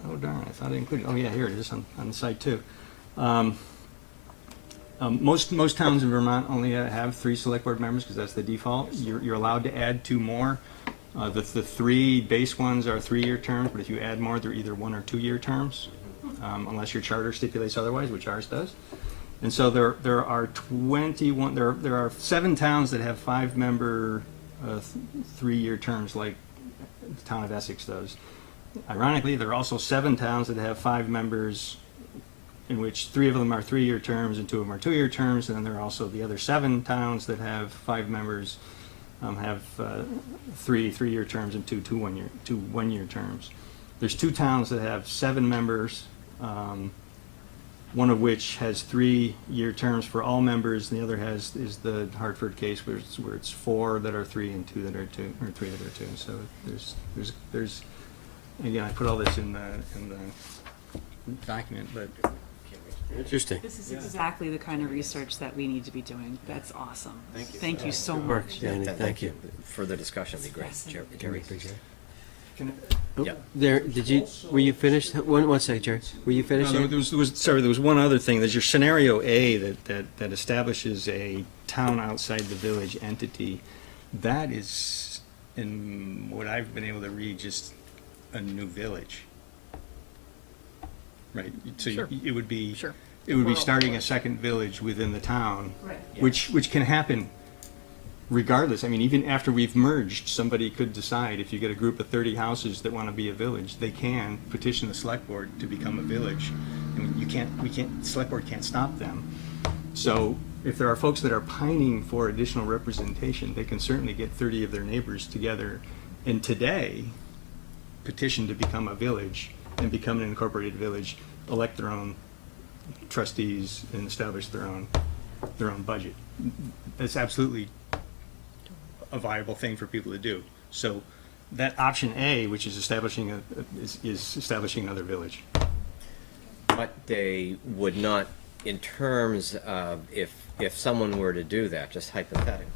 Oh darn, I thought I included, oh yeah, here it is on the site too. Most towns in Vermont only have 3 select board members because that's the default. You're allowed to add 2 more. The 3 base ones are 3-year terms, but if you add more, they're either 1 or 2-year terms, unless your charter stipulates otherwise, which ours does. And so there are 21. There are 7 towns that have 5-member 3-year terms, like the town of Essex does. Ironically, there are also 7 towns that have 5 members, in which 3 of them are 3-year terms and 2 of them are 2-year terms. And then there are also the other 7 towns that have 5 members, have 3 3-year terms and 2 1-year terms. There's 2 towns that have 7 members, one of which has 3-year terms for all members, and the other is the Hartford case, where it's 4 that are 3 and 2 that are 2, or 3 that are 2. So there's again, I put all this in the document, but Interesting. This is exactly the kind of research that we need to be doing. That's awesome. Thank you. Thank you so Work, much. Danny, thank you. Further discussion would be great, Jerry. Oh, Yeah. were you finished? One sec, Jerry. Were you finished? No, there was one other thing. There's your scenario A that establishes a town outside the village entity. That is, in what I've been able to read, just a new village. Right, so Sure. it would be, Sure. it would be starting a second village within the town, Right. which can happen regardless. I mean, even after we've merged, somebody could decide, if you get a group of 30 houses that want to be a village, they can petition the select board to become a village. And the select board can't stop them. So if there are folks that are pining for additional representation, they can certainly get 30 of their neighbors together and today petition to become a village and become an incorporated village, elect their own trustees, and establish their own budget. That's absolutely a viable thing for people to do. So that option A, which is establishing establishing another village. But they would not, in terms of if someone were to do that, just hypothetically,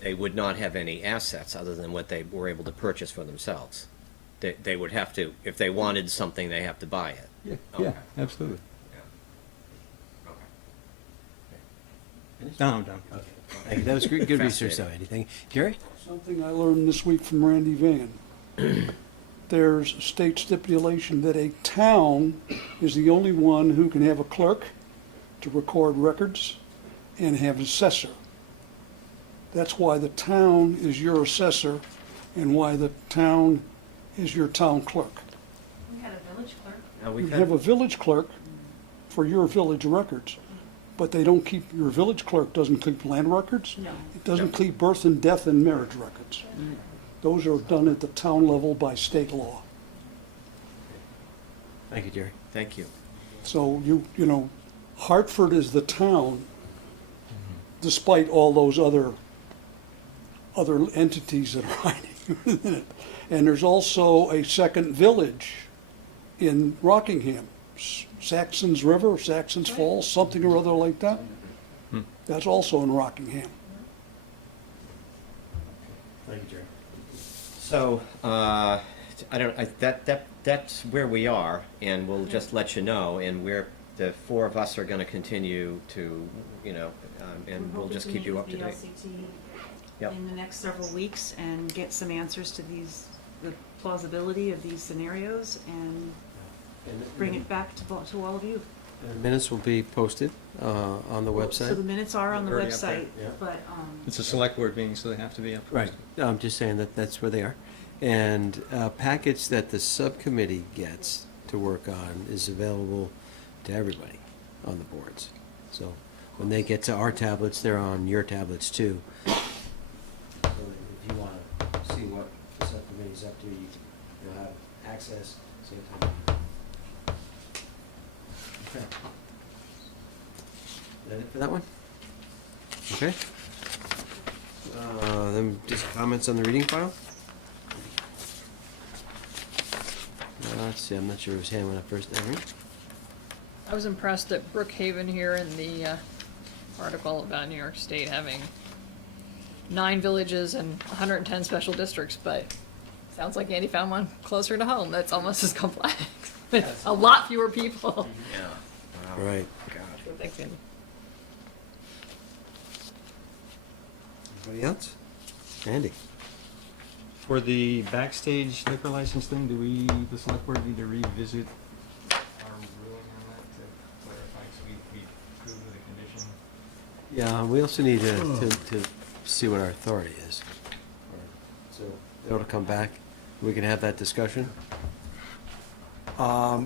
they would not have any assets other than what they were able to purchase for themselves. They would have to, if they wanted something, they have to buy it. Yeah, Okay. absolutely. Okay. No, I'm done. Okay. Thank you. That was good research, though, Andy. Thank you. Jerry? Something I learned this week from Randy Van. There's state stipulation that a town is the only one who can have a clerk to record records and have an assessor. That's why the town is your assessor and why the town is your town clerk. We had a village clerk. You have a village clerk for your village records, but they don't keep, your village clerk doesn't keep land records. No. It doesn't keep birth and death and marriage records. Those are done at the town level by state law. Thank you, Jerry. Thank you. So you know, Hartford is the town, despite all those other entities that are hiding within it. And there's also a second village in Rockingham, Saxon's River, Saxon's Falls, something or other like that. That's also in Rockingham. Thank you, Jerry. So, that's where we are, and we'll just let you know, and the 4 of us are gonna continue to, and we'll just keep you up to date. Yep. In the next several weeks and get some answers to the plausibility of these scenarios and bring it back to all of you. Minutes will be posted on the website. So the minutes are on the Already up there, website, yeah. but, It's a select board meeting, so they have to be up. Right. I'm just saying that's where they are. And package that the subcommittee gets to work on is available to everybody on the boards. So when they get to our tablets, they're on your tablets too. So that if you want to see what the subcommittee's up to, you'll have access same time. That it for that one? Okay. Then just comments on the reading file? Let's see, I'm not sure whose hand went up first. Erin? I was impressed at Brookhaven here in the article about New York State having 9 villages and 110 special districts, but sounds like Andy found one closer to home that's almost as complex, with a lot fewer people. Yeah. Right. So thanks, Andy. Anybody else? Andy? For the backstage liquor license thing, do we, the select board, need to revisit our ruling on that to clarify, so we approve of the condition? Yeah, we also need to see what our authority is. So it'll come back. We can have that discussion.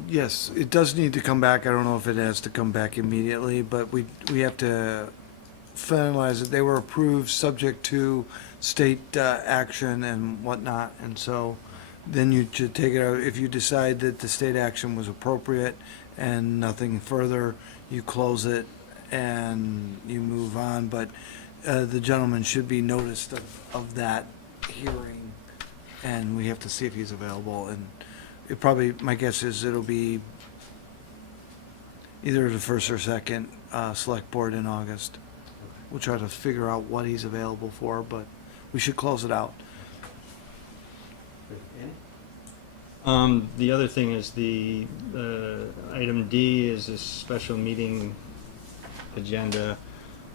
Yes, it does need to come back. I don't know if it has to come back immediately, but we have to finalize it. They were approved subject to state action and whatnot, and so then you should take it out. If you decide that the state action was appropriate and nothing further, you close it and you move on, but the gentleman should be noticed of that hearing, and we have to see if he's available, and it probably, my guess is it'll be either the first or second select board in August. We'll try to figure out what he's available for, but we should close it out. The other thing is the item D is a special meeting agenda.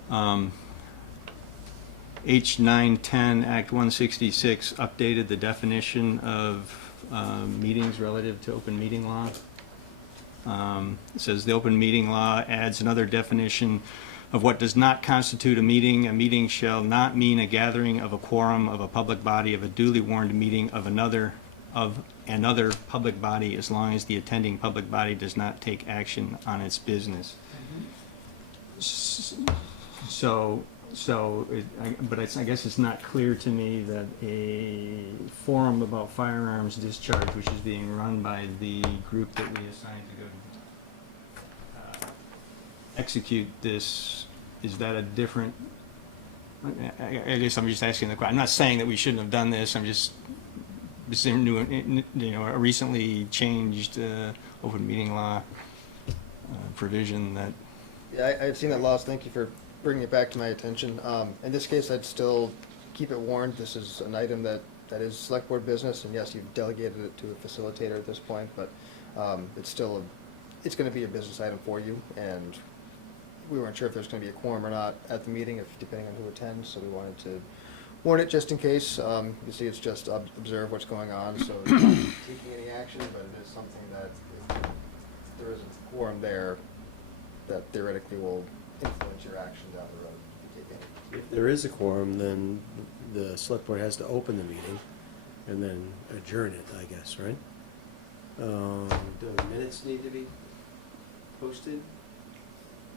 H910 Act 166 updated the definition of meetings relative to open meeting law. It says the open meeting law adds another definition of what does not constitute a meeting. A meeting shall not mean a gathering of a quorum of a public body of a duly warned meeting of another public body, as long as the attending public body does not take action on its business. I guess it's not clear to me that a forum about firearms discharge, which is being run by the group that we assigned to go execute this, is that a different, I guess I'm just asking the question. I'm not saying that we shouldn't have done this, I'm just new, a recently changed open meeting law provision that. Yeah, I've seen that laws. Thank you for bringing it back to my attention. In this case, I'd still keep it warned. This is an item that is select board business, and yes, you've delegated it to a facilitator at this point, but it's going to be a business item for you, and we weren't sure if there's going to be a quorum or not at the meeting, depending on who attends, so we wanted to warn it just in case. You see, it's just observe what's going on, so it's not taking any action, but it is something that if there is a quorum there, that theoretically will influence your action down the road. If there is a quorum, then the select board has to open the meeting and then adjourn it, I guess, right? Do the minutes need to be posted?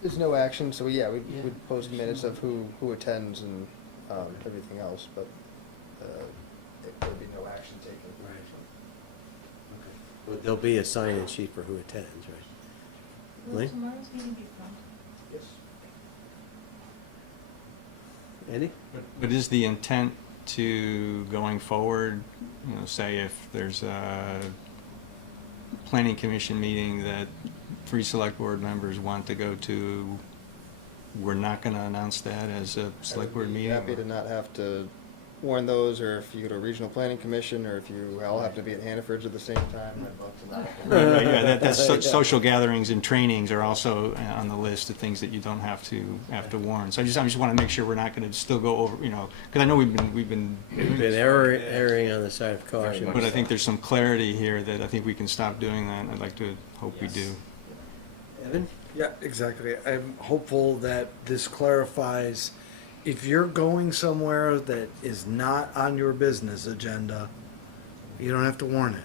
There's no action, so yeah, we'd post minutes of who attends and everything else, but there would be no action taken. Right. Okay. But there'll be a sign-in sheet for who attends, right? Will Lee? tomorrow's meeting be filmed? Yes. Andy? But is the intent to, going forward, say if there's a planning commission meeting that 3 select board members want to go to, we're not going to announce that as a select board meeting? Happy to not have to warn those, or if you go to a regional planning commission, or if you all have to be at Hannaford's at the same time, I'd love to not. Right, yeah, that's social gatherings and trainings are also on the list of things that you don't have to warn. So I just want to make sure we're not going to still go over, because I know we've been erring on the side of caution. But I think there's some clarity here that I think we can stop doing that, and I'd like to hope we do. Evan? Yeah, exactly. I'm hopeful that this clarifies, if you're going somewhere that is not on your business agenda, you don't have to warn it.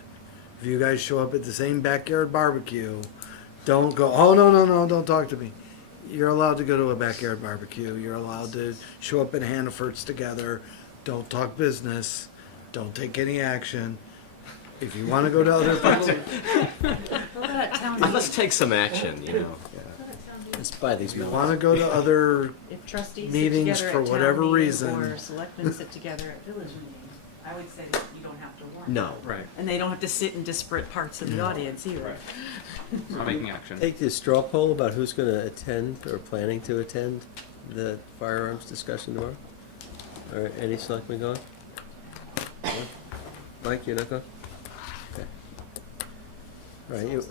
If you guys show up at the same backyard barbecue, don't go, oh, no, don't talk to me. You're allowed to go to a backyard barbecue. You're allowed to show up in Hannaford's together. Don't talk business. Don't take any action. If you want to go to other places. Let's take some action, you know. Let's buy these You melons. wanna go to other If trustees sit meetings together for at town whatever meeting reason. or selectmen sit together at village meetings, I would say that you don't have to warn. No. Right. And they don't have to sit in disparate parts of the audience either. Not making action. Take the straw poll about who's going to attend or planning to attend the firearms discussion tomorrow. All right, any selectmen going? No? Mike, you're not going? Okay. All right, you.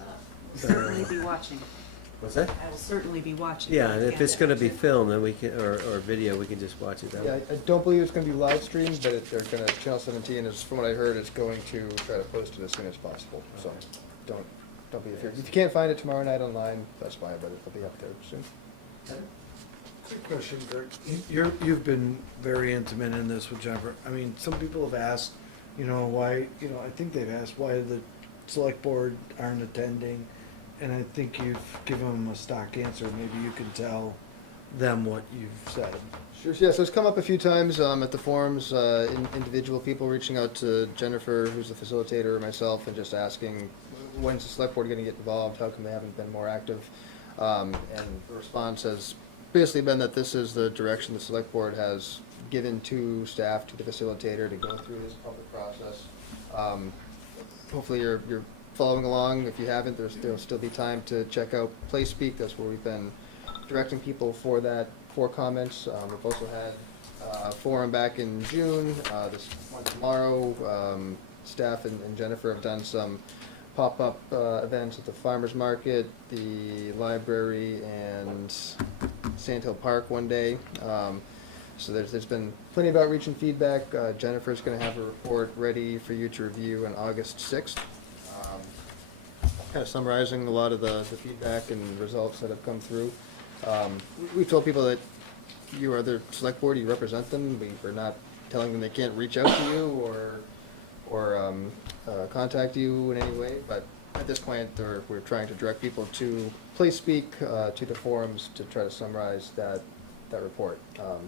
Certainly be watching. What's that? I will certainly be watching. Yeah, and if it's going to be filmed, then we can, or video, we can just watch it that Yeah, way. I don't believe it's gonna be live streamed, but they're gonna, Channel 17 is, from what I heard, is going to try to post it as soon as possible. So, don't be afraid. If you can't find it tomorrow night online, that's fine, but it'll be up there soon. Quick question, Greg. You've been very intimate in this with Jennifer. I mean, some people have asked, you know, why, you know, I think they've asked why the select board aren't attending. And I think you've given them a stock answer. Maybe you can tell them what you've said. Sure, yeah, so it's come up a few times at the forums, individual people reaching out to Jennifer, who's the facilitator, or myself, and just asking, when's the select board going to get involved? How come they haven't been more active? And the response has basically been that this is the direction the select board has given to staff, to the facilitator, to go through this public process. Hopefully you're following along. If you haven't, there'll still be time to check out Play Speak. That's where we've been directing people for comments. We've also had a forum back in June, this one tomorrow. Staff and Jennifer have done some pop-up events at the farmer's market, the library, and Sandhill Park one day. So there's been plenty of outreach and feedback. Jennifer's going to have a report ready for you to review on August 6th. Kind of summarizing a lot of the feedback and results that have come through. We've told people that you are their select board, you represent them. We're not telling them they can't reach out to you or contact you in any way, but at this point we're trying to direct people to Play Speak, to the forums to try to summarize that report.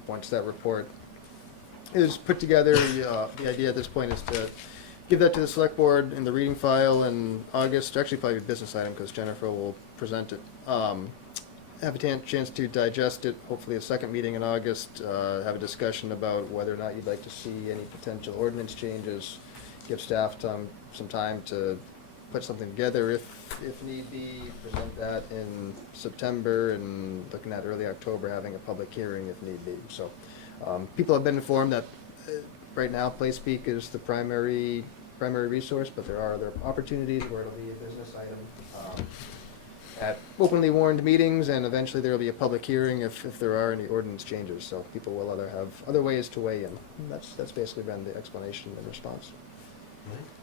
Once that report is put together, the idea at this point is to give that to the select board in the reading file in August, actually probably a business item because Jennifer will present it. Have a chance to digest it, hopefully a second meeting in August, have a discussion about whether or not you'd like to see any potential ordinance changes, give staff some time to put something together if need be, present that in September, and looking at early October having a public hearing if need be. So people have been informed that right now Play Speak is the primary resource, but there are other opportunities where it'll be a business item at openly warned meetings, and eventually there will be a public hearing if there are any ordinance changes. So people will have other ways to weigh in. And that's basically been the explanation and response.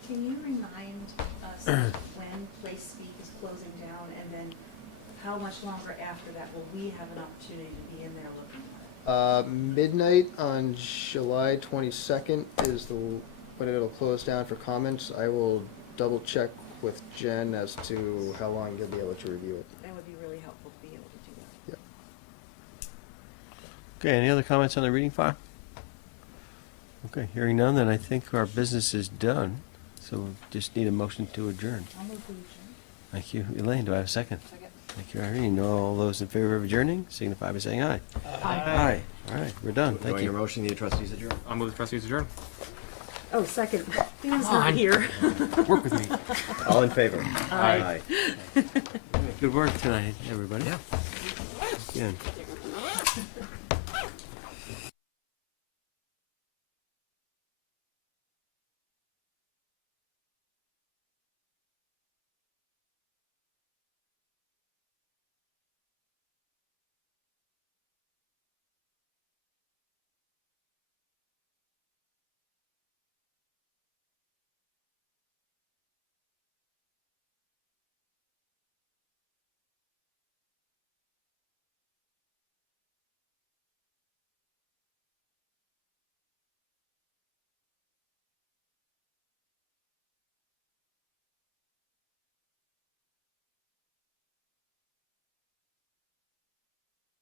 Can you remind us when Play Speak is closing down, and then how much longer after that will we have an opportunity to be in there looking at it? Midnight on July 22nd is when it'll close down for comments. I will double check with Jen as to how long you'll be able to review it. That would be really helpful to be able to do that. Yep. Okay, any other comments on the reading file? Okay, hearing none, then I think our business is done. So we just need a motion to adjourn. I'll move to adjourn. Thank you, Elaine. Do I have a second? Second. Thank you, Irene. All those in favor of adjourning, signify by saying aye. Aye. All right, we're done. Thank Knowing your you. motion, the trustees adjourn. I'll move the trustees adjourn. Oh, second. Dan's not here. Work with me. All in favor? Aye. Good work tonight, everybody. Yeah. Again.